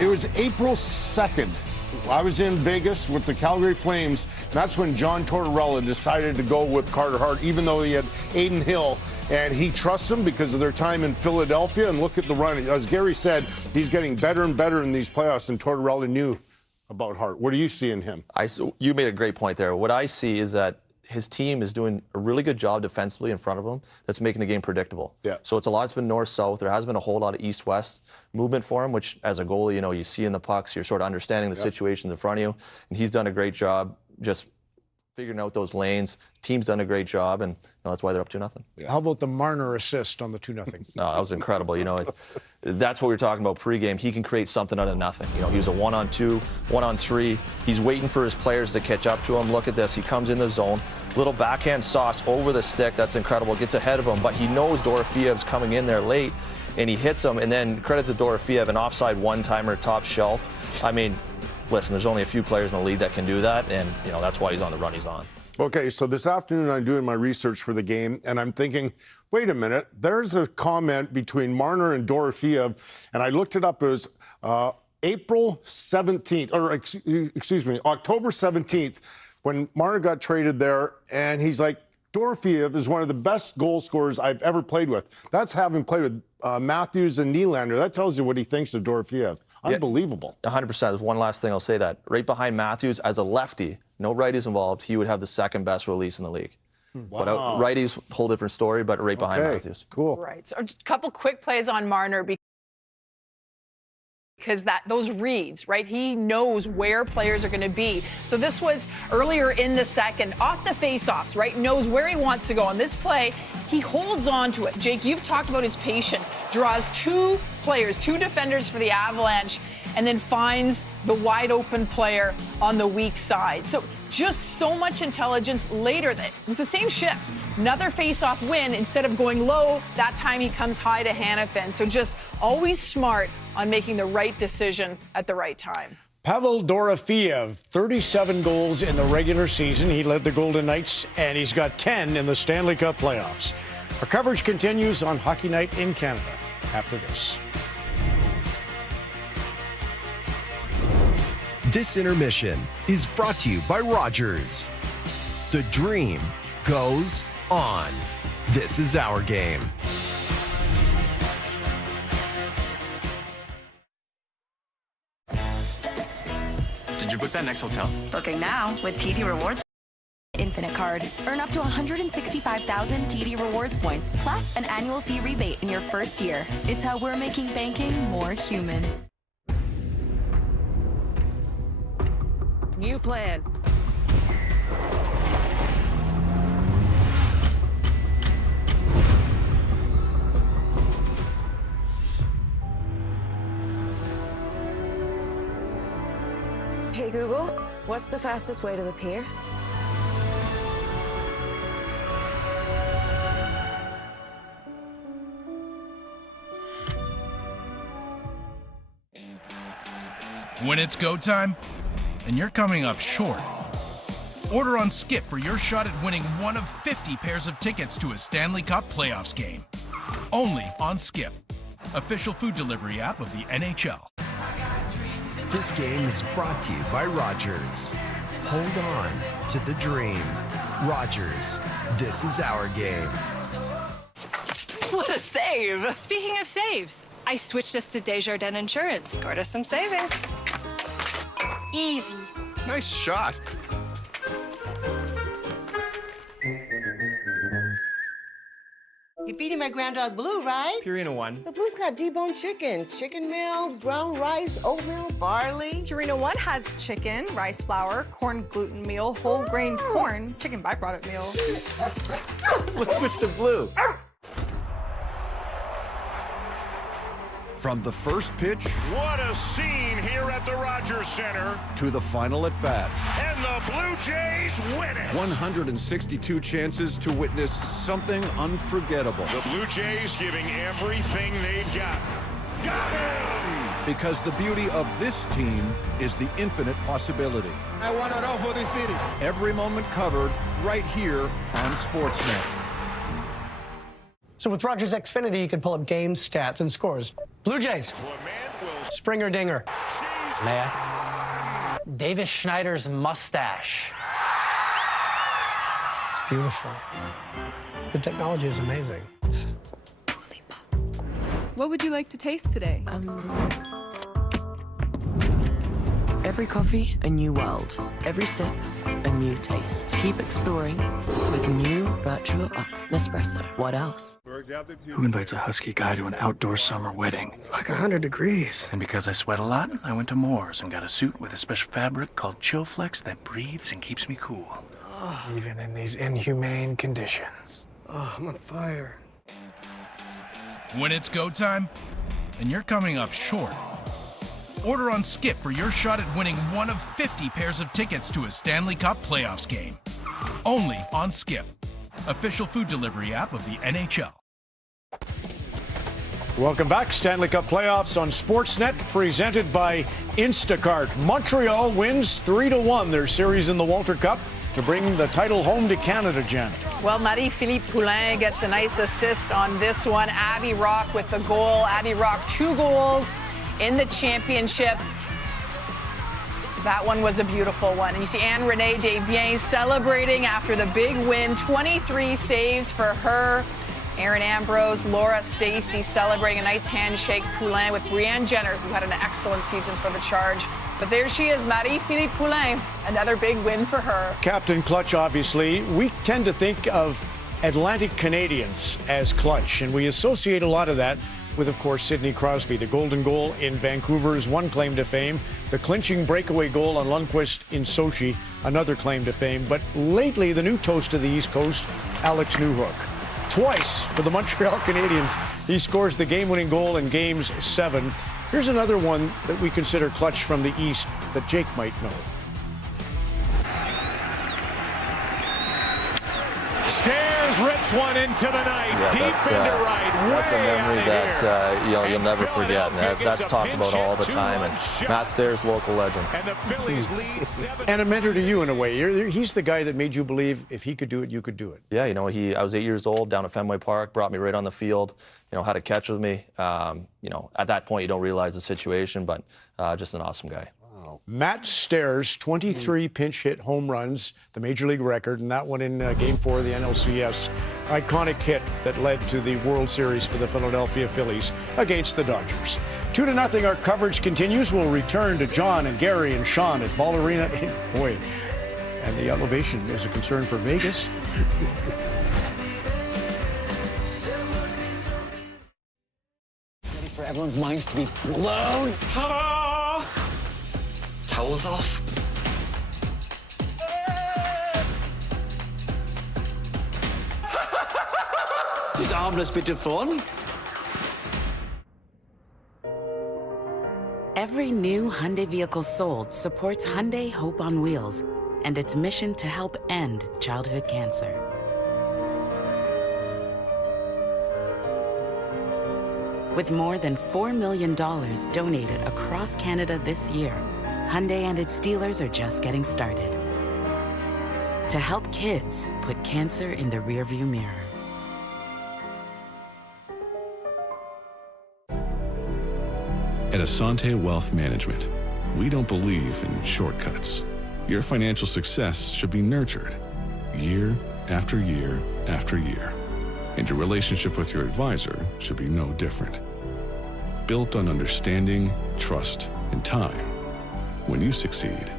it was April 2nd. I was in Vegas with the Calgary Flames. That's when John Tortorella decided to go with Carter Hart, even though he had Aiden Hill. And he trusts him because of their time in Philadelphia. And look at the run. As Gary said, he's getting better and better in these playoffs, and Tortorella knew about Hart. What do you see in him? You made a great point there. What I see is that his team is doing a really good job defensively in front of him that's making the game predictable. Yeah. So it's a lot's been north-south. There has been a whole lot of east-west movement for him, which as a goalie, you see in the pucks, you're sort of understanding the situation in front of you. And he's done a great job just figuring out those lanes. Team's done a great job, and that's why they're up 2-0. Yeah. How about the Marner assist on the 2-0? That was incredible. That's what we were talking about pregame. He can create something out of nothing. He was a 1-on-2, 1-on-3. He's waiting for his players to catch up to him. Look at this. He comes in the zone, Little backhand sauce over the stick. That's incredible. Gets ahead of him, but he knows Dorofiev's coming in there late, and he hits him. And then credit to Dorofiev, an offside one-timer, top shelf. I mean, listen, there's only a few players in the league that can do that, and that's why he's on the run he's on. Okay, so this afternoon I'm doing my research for the game, and I'm thinking, wait a minute, there's a comment between Marner and Dorofiev, and I looked it up. It was April 17th, or excuse me, October 17th, when Marner got traded there, and he's like, Dorofiev is one of the best goal scorers I've ever played with. That's having played with Matthews and Nylander. That tells you what he thinks of Dorofiev. Unbelievable. 100%. There's one last thing I'll say that. Right behind Matthews, as a lefty, no righties involved, he would have the second best release in the league. Wow. But righties, whole different story, but right behind Matthews. Cool. Right. So just a couple quick plays on Marner because those reads, right? He knows where players are going to be. So this was earlier in the second, off the faceoffs, right? Knows where he wants to go. On this play, he holds on to it. Jake, you've talked about his patience. Draws two defenders for the Avalanche, and then finds the wide open player on the weak side. So just so much intelligence later. It was the same shift. Another face-off win. Instead of going low, that time he comes high to Hanifin. So just always smart on making the right decision at the right time. Pavel Dorofiev, 37 goals in the regular season. He led the Golden Knights, and he's got 10 in the Stanley Cup playoffs. Our coverage continues on Hockey Night in Canada after this. This intermission is brought to you by Rogers. The dream goes on. This is our game. Did you book that next hotel? Booking now with TD Rewards Infinite Card. Earn up to 165,000 TD Rewards points, plus an annual fee rebate in your first year. It's how we're making banking more human. New plan. Hey Google, what's the fastest way to the pier? When it's go time, and you're coming up short, order on Skip for your shot at winning one of 50 pairs of tickets to a Stanley Cup playoffs game. Only on Skip, official food delivery app of the NHL. This game is brought to you by Rogers. Hold on to the dream. Rogers, this is our game. What a save! Speaking of saves, I switched us to Desjardins Insurance. Scored us some savings. Easy. Nice shot. You're feeding my grand dog Blue, right? Purina One. The Blue's got deboned chicken meal, brown rice, oatmeal, barley. Purina One has chicken, rice flour, corn gluten meal, whole grain corn, chicken byproduct meal. Let's switch to Blue. From the first pitch, What a scene here at the Rogers Center. to the final at bat. And the Blue Jays win it. 162 chances to witness something unforgettable. The Blue Jays giving everything they've got. Got him! Because the beauty of this team is the infinite possibility. I want it all for the city. Every moment covered right here on Sportsnet. So with Rogers Xfinity, you can pull up games, stats, and scores. Blue Jays. Springer Dinger. May I? Davis Schneider's mustache. It's beautiful. The technology is amazing. What would you like to taste today? Every coffee, a new world. Every sip, a new taste. Keep exploring with new Virtual Up Nespresso. What else? Who invites a husky guy to an outdoor summer wedding? It's like 100 degrees. And because I sweat a lot, I went to Moore's and got a suit with a special fabric called Chill Flex that breathes and keeps me cool. Oh, even in these inhumane conditions. Oh, I'm on fire. When it's go time, and you're coming up short, order on Skip for your shot at winning one of 50 pairs of tickets to a Stanley Cup playoffs game. only on Skip, official food delivery app of the NHL. Welcome back. Stanley Cup playoffs on Sportsnet, presented by Instacart. Montreal wins 3-1 their series in the Walter Cup to bring the title home to Canada, Jen. Well, Marie-Philippe Poulin gets a nice assist on this one. Abby Rock with the goal. Abby Rock, 2 goals in the championship. That one was a beautiful one. And you see Anne-Renee Desbiens celebrating after the big win. 23 saves for her. Erin Ambrose, Laura Stacey celebrating a nice handshake. Poulin with Brianne Jenner, who had an excellent season for the Charge. But there she is, Marie-Philippe Poulin. Another big win for her. Captain Clutch, obviously. We tend to think of Atlantic Canadians as clutch, and we associate a lot of that with, of course, Sidney Crosby. The golden goal in Vancouver is one claim to fame. The clinching breakaway goal on Lundqvist in Sochi, another claim to fame. But lately, the new toast of the East Coast, Alex Newhook. Twice for the Montreal Canadiens. He scores the game-winning goal in Games 7. Here's another one that we consider clutch from the East that Jake might know. Stairs rips one into the night, deep into right. That's a memory that you'll never forget. And that's talked about all the time. And Matt Stairs, local legend. And the Phillies lead 7. And a mentor to you in a way. He's the guy that made you believe if he could do it, you could do it. Yeah, I was 8 years old down at Fenway Park, brought me right on the field. Had a catch with me. At that point, you don't realize the situation, but just an awesome guy. Matt Stairs, 23 pinch hit home runs, the Major League record, and that one in Game 4 of the NLCS. Iconic hit that led to the World Series for the Philadelphia Phillies against the Dodgers. 2-0, our coverage continues. We'll return to John and Gary and Sean at Ball Arena. Boy, and the elevation is a concern for Vegas. Ready for everyone's minds to be blown. Ta-da! Towels off. Just a harmless bit of fun. Every new Hyundai vehicle sold supports Hyundai Hope on Wheels and its mission to help end childhood cancer. With more than $4 million donated across Canada this year, Hyundai and its dealers are just getting started to help kids put cancer in the rearview mirror. At Asante Wealth Management, we don't believe in shortcuts. Your financial success should be nurtured year after year after year. And your relationship with your advisor should be no different. Built on understanding, trust, and time. When you succeed,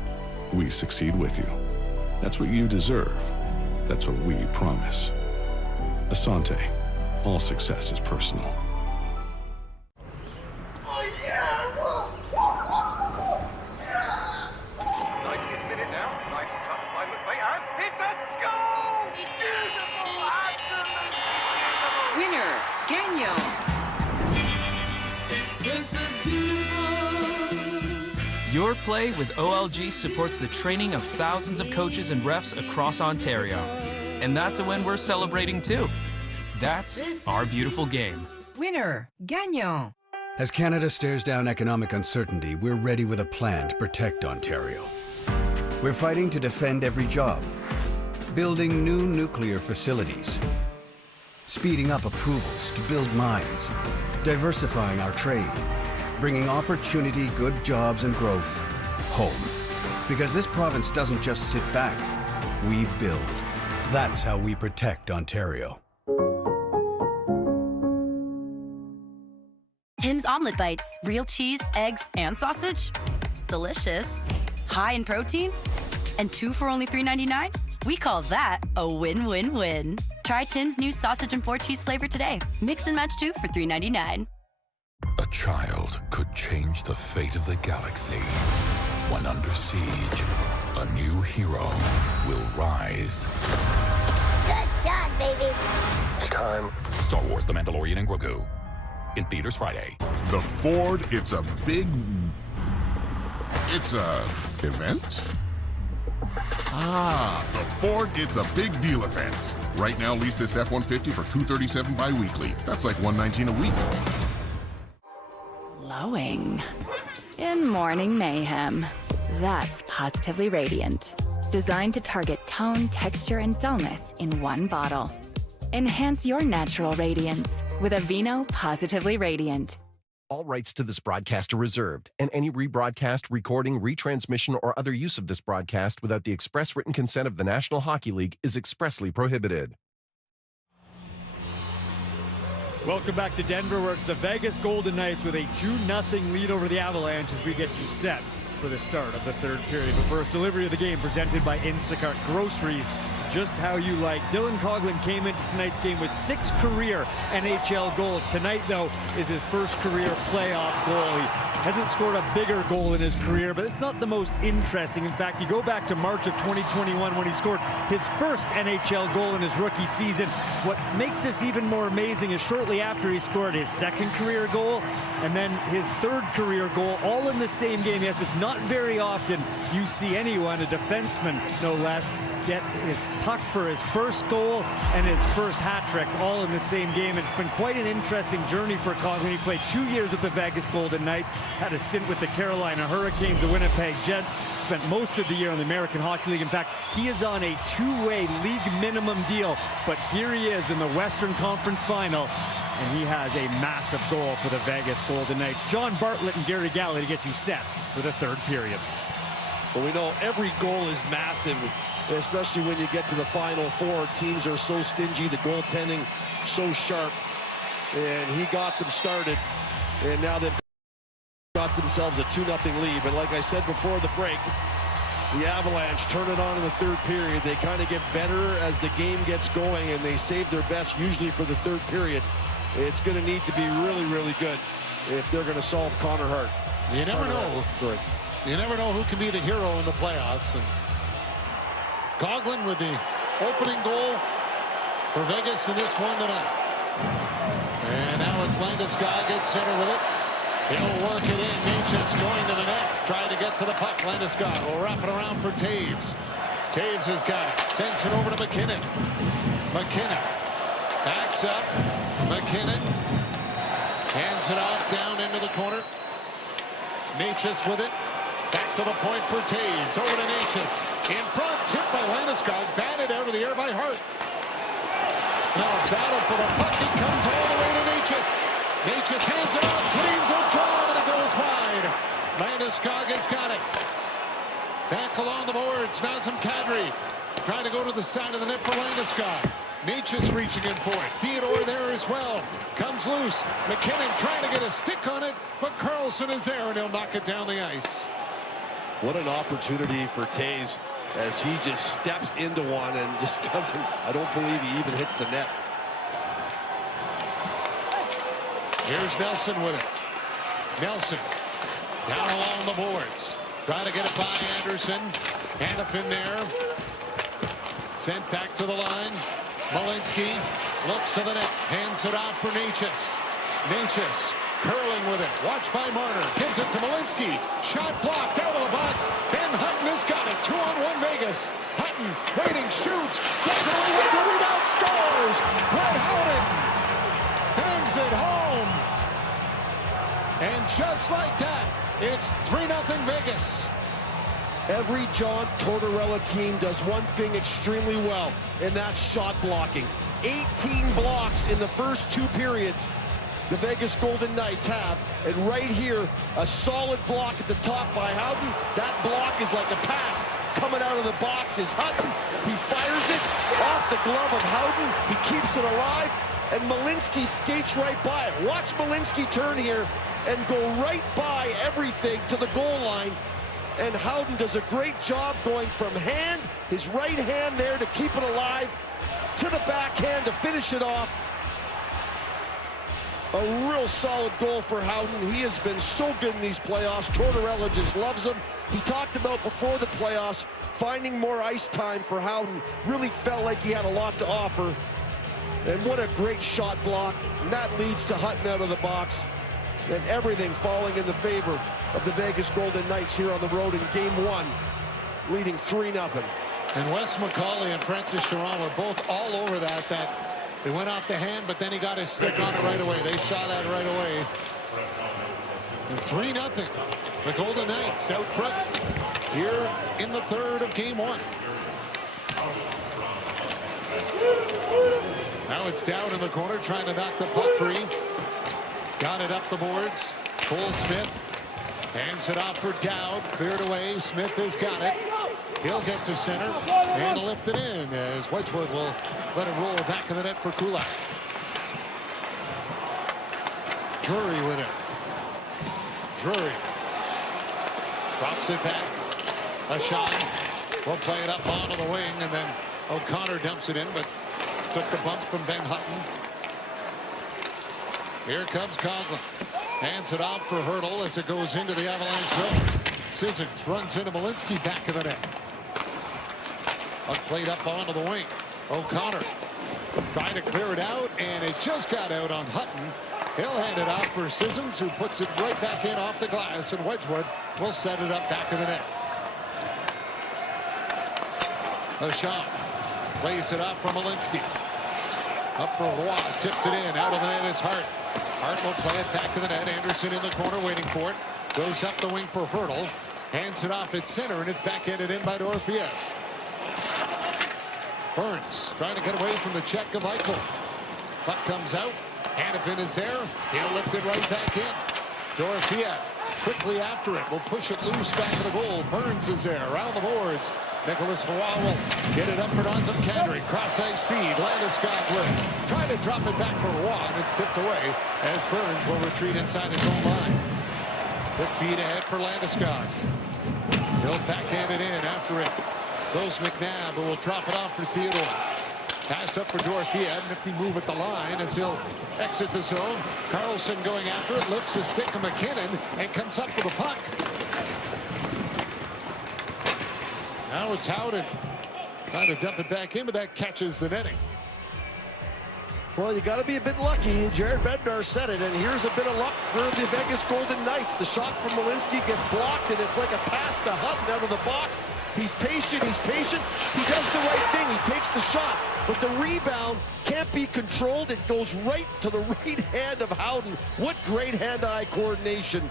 we succeed with you. That's what you deserve. That's what we promise. Asante, all success is personal. Your Play with OLG supports the training of thousands of coaches and refs across Ontario. And that's a win we're celebrating too. That's our beautiful game. Winner, gagnant. As Canada stares down economic uncertainty, we're ready with a plan to protect Ontario. We're fighting to defend every job, building new nuclear facilities, speeding up approvals to build mines, diversifying our trade, bringing opportunity, good jobs, and growth home. Because this province doesn't just sit back, we build. That's how we protect Ontario. Tim's Omelette Bites. Real cheese, eggs, and sausage. Delicious. High in protein. And 2 for only $3.99? We call that a win-win-win. Try Tim's new sausage and 4 cheese flavor today. Mix and match 2 for $3.99. A child could change the fate of the galaxy. When under siege, a new hero will rise. Good shot, baby. It's time. Star Wars: The Mandalorian and Grogu. In theaters Friday. The Ford, it's a event? Ah, the Ford It's a Big Deal event. Right now, lease this F-150 for $237 bi-weekly. That's like $119 a week. Glowing in morning mayhem. That's Positively Radiant. Designed to target tone, texture, and dullness in one bottle. Enhance your natural radiance with Aveeno Positively Radiant. All rights to this broadcast are reserved, and any rebroadcast, recording, retransmission, or other use of this broadcast without the express written consent of the National Hockey League is expressly prohibited. Welcome back to Denver, where it's the Vegas Golden Knights with a 2-0 lead over the Avalanche as we get you set for the start of the third period. But first, delivery of the game presented by Instacart. Groceries just how you like. Dylan Coghlan came into tonight's game with 6 career NHL goals. Tonight, though, is his first career playoff goal. He hasn't scored a bigger goal in his career, but it's not the most interesting. In fact, you go back to March of 2021 when he scored his first NHL goal in his rookie season. What makes this even more amazing is shortly after he scored his second career goal and then his third career goal, all in the same game. Yes, it's not very often you see anyone, a defenseman no less, get his puck for his first goal and his first hat trick all in the same game. And it's been quite an interesting journey for Coghlan. He played 2 years with the Vegas Golden Knights, had a stint with the Carolina Hurricanes, the Winnipeg Jets, spent most of the year in the American Hockey League. In fact, he is on a 2-way league minimum deal, but here he is in the Western Conference Final, and he has a massive goal for the Vegas Golden Knights. John Bartlett and Gary Galley to get you set for the third period. Well, we know every goal is massive, especially when you get to the Final Four. Teams are so stingy, the goaltending so sharp, and he got them started, and now they've got themselves a 2-0 lead. But like I said before the break, the Avalanche turn it on in the third period. They kind of get better as the game gets going, and they save their best usually for the third period. It's going to need to be really, really good if they're going to solve Connor Hart. You never know. You never know who can be the hero in the playoffs. And Coghlan with the opening goal for Vegas in this one tonight. And now it's Landeskog gets center with it. He'll work it in. Natchez going to the net. Trying to get to the puck. Landeskog will wrap it around for Taves. Taves has got it. Sends it over to McKinnon. McKinnon backs up. McKinnon hands it off down into the corner. Natchez with it. Back to the point for Taves. Over to Natchez. In front. Tipped by Landeskog. Batted out of the air by Hart. Now it's out for the puck. He comes all the way to Natchez. Natchez hands it off. Taves will draw, and it goes wide. Landeskog has got it. Back along the boards. Nazem Kadri trying to go to the side of the net for Landeskog. Natchez reaching in for it. Theodore there as well. Comes loose. McKinnon trying to get a stick on it, but Carlson is there, and he'll knock it down the ice. What an opportunity for Taves as he just steps into one and just doesn't, I don't believe he even hits the net. Here's Nelson with it. Nelson down along the boards. Trying to get it by Anderson. Hanifin there. Sent back to the line. Malinsky looks to the net. Hands it off for Natchez. Natchez curling with it. Watched by Marner. Gives it to Malinsky. Shot blocked out of the box. Ben Hutton has got it. 2-on-1 Vegas. Hutton waiting, shoots. Gets it away with the rebound. Scores. Brett Howden bangs it home. And just like that, it's 3-0 Vegas. Every John Tortorella team does one thing extremely well, and that's shot blocking. 18 blocks in the first 2 periods. The Vegas Golden Knights have, and right here, a solid block at the top by Howden. That block is like a pass coming out of the box is Hutton. He fires it off the glove of Howden. He keeps it alive, and Malinsky skates right by it. Watch Malinsky turn here and go right by everything to the goal line. And Howden does a great job going from hand, his right hand there to keep it alive, to the backhand to finish it off. A real solid goal for Howden. He has been so good in these playoffs. Tortorella just loves him. He talked about before the playoffs, finding more ice time for Howden. Really felt like he had a lot to offer. And what a great shot block. And that leads to Hutton out of the box. And everything falling in the favor of the Vegas Golden Knights here on the road in Game 1 leading 3-0. And Wes McCauley and Francis Chiron were both all over that. It went off the hand, but then he got his stick on it right away. They saw that right away. And 3-0. The Golden Knights out front here in the third of game one. Now it's down in the corner, trying to knock the puck free. Got it up the boards. Cole Smith hands it off for Dowd. Cleared away. Smith has got it. He'll get to center and lift it in as Wedgwood will let it roll back in the net for Kulak. Drury with it. Drury drops it back. A shot. We'll play it up onto the wing, and then O'Connor dumps it in, but took the bump from Ben Hutton. Here comes Coughlin. Hands it off for Hurdle as it goes into the Avalanche zone. Sissons runs into Malinsky back of the net. Puck played up onto the wing. O'Connor trying to clear it out, and it just got out on Hutton. He'll hand it off for Sissons, who puts it right back in off the glass, and Wedgwood will set it up back of the net. A shot. Lays it up for Malinsky. Up for Roy. Tipped it in. Out of the net is Hart. Hart will play it back to the net. Anderson in the corner waiting for it. Goes up the wing for Hurdle. Hands it off at center, and it's backhanded in by Dorofiev. Burns trying to get away from the check of Eichel. Puck comes out. Hanifin is there. He'll lift it right back in. Dorofiev quickly after it. Will push it loose back of the goal. Burns is there around the boards. Nicholas Roy will get it up for Nazem Kadri. Cross ice feed. Landeskog will try to drop it back for Roy, and it's tipped away as Burns will retreat inside his own line. Quick feed ahead for Landeskog. He'll backhand it in after it. Goes McNabb, who will drop it off for Theodore. Pass up for Dorofiev. Nifty move at the line as he'll exit the zone. Carlson going after it. Lifts his stick to McKinnon and comes up for the puck. Now it's Howden trying to dump it back in, but that catches the netting. Well, you got to be a bit lucky. Jared Bednar said it, and here's a bit of luck for the Vegas Golden Knights. The shot from Malinsky gets blocked, and it's like a pass to Hutton out of the box. He's patient. He's patient. He does the right thing. He takes the shot, but the rebound can't be controlled. It goes right to the right hand of Howden. What great hand-eye coordination.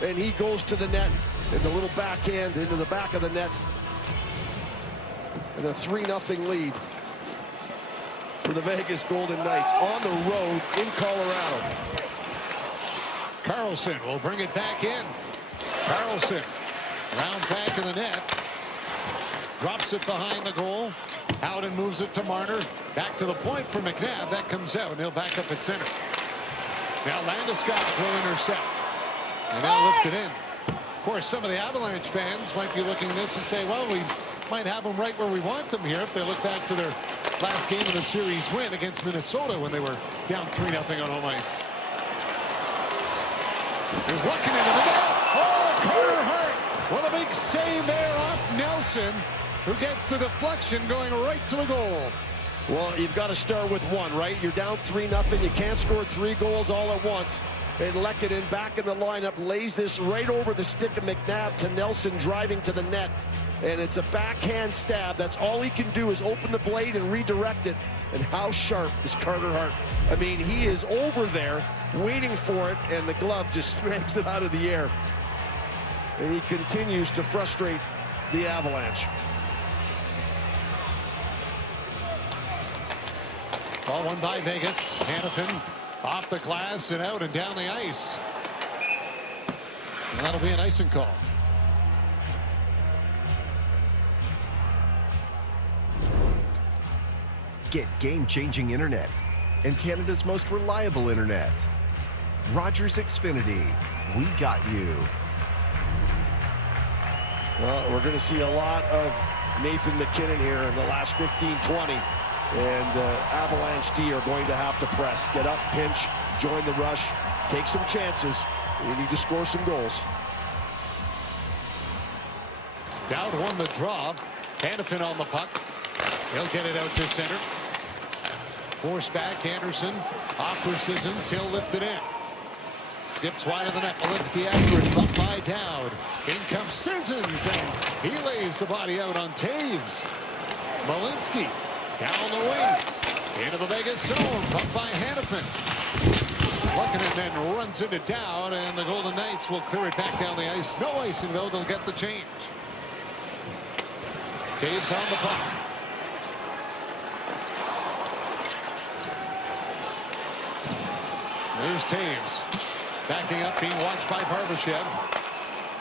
And he goes to the net, and the little backhand into the back of the net. And a 3-0 lead for the Vegas Golden Knights on the road in Colorado. Carlson will bring it back in. Carlson round back of the net. Drops it behind the goal. Howden moves it to Marner. Back to the point for McNabb. That comes out, and he'll back up at center. Now Landeskog will intercept. And they'll lift it in. Of course, some of the Avalanche fans might be looking at this and say, well, we might have them right where we want them here if they look back to their last game of the series win against Minnesota when they were down 3-0 on home ice. There's Luckinen in the net. Oh, Carter Hart with a big save there off Nelson, who gets the deflection going right to the goal. Well, you've got to start with one, right? You're down 3-0. You can't score 3 goals all at once. And Lehkonen back in the lineup lays this right over the stick of McNabb to Nelson driving to the net. And it's a backhand stab. That's all he can do is open the blade and redirect it. And how sharp is Carter Hart? I mean, he is over there waiting for it, and the glove just smacks it out of the air. And he continues to frustrate the Avalanche. Ball won by Vegas. Hanifin off the glass and out and down the ice. And that'll be an icing call. Get game-changing internet and Canada's most reliable internet. Rogers Xfinity. We got you. Well, we're going to see a lot of Nathan McKinnon here in the last 15-20. And Avalanche D are going to have to press. Get up, pinch, join the rush, take some chances. You need to score some goals. Dowd won the draw. Hanifin on the puck. He'll get it out to center. Force back, Anderson. Off for Sissons. He'll lift it in. Skips wide of the net. Malinsky after it. Up by Dowd. In comes Sissons, and he lays the body out on Taves. Malinsky down the wing. Into the Vegas zone. Pumped by Hannafin. Looking and then runs into Dowd, and the Golden Knights will clear it back down the ice. No icing, though. They'll get the change. Taves on the puck. There's Taves. Backing up, being watched by Barbashev.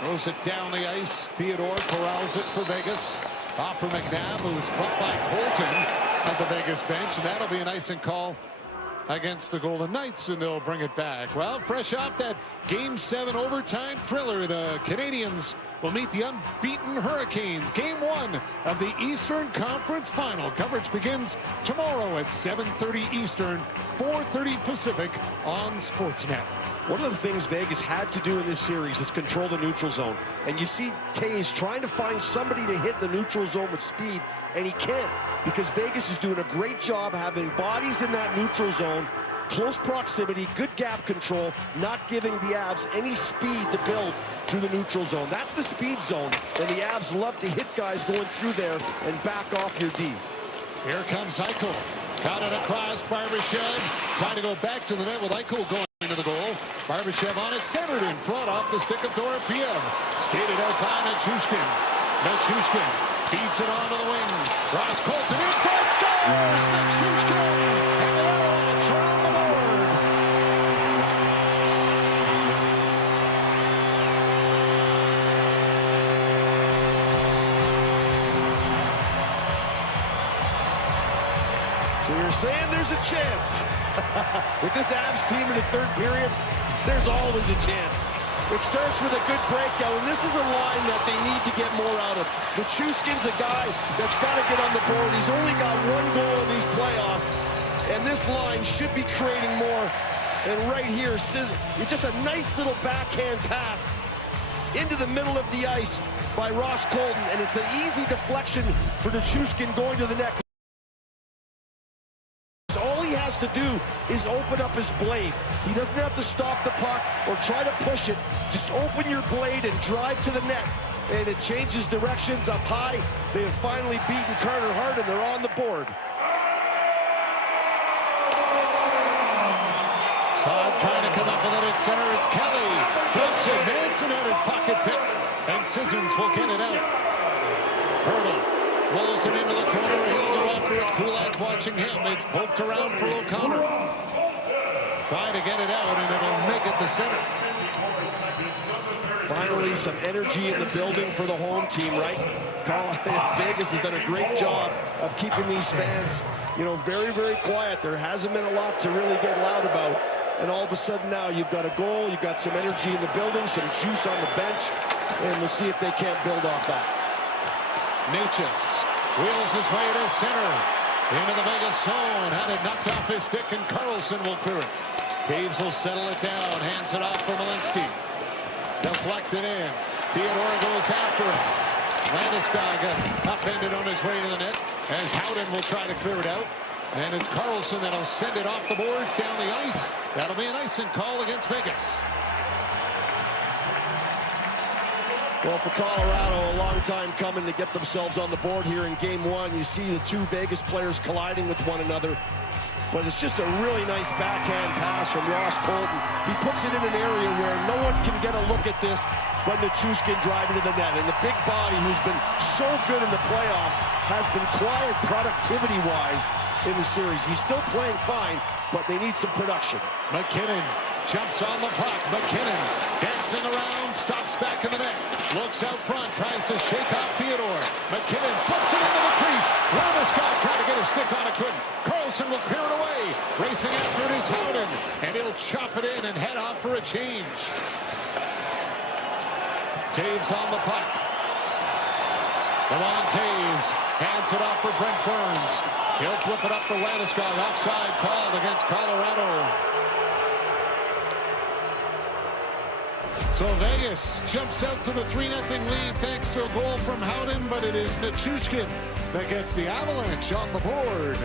Throws it down the ice. Theodore corrals it for Vegas. Off for McNabb, who's put by Colton at the Vegas bench, and that'll be an icing call against the Golden Knights, and they'll bring it back. Well, fresh off that Game 7 overtime thriller, the Canadians will meet the unbeaten Hurricanes. Game 1 of the Eastern Conference Final. Coverage begins tomorrow at 7:30 Eastern, 4:30 Pacific on Sportsnet. One of the things Vegas had to do in this series is control the neutral zone. And you see Taves trying to find somebody to hit the neutral zone with speed, and he can't, because Vegas is doing a great job having bodies in that neutral zone, close proximity, good gap control, not giving the Avs any speed to build through the neutral zone. That's the speed zone, and the Avs love to hit guys going through there and back off your D. Here comes Eichel. Got it across. Barbashev trying to go back to the net with Eichel going into the goal. Barbashev on it, centered in front off the stick of Dorofeev. Skated out by Nichushkin. Nichushkin feeds it onto the wing. Ross Colton in front, scores! Nichushkin and the Avalanche are on the board. So you're saying there's a chance. With this Avs team in the third period, there's always a chance. It starts with a good breakout, and this is a line that they need to get more out of. Nichushkin's a guy that's got to get on the board. He's only got one goal in these playoffs, and this line should be creating more. And right here, it's just a nice little backhand pass into the middle of the ice by Ross Colton, and it's an easy deflection for Nichushkin going to the net. All he has to do is open up his blade. He doesn't have to stop the puck or try to push it. Just open your blade and drive to the net. And it changes directions up high. They have finally beaten Carter Hart, and they're on the board. Saad trying to come up with it at center. It's Kelly. Jumps it. Manson had his pocket picked. And Sissons will get it out. Hurdle rolls it into the corner. He'll go after it. Kulak watching him. It's poked around for O'Connor. Trying to get it out, and it'll make it to center. Finally, some energy in the building for the home team, right? Vegas has done a great job of keeping these fans, very, very quiet. There hasn't been a lot to really get loud about. And all of a sudden now you've got a goal, you've got some energy in the building, some juice on the bench, and we'll see if they can't build off that. Natchez wheels his way to center. Into the Vegas zone. Had it knocked off his stick, and Carlson will clear it. Taves will settle it down. Hands it off for Malinsky. Deflected in. Theodore goes after it. Landeskog got upended on his way to the net as Howden will try to clear it out. And it's Carlson that'll send it off the boards down the ice. That'll be an icing call against Vegas. Well, for Colorado, a long time coming to get themselves on the board here in Game 1. You see the two Vegas players colliding with one another. But it's just a really nice backhand pass from Ross Colton. He puts it in an area where no one can get a look at this but Nichushkin driving to the net. And the big body, who's been so good in the playoffs, has been quiet productivity-wise in the series. He's still playing fine, but they need some production. McKinnon jumps on the puck. McKinnon dancing around, stops back in the net. Looks out front, tries to shake off Theodore. McKinnon flips it into the crease. Landeskog trying to get a stick on it, couldn't. Carlson will clear it away. Racing after it is Howden, and he'll chop it in and head off for a change. Taves on the puck. Lamont Taves hands it off for Brent Burns. He'll flip it up for Landeskog. Offside called against Colorado. So Vegas jumps out to the 3-0 lead thanks to a goal from Howden, but it is Nichushkin that gets the Avalanche on the board.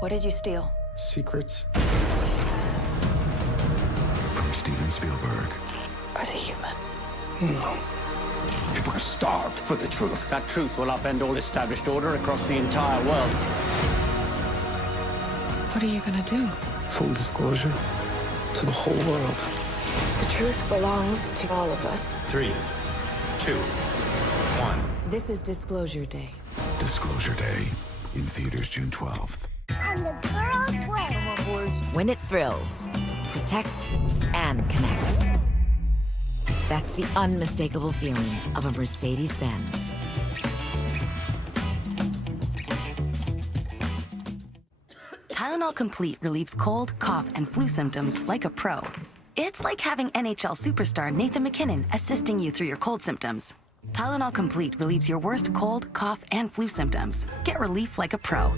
What did you steal? Secrets? From Steven Spielberg. Are they human? No. People are starved for the truth. That truth will upend all established order across the entire world. What are you gonna do? Full disclosure to the whole world. The truth belongs to all of us. 3, 2, 1. This is Disclosure Day. Disclosure Day in theaters June 12th. And the girls win. Come on, boys. When it thrills, protects, and connects. That's the unmistakable feeling of a Mercedes-Benz. Tylenol Complete relieves cold, cough, and flu symptoms like a pro. It's like having NHL superstar Nathan McKinnon assisting you through your cold symptoms. Tylenol Complete relieves your worst cold, cough, and flu symptoms. Get relief like a pro.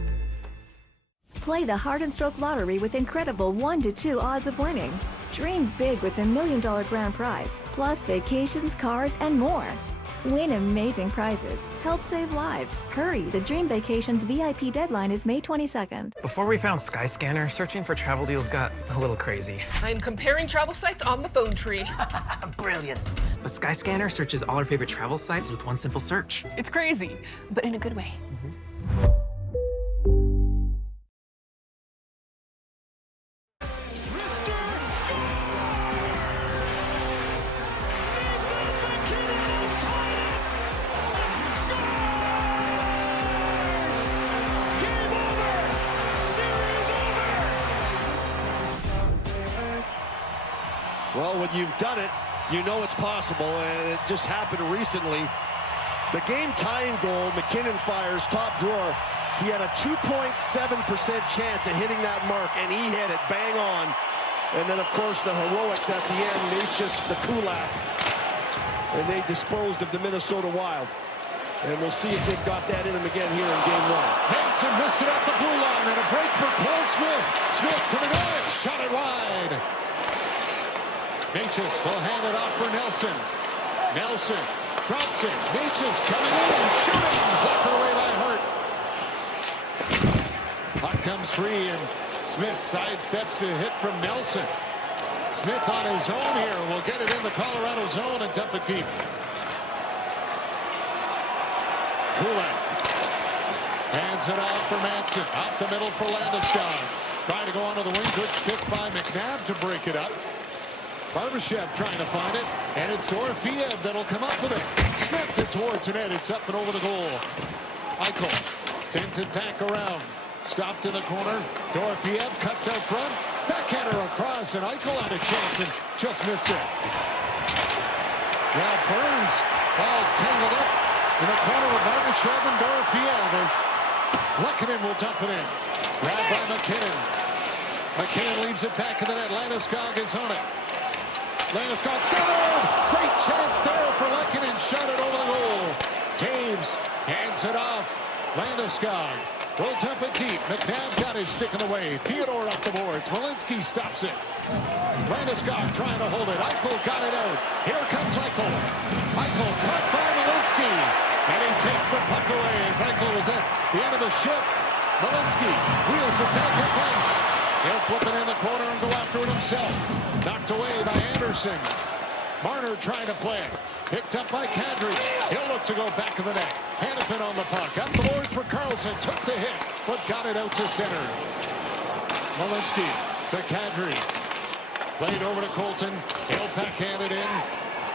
Play the Heart and Stroke Lottery with incredible 1 to 2 odds of winning. Dream big with the $1 million grand prize, plus vacations, cars, and more. Win amazing prizes. Help save lives. Hurry, the Dream Vacations VIP deadline is May 22nd. Before we found Skyscanner, searching for travel deals got a little crazy. I'm comparing travel sites on the phone tree. Brilliant. But Skyscanner searches all our favorite travel sites with one simple search. It's crazy, but in a good way. Well, when you've done it, you know it's possible, and it just happened recently. The game-tying goal, McKinnon fires, top drawer. He had a 2.7% chance of hitting that mark, and he hit it bang on. And then, of course, the heroics at the end, Natchez, the Kulak, and they disposed of the Minnesota Wild. And we'll see if they've got that in them again here in game one. Manson missed it at the blue line, and a break for Cole Smith. Smith to the net, shot it wide. Natchez will hand it off for Nelson. Nelson drops it. Natchez coming in, shooting, blocked away by Hart. Puck comes free, and Smith sidesteps a hit from Nelson. Smith on his own here will get it in the Colorado zone and dump it deep. Kulak hands it off for Manson. Up the middle for Landeskog. Trying to go onto the wing. Good stick by McNabb to break it up. Barbashev trying to find it, and it's Dorofeev that'll come up with it. Snapped it towards the net. It's up and over the goal. Eichel sends it back around. Stopped in the corner. Dorofeev cuts out front. Backhander across, and Eichel had a chance and just missed it. Now Burns all tangled up in the corner of Barbashev and Dorofeev as Lehkonen will dump it in. Grabbed by McKinnon. McKinnon leaves it back in the net. Landeskog is on it. Landeskog centered. Great chance there for Lehkonen. Shot it over the goal. Taves hands it off. Landeskog will dump it deep. McNabb got his stick in the way. Theodore off the boards. Walensky stops it. Landeskog trying to hold it. Eichel got it out. Here comes Eichel. Eichel caught by Walensky. And he takes the puck away as Eichel was at the end of a shift. Walensky wheels it back up ice. He'll flip it in the corner and go after it himself. Knocked away by Anderson. Marner trying to play it. Picked up by Kadri. He'll look to go back of the net. Hannafin on the puck. Up the boards for Carlson. Took the hit, but got it out to center. Walensky to Kadri. Played over to Colton. He'll backhand it in.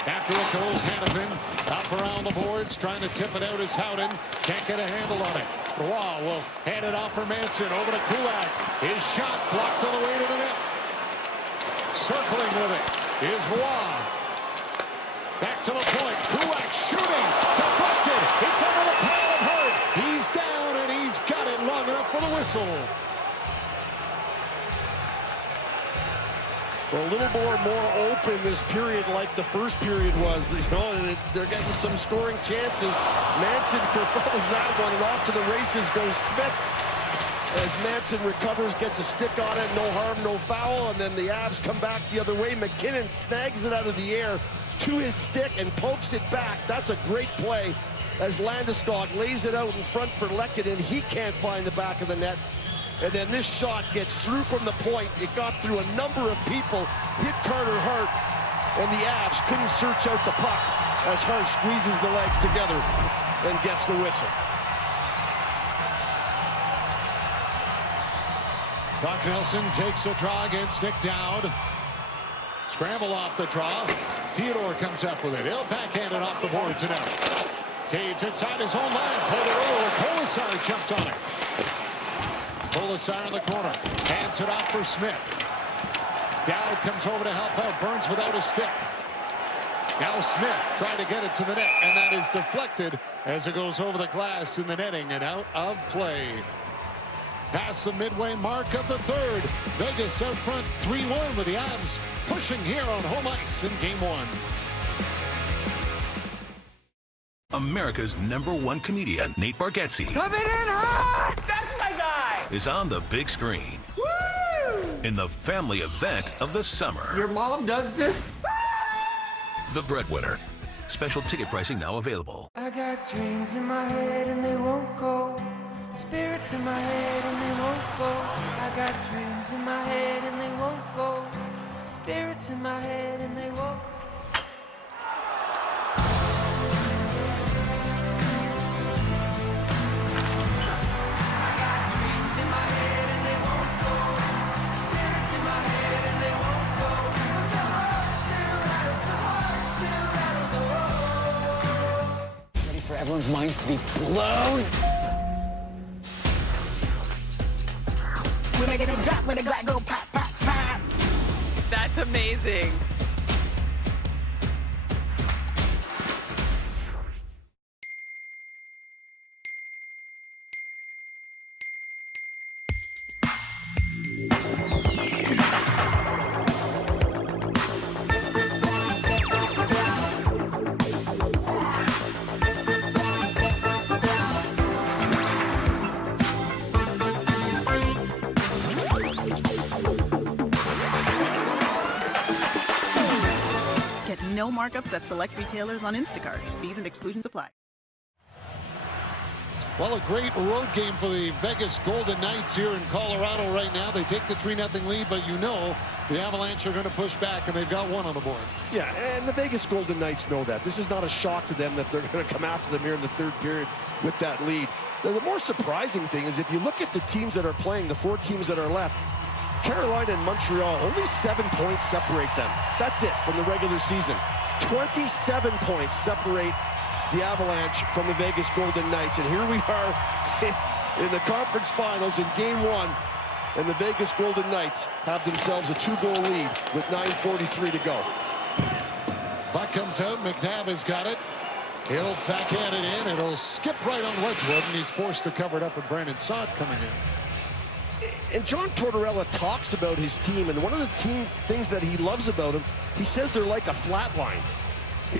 After it goes Hannafin. Up around the boards. Trying to tip it out is Howden. Can't get a handle on it. Roy will hand it off for Manson. Over to Kulak. His shot blocked on the way to the net. Circling with it is Roy. Back to the point. Kulak shooting. Deflected. It's under the pile of Hart. He's down and he's got it long enough for the whistle. Well, a little more open this period like the first period was. You know, they're getting some scoring chances. Manson fulfills that one, and off to the races goes Smith. As Manson recovers, gets a stick on it, no harm, no foul, and then the Avs come back the other way. McKinnon snags it out of the air to his stick and pokes it back. That's a great play as Landeskog lays it out in front for Lehkonen. He can't find the back of the net. And then this shot gets through from the point. It got through a number of people, hit Carter Hart, and the Avs couldn't search out the puck as Hart squeezes the legs together and gets the whistle. Brock Nelson takes a draw against Nick Dowd. Scramble off the draw. Theodore comes up with it. He'll backhand it off the boards and out. Taves inside his own line. Pulled it over. Kolasar jumped on it. Kolasar in the corner. Hands it off for Smith. Dowd comes over to help out. Burns without a stick. Now Smith trying to get it to the net, and that is deflected as it goes over the glass in the netting and out of play. Past the midway mark of the third. Vegas out front 3-1 with the Avs pushing here on home ice in game one. America's #1 comedian, Nate Bargatze, Coming in hot! That's my guy! is on the big screen. Woo! In the family event of the summer. Your mom does this? The Breadwinner. Special ticket pricing now available. I got dreams in my head and they won't go. Spirits in my head and they won't go. I got dreams in my head and they won't go. Spirits in my head and they won't. I got dreams in my head and they won't go. Spirits in my head and they won't go. But the heart still rattles, the heart still rattles, oh. Ready for everyone's minds to be blown? We're making it drop when the glass go pop, pop, pop. That's amazing. No markups at select retailers on Instacart. Fees and exclusions apply. Well, a great road game for the Vegas Golden Knights here in Colorado right now. They take the 3-0 lead, but you know the Avalanche are going to push back, and they've got one on the board. Yeah, and the Vegas Golden Knights know that. This is not a shock to them that they're going to come after them here in the third period with that lead. The more surprising thing is if you look at the teams that are playing, the 4 teams that are left, Carolina and Montreal, only 7 points separate them. That's it from the regular season. 27 points separate the Avalanche from the Vegas Golden Knights. And here we are in the conference finals in game one. And the Vegas Golden Knights have themselves a 2-goal lead with 9:43 to go. Puck comes out. McNabb has got it. He'll backhand it in. It'll skip right on Wedgwood, and he's forced to cover it up with Brandon Saad coming in. And John Tortorella talks about his team, and one of the team things that he loves about them, he says they're like a flat line.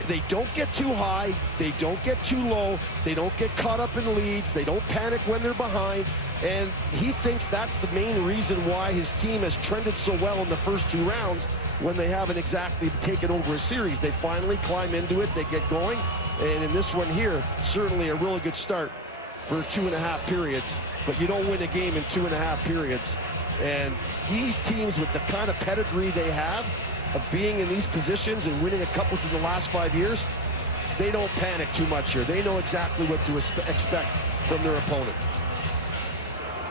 They don't get too high, they don't get too low, they don't get caught up in leads, they don't panic when they're behind, and he thinks that's the main reason why his team has trended so well in the first 2 rounds when they haven't exactly taken over a series. They finally climb into it, they get going, and in this one here, certainly a really good start for 2.5 periods. But you don't win a game in 2.5 periods. And these teams with the kind of pedigree they have of being in these positions and winning a couple through the last 5 years, they don't panic too much here. They know exactly what to expect from their opponent.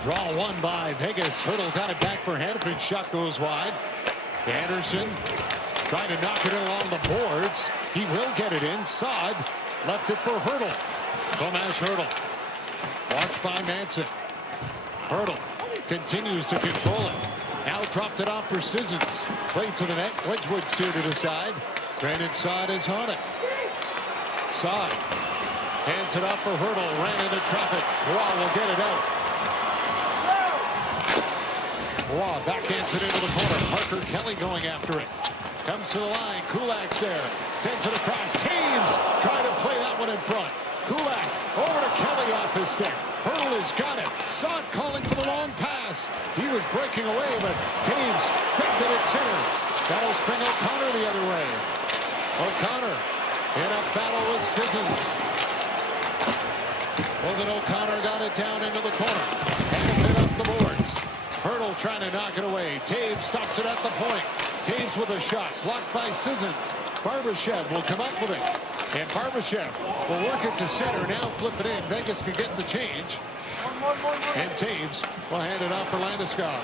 Draw one by Vegas. Hurdle got it back for Hanifin. Shot goes wide. Anderson trying to knock it in along the boards. He will get it in. Saad left it for Hurdle. Tomas Hurdle. Watched by Manson. Hurdle continues to control it. Now dropped it off for Sissons. Played to the net. Wedgwood steered it aside. Brandon Saad is on it. Saad hands it off for Hurdle. Ran into traffic. Roy will get it out. Roy backhands it into the corner. Parker Kelly going after it. Comes to the line. Kulak's there. Sends it across. Taves trying to play that one in front. Kulak over to Kelly off his stick. Hurdle has got it. Saad calling for the long pass. He was breaking away, but Taves grabbed it at center. That'll spring O'Connor the other way. O'Connor in a battle with Sissons. Logan O'Connor got it down into the corner. And it up the boards. Hurdle trying to knock it away. Taves stops it at the point. Taves with a shot. Blocked by Sissons. Barbashev will come up with it. And Barbashev will work it to center. Now flip it in. Vegas can get the change. And Taves will hand it off for Landeskog.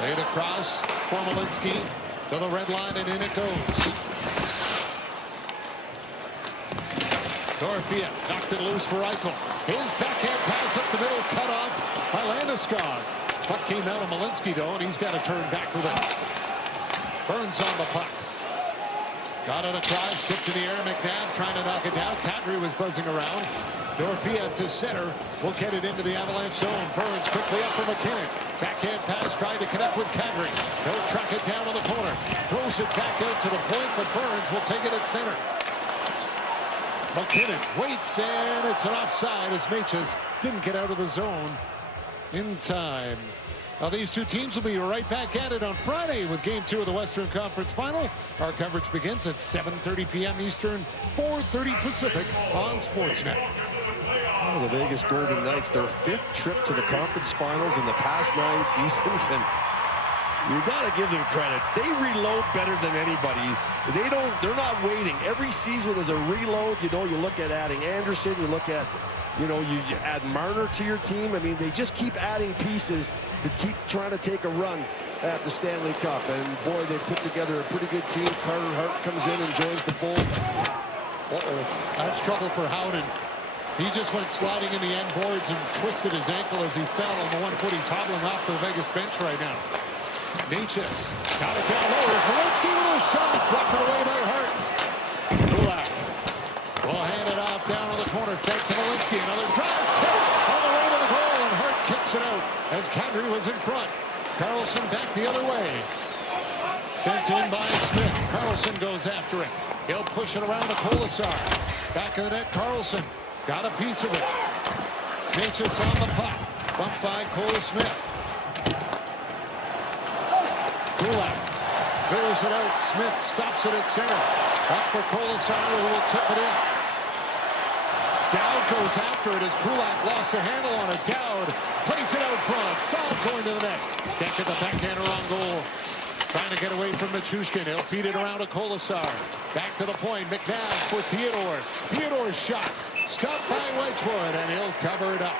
Laid across for Malinsky to the red line, and in it goes. Dorofeev knocked it loose for Eichel. His backhand pass up the middle, cut off by Landeskog. Puck came out of Malinsky, though, and he's got to turn back with it. Burns on the puck. Got it across, tipped to the air. McNabb trying to knock it down. Kadri was buzzing around. Dorofeev to center. Will get it into the Avalanche zone. Burns quickly up for McKinnon. Backhand pass, trying to connect with Kadri. He'll track it down on the corner. Throws it back out to the point, but Burns will take it at center. McKinnon waits, and it's an offside as Natchez didn't get out of the zone in time. Now these two teams will be right back at it on Friday with Game 2 of the Western Conference Final. Our coverage begins at 7:30 p.m. Eastern, 4:30 Pacific on Sportsnet. Oh, the Vegas Golden Knights, their 5th trip to the conference finals in the past 9 seasons, and you got to give them credit. They reload better than anybody. They're not waiting. Every season is a reload. You know, you look at adding Anderson, you look at, you know, you add Marner to your team. I mean, they just keep adding pieces to keep trying to take a run at the Stanley Cup. And boy, they put together a pretty good team. Carter Hart comes in and joins the fold. That's trouble for Howden. He just went sliding in the end boards and twisted his ankle as he fell on the 1 foot. He's hobbling off the Vegas bench right now. Natchez got it down low. There's Malinsky with a shot. Blocked away by Hart. Kulak will hand it off down to the corner. Fed to Malinsky. Another drive. Tip on the way to the goal. And Hart kicks it out as Kadri was in front. Carlson back the other way. Sent in by Smith. Carlson goes after it. He'll push it around to Kolasar. Back of the net, Carlson. Got a piece of it. Natchez on the puck. Bumped by Cole Smith. Kulak clears it out. Smith stops it at center. Up for Kolasar, who will tip it in. Dowd goes after it as Kulak lost a handle on it. Dowd plays it out front. Solve going to the net. Can't get the backhander on goal. Trying to get away from Machushkin. He'll feed it around to Kolasar. Back to the point. McNabb for Theodore. Theodore's shot. Stopped by Wedgwood, and he'll cover it up.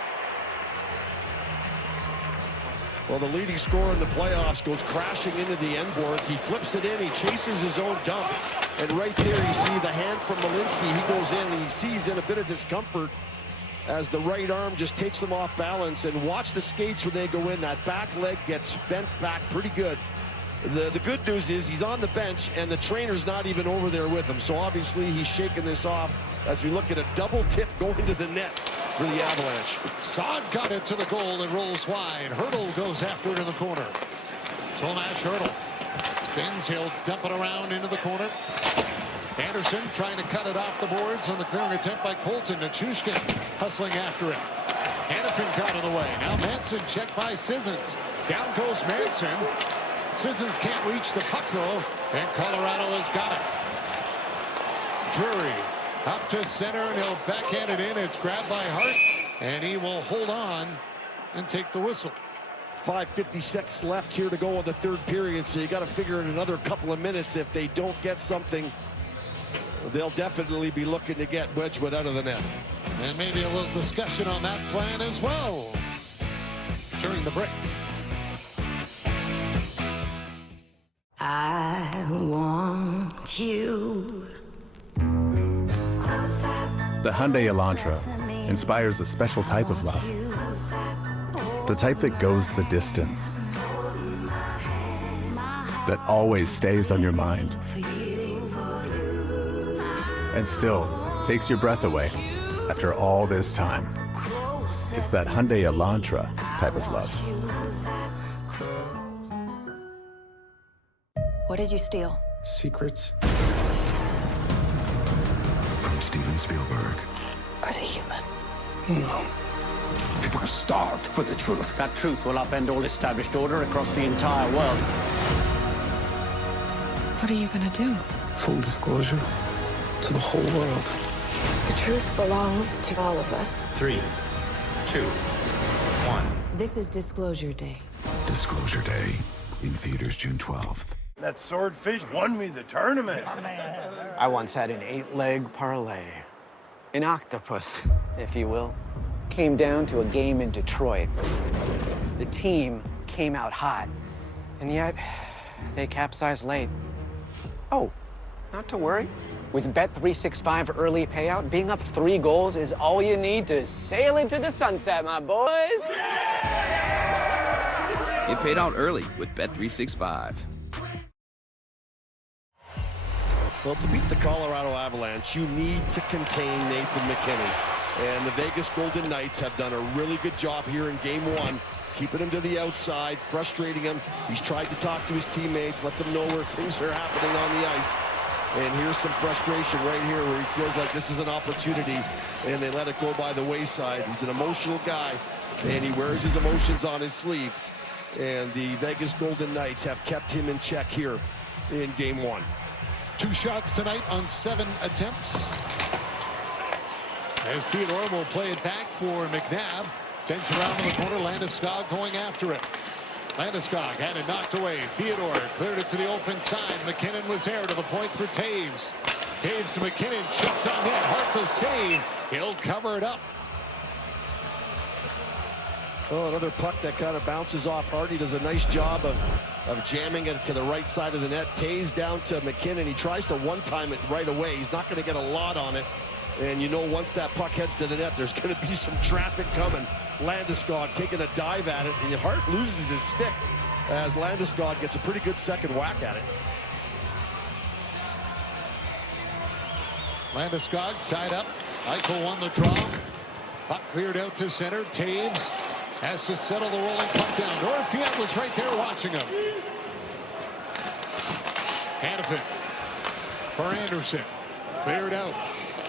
Well, the leading scorer in the playoffs goes crashing into the end boards. He flips it in. He chases his own dump. And right there, you see the hand from Malinsky. He goes in, and he sees in a bit of discomfort as the right arm just takes him off balance. And watch the skates when they go in. That back leg gets bent back pretty good. The good news is he's on the bench, and the trainer's not even over there with him. So obviously, he's shaking this off as we look at a double tip going to the net for the Avalanche. Saad got it to the goal and rolls wide. Hurdle goes after it in the corner. Tomas Hurdle spins. He'll dump it around into the corner. Anderson trying to cut it off the boards on the clearing attempt by Colton. Nichushkin hustling after it. Hannafin got in the way. Now Manson checked by Sissons. Down goes Manson. Sissons can't reach the puck though, and Colorado has got it. Drury up to center, and he'll backhand it in. It's grabbed by Hart, and he will hold on and take the whistle. 5:56 left here to go in the third period, so you got to figure in another couple of minutes. If they don't get something, they'll definitely be looking to get Wedgwood out of the net. And maybe a little discussion on that plan as well during the break. I want you. The Hyundai Elantra inspires a special type of love. The type that goes the distance. That always stays on your mind. And still takes your breath away after all this time. It's that Hyundai Elantra type of love. What did you steal? Secrets. From Steven Spielberg. Are they human? No. People are starved for the truth. That truth will upend all established order across the entire world. What are you gonna do? Full disclosure to the whole world. The truth belongs to all of us. 3, 2, 1. This is Disclosure Day. Disclosure Day, in theaters June 12th. That swordfish won me the tournament. I once had an 8-leg parlay. An octopus, if you will. Came down to a game in Detroit. The team came out hot, and yet they capsized late. Oh, not to worry. With Bet365 early payout, being up 3 goals is all you need to sail into the sunset, my boys. Get paid out early with Bet365. Well, to beat the Colorado Avalanche, you need to contain Nathan MacKinnon. And the Vegas Golden Knights have done a really good job here in Game 1, keeping him to the outside, frustrating him. He's tried to talk to his teammates, let them know where things are happening on the ice. And here's some frustration right here where he feels like this is an opportunity, and they let it go by the wayside. He's an emotional guy, and he wears his emotions on his sleeve. And the Vegas Golden Knights have kept him in check here in Game 1. 2 shots tonight on 7 attempts. As Theodore will play it back for McNabb. Sends around in the corner. Landeskog going after it. Landeskog had it knocked away. Theodore cleared it to the open side. McKinnon was there to the point for Taves. Taves to McKinnon. Shot on net. Hart the save. He'll cover it up. Oh, another puck that kind of bounces off Hart. He does a nice job of jamming it to the right side of the net. Taves down to McKinnon. He tries to one-time it right away. He's not going to get a lot on it. And you know, once that puck heads to the net, there's going to be some traffic coming. Landeskog taking a dive at it, and Hart loses his stick as Landeskog gets a pretty good second whack at it. Landeskog tied up. Eichel won the draw. Puck cleared out to center. Taves has to settle the rolling puck down. Orfield was right there watching him. Hanifin for Anderson. Cleared out.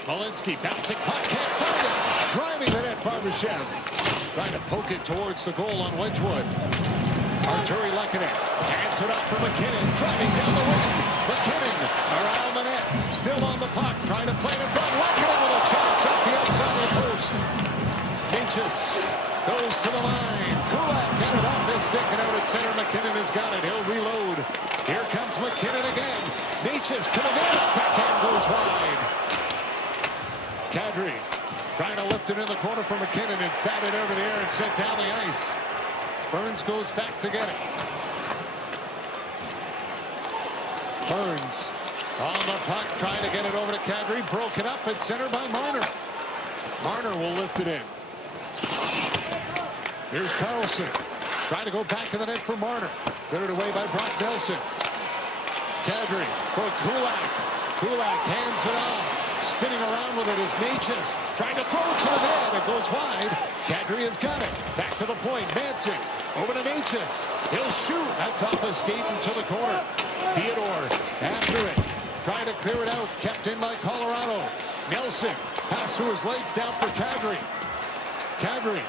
Malinsky bouncing puck, can't find it. Driving the net, Barbashev. Trying to poke it towards the goal on Wedgwood. Arturi Lehkonen hands it off for McKinnon. Driving down the wing. McKinnon around the net. Still on the puck. Trying to play it in front. Lehkonen with a chance off the outside of the post. Natchez goes to the line. Kulak got it off his stick and out at center. McKinnon has got it. He'll reload. Here comes McKinnon again. Natchez to the net. Backhand goes wide. Kadri trying to lift it in the corner for McKinnon. It's batted over the air and sent down the ice. Burns goes back to get it. Burns on the puck, trying to get it over to Kadri. Broken up at center by Marner. Marner will lift it in. Here's Carlson trying to go back to the net for Marner. Cleared away by Brock Nelson. Kadri for Kulak. Kulak hands it off. Spinning around with it is Natchez. Trying to throw it to the net. It goes wide. Kadri has got it. Back to the point. Manson over to Natchez. He'll shoot. That's off a skate into the corner. Theodore after it. Trying to clear it out. Kept in by Colorado. Nelson passed through his legs down for Kadri. Kadri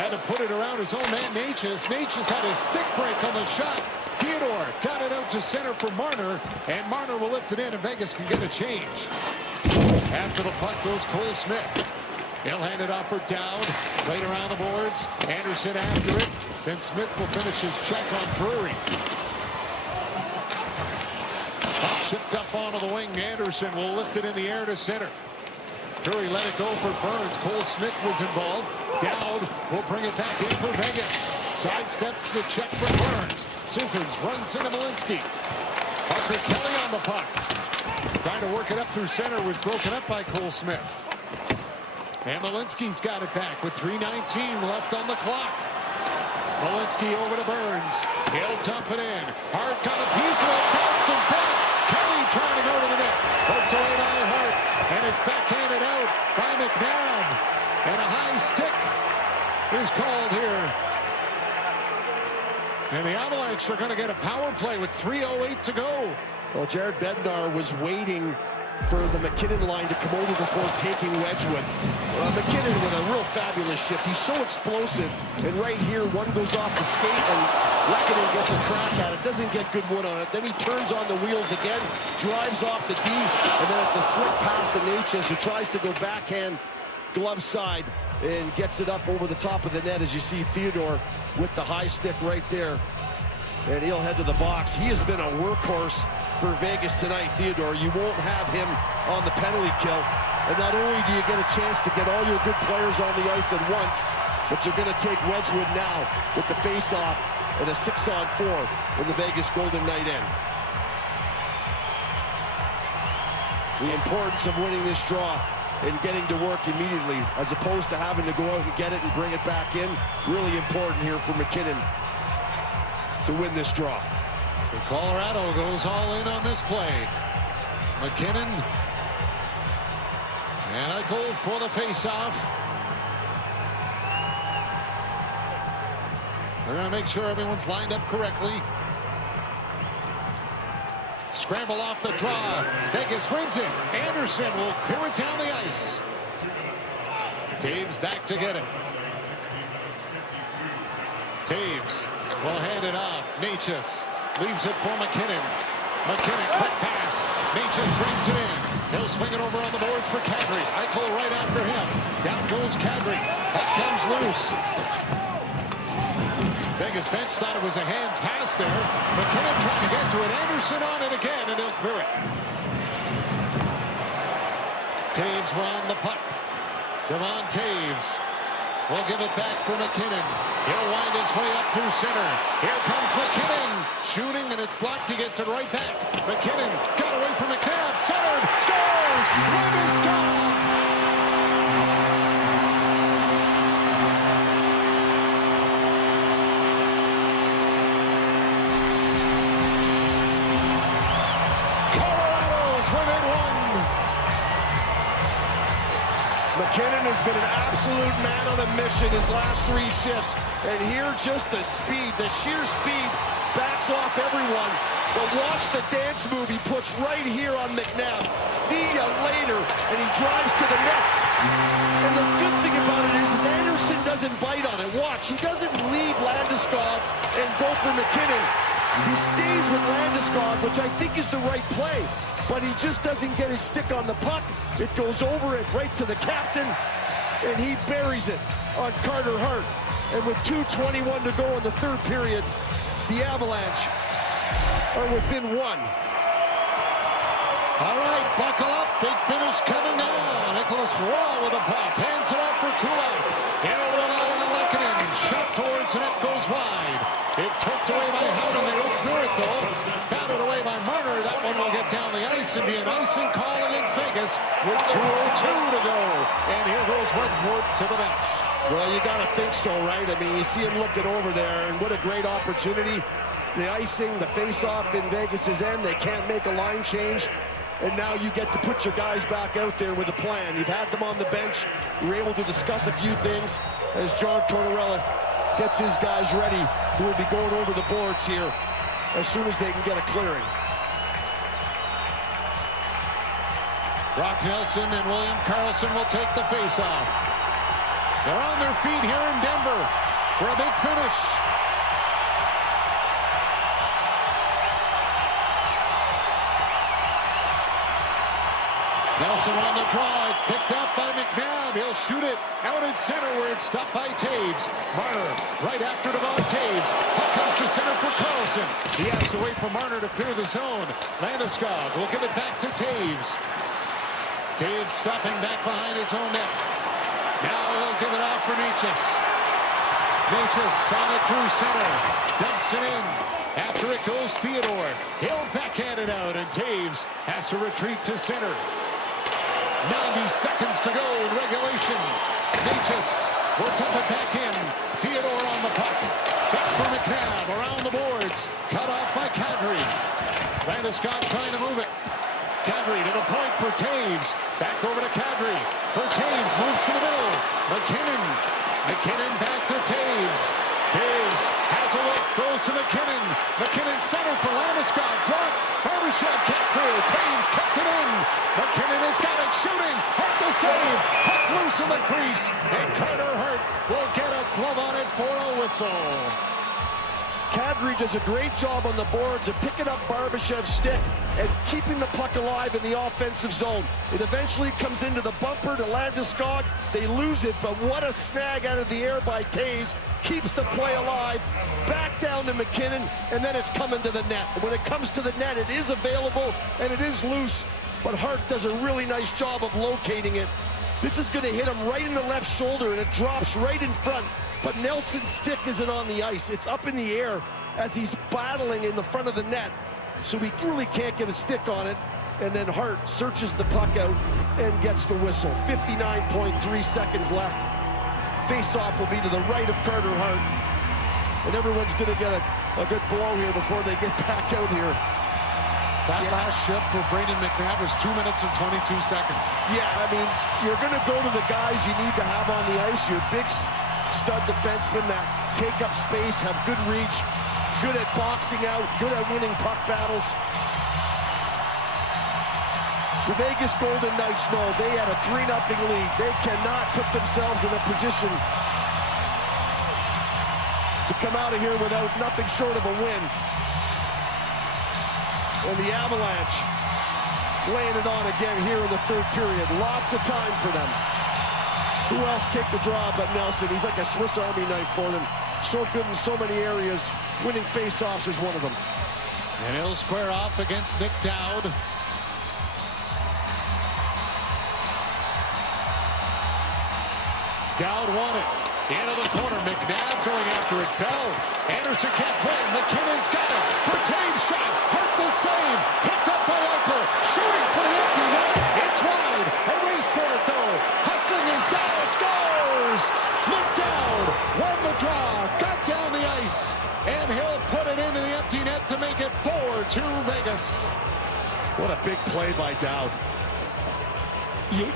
had to put it around his own man, Natchez. Natchez had his stick break on the shot. Theodore got it out to center for Marner, and Marner will lift it in, and Vegas can get a change. After the puck goes Cole Smith. He'll hand it off for Dowd. Played around the boards. Anderson after it. Then Smith will finish his check on Drury. Puck shipped up onto the wing. Anderson will lift it in the air to center. Drury let it go for Burns. Cole Smith was involved. Dowd will bring it back in for Vegas. Sidesteps the check for Burns. Scissors runs into Malinsky. Parker Kelly on the puck. Trying to work it up through center, was broken up by Cole Smith. And Malinsky's got it back with 3:19 left on the clock. Malinsky over to Burns. He'll dump it in. Hart got a piece of it, bounced in front. Kelly trying to go to the net. Poked away by Hart. And it's backhanded out by McNabb. And a high stick is called here. And the Avalanche are going to get a power play with 3:08 to go. Well, Jared Bednar was waiting for the McKinnon line to come over before taking Wedgwood. McKinnon with a real fabulous shift. He's so explosive. And right here, one goes off the skate, and Lehkonen gets a crack at it. Doesn't get good wood on it. Then he turns on the wheels again, drives off the D, and then it's a slick pass to Natchez, who tries to go backhand glove side and gets it up over the top of the net, as you see Theodore with the high stick right there. And he'll head to the box. He has been a workhorse for Vegas tonight, Theodore. You won't have him on the penalty kill. And not only do you get a chance to get all your good players on the ice at once, but you're going to take Wedgwood now with the face-off and a 6-on-4 in the Vegas Golden Knight end. The importance of winning this draw and getting to work immediately, as opposed to having to go out and get it and bring it back in. Really important here for McKinnon to win this draw. And Colorado goes all in on this play. McKinnon and Eichel for the face-off. They're going to make sure everyone's lined up correctly. Scramble off the draw. Vegas wins it. Anderson will clear it down the ice. Taves back to get it. Taves will hand it off. Natchez leaves it for McKinnon. McKinnon, quick pass. Natchez brings it in. He'll swing it over on the boards for Kadri. Eichel right after him. Down goes Kadri. Puck comes loose. Vegas bench thought it was a hand pass there. McKinnon trying to get to it. Anderson on it again, and he'll clear it. Taves will on the puck. Devon Taves will give it back for McKinnon. He'll wind his way up through center. Here comes McKinnon. Shooting, and it's blocked. He gets it right back. McKinnon got away from McNabb. Centered. Scores! Landeskog! Within one. McKinnon has been an absolute man on a mission his last 3 shifts. And here, just the speed, the sheer speed backs off everyone. But watch the dance move he puts right here on McNabb. See ya later. And he drives to the net. And the good thing about it is Anderson doesn't bite on it. Watch, he doesn't leave Landeskog and go for McKinnon. He stays with Landeskog, which I think is the right play. But he just doesn't get his stick on the puck. It goes over it right to the captain, and he buries it on Carter Hart. And with 2:21 to go in the third period, the Avalanche are within 1. All right, buckle up. Big finish coming now. Nicholas Roy with the puck. Hands it off for Kulak. In over the line to Lehkonen. Shot towards the net, goes wide. It's tucked away by Howden. They don't clear it, though. Batted away by Marner. That one will get down the ice and be an icing call against Vegas with 2:02 to go. And here goes Wedgwood to the bench. Well, you got to think so, right? I mean, you see him looking over there, and what a great opportunity. The icing, the face-off in Vegas' end. They can't make a line change. And now you get to put your guys back out there with a plan. You've had them on the bench. You were able to discuss a few things as John Tortorella gets his guys ready, who will be going over the boards here as soon as they can get a clearing. Brock Nelson and William Karlsson will take the face-off. They're on their feet here in Denver for a big finish. Nelson on the draw. It's picked up by McNabb. He'll shoot it out in center where it's stopped by Taves. Marner right after Devon Taves. Puck comes to center for Karlsson. He has to wait for Marner to clear the zone. Landeskog will give it back to Taves. Taves stopping back behind his own net. Now he'll give it off for Natchez. Natchez on it through center. Dumps it in. After it goes Theodore. He'll backhand it out, and Taves has to retreat to center. 90 seconds to go in regulation. Natchez will dump it back in. Theodore on the puck. Back for McNabb around the boards. Cut off by Kadri. Landeskog trying to move it. Kadri to the point for Taves. Back over to Kadri. For Taves, moves to the middle. McKinnon. McKinnon back to Taves. Taves has a look, goes to McKinnon. McKinnon center for Landeskog. Block. Barbashev catches. through. Taves kept it in. McKinnon has got it, shooting. Hart the save. Puck loose in the crease. And Carter Hart will get a glove on it for a whistle. Kadri does a great job on the boards of picking up Barbashev's stick and keeping the puck alive in the offensive zone. It eventually comes into the bumper to Landeskog. They lose it, but what a snag out of the air by Taves. Keeps the play alive. Back down to McKinnon, and then it's coming to the net. When it comes to the net, it is available, and it is loose, but Hart does a really nice job of locating it. This is going to hit him right in the left shoulder, and it drops right in front. But Nelson's stick isn't on the ice. It's up in the air as he's battling in the front of the net. So he really can't get a stick on it. And then Hart searches the puck out and gets the whistle. 59.3 seconds left. Face-off will be to the right of Carter Hart. And everyone's going to get a good blow here before they get back out here. That last shift for Brayden McNabb was 2 minutes and 22 seconds. Yeah, I mean, you're going to go to the guys you need to have on the ice. Your big stud defensemen that take up space, have good reach, good at boxing out, good at winning puck battles. The Vegas Golden Knights know they had a 3-0 lead. They cannot put themselves in a position to come out of here without nothing short of a win. And the Avalanche laying it on again here in the third period. Lots of time for them. Who else take the draw but Nelson? He's like a Swiss Army knife for them. So good in so many areas. Winning face-offs is one of them. And he'll square off against Nick Dowd. Dowd won it. Into the corner. McNabb going after it. Fell. Anderson can't play. McKinnon's got it. For Taves shot. Hurt the save. Picked up by Eichel. Shooting for the empty net. It's wide. A race for it though. Hudson is down. Scores. Nick Dowd won the draw. Got down the ice. And he'll put it into the empty net to make it 4-2 Vegas. What a big play by Dowd.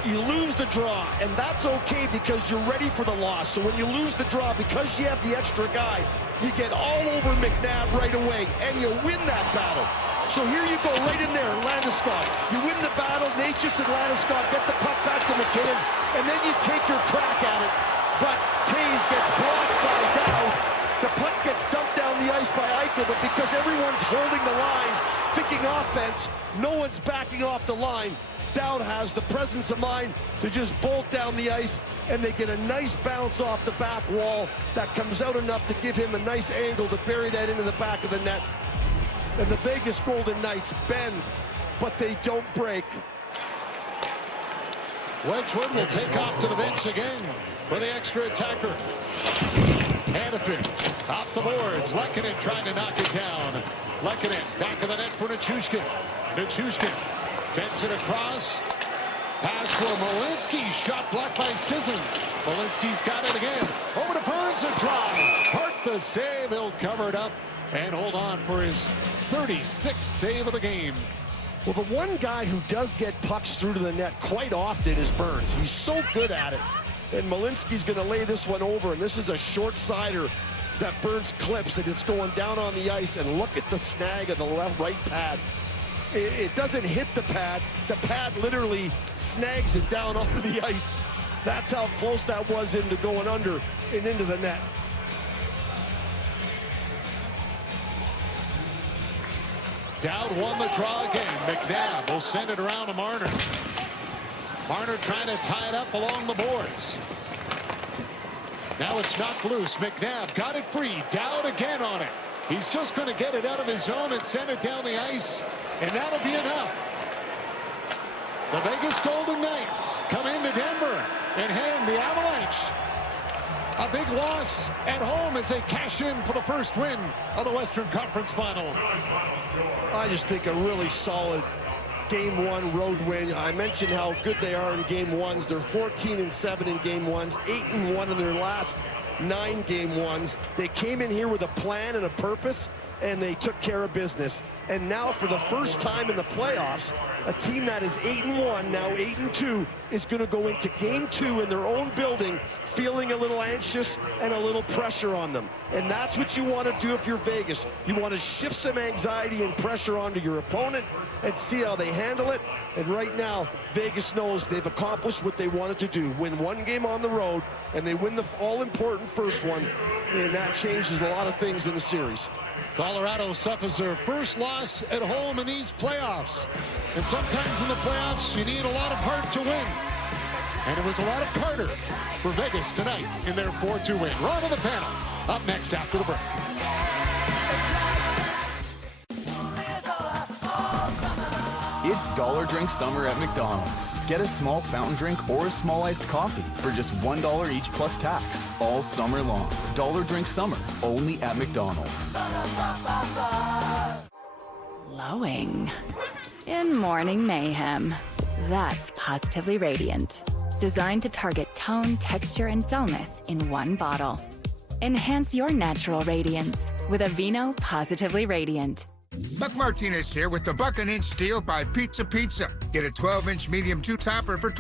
You lose the draw, and that's okay because you're ready for the loss. So when you lose the draw, because you have the extra guy, you get all over McNabb right away, and you win that battle. So here you go, right in there, Landeskog. You win the battle, Natchez and Landeskog get the puck back to McKinnon, and then you take your crack at it. But Taves gets blocked by Dowd. The puck gets dumped down the ice by Eichel, but because everyone's holding the line, thinking offense, no one's backing off the line. Dowd has the presence of mind to just bolt down the ice, and they get a nice bounce off the back wall that comes out enough to give him a nice angle to bury that into the back of the net. And the Vegas Golden Knights bend, but they don't break. Wedgwood will take off to the bench again for the extra attacker. Hanifin off the boards. Lehkonen trying to knock it down. Lehkonen back of the net for Nichushkin. Nichushkin sends it across. Pass for Malinsky. Shot blocked by Sissons. Malinsky's got it again. Over to Burns and drive. Hart the save. He'll cover it up and hold on for his 36th save of the game. Well, the one guy who does get pucks through to the net quite often is Burns. He's so good at it. And Malinsky's going to lay this one over. And this is a short-sider that Burns clips, and it's going down on the ice. And look at the snag of the right pad. It doesn't hit the pad. The pad literally snags it down onto the ice. That's how close that was into going under and into the net. Dowd won the draw again. McNabb will send it around to Marner. Marner trying to tie it up along the boards. Now it's knocked loose. McNabb got it free. Dowd again on it. He's just going to get it out of his zone and send it down the ice. And that'll be enough. The Vegas Golden Knights come into Denver and hand the Avalanche a big loss at home as they cash in for the first win of the Western Conference Final. I just think a really solid Game 1 road win. I mentioned how good they are in Game 1s. They're 14-7 in Game 1s, 8-1 in their last 9 Game 1s. They came in here with a plan and a purpose, and they took care of business. And now for the first time in the playoffs, a team that is 8-1, now 8-2, is going to go into game 2 in their own building feeling a little anxious and a little pressure on them. And that's what you want to do if you're Vegas. You want to shift some anxiety and pressure onto your opponent and see how they handle it. And right now, Vegas knows they've accomplished what they wanted to do, win one game on the road, and they win the all-important first one, and that changes a lot of things in the series. Colorado suffers their first loss at home in these playoffs. And sometimes in the playoffs, you need a lot of heart to win. And it was a lot of Carter for Vegas tonight in their 4-2 win. We're on to the panel. Up next after the break. It's Dollar Drink Summer at McDonald's. Get a small fountain drink or a small iced coffee for just $1 each plus tax. All summer long. Dollar Drink Summer, only at McDonald's. Glowing. In morning mayhem. That's Positively Radiant. Designed to target tone, texture, and dullness in one bottle. Enhance your natural radiance with Aveeno Positively Radiant. Buck Martinez here with the Buck & Inch deal by Pizza Pizza. Get a 12-inch medium two-topper for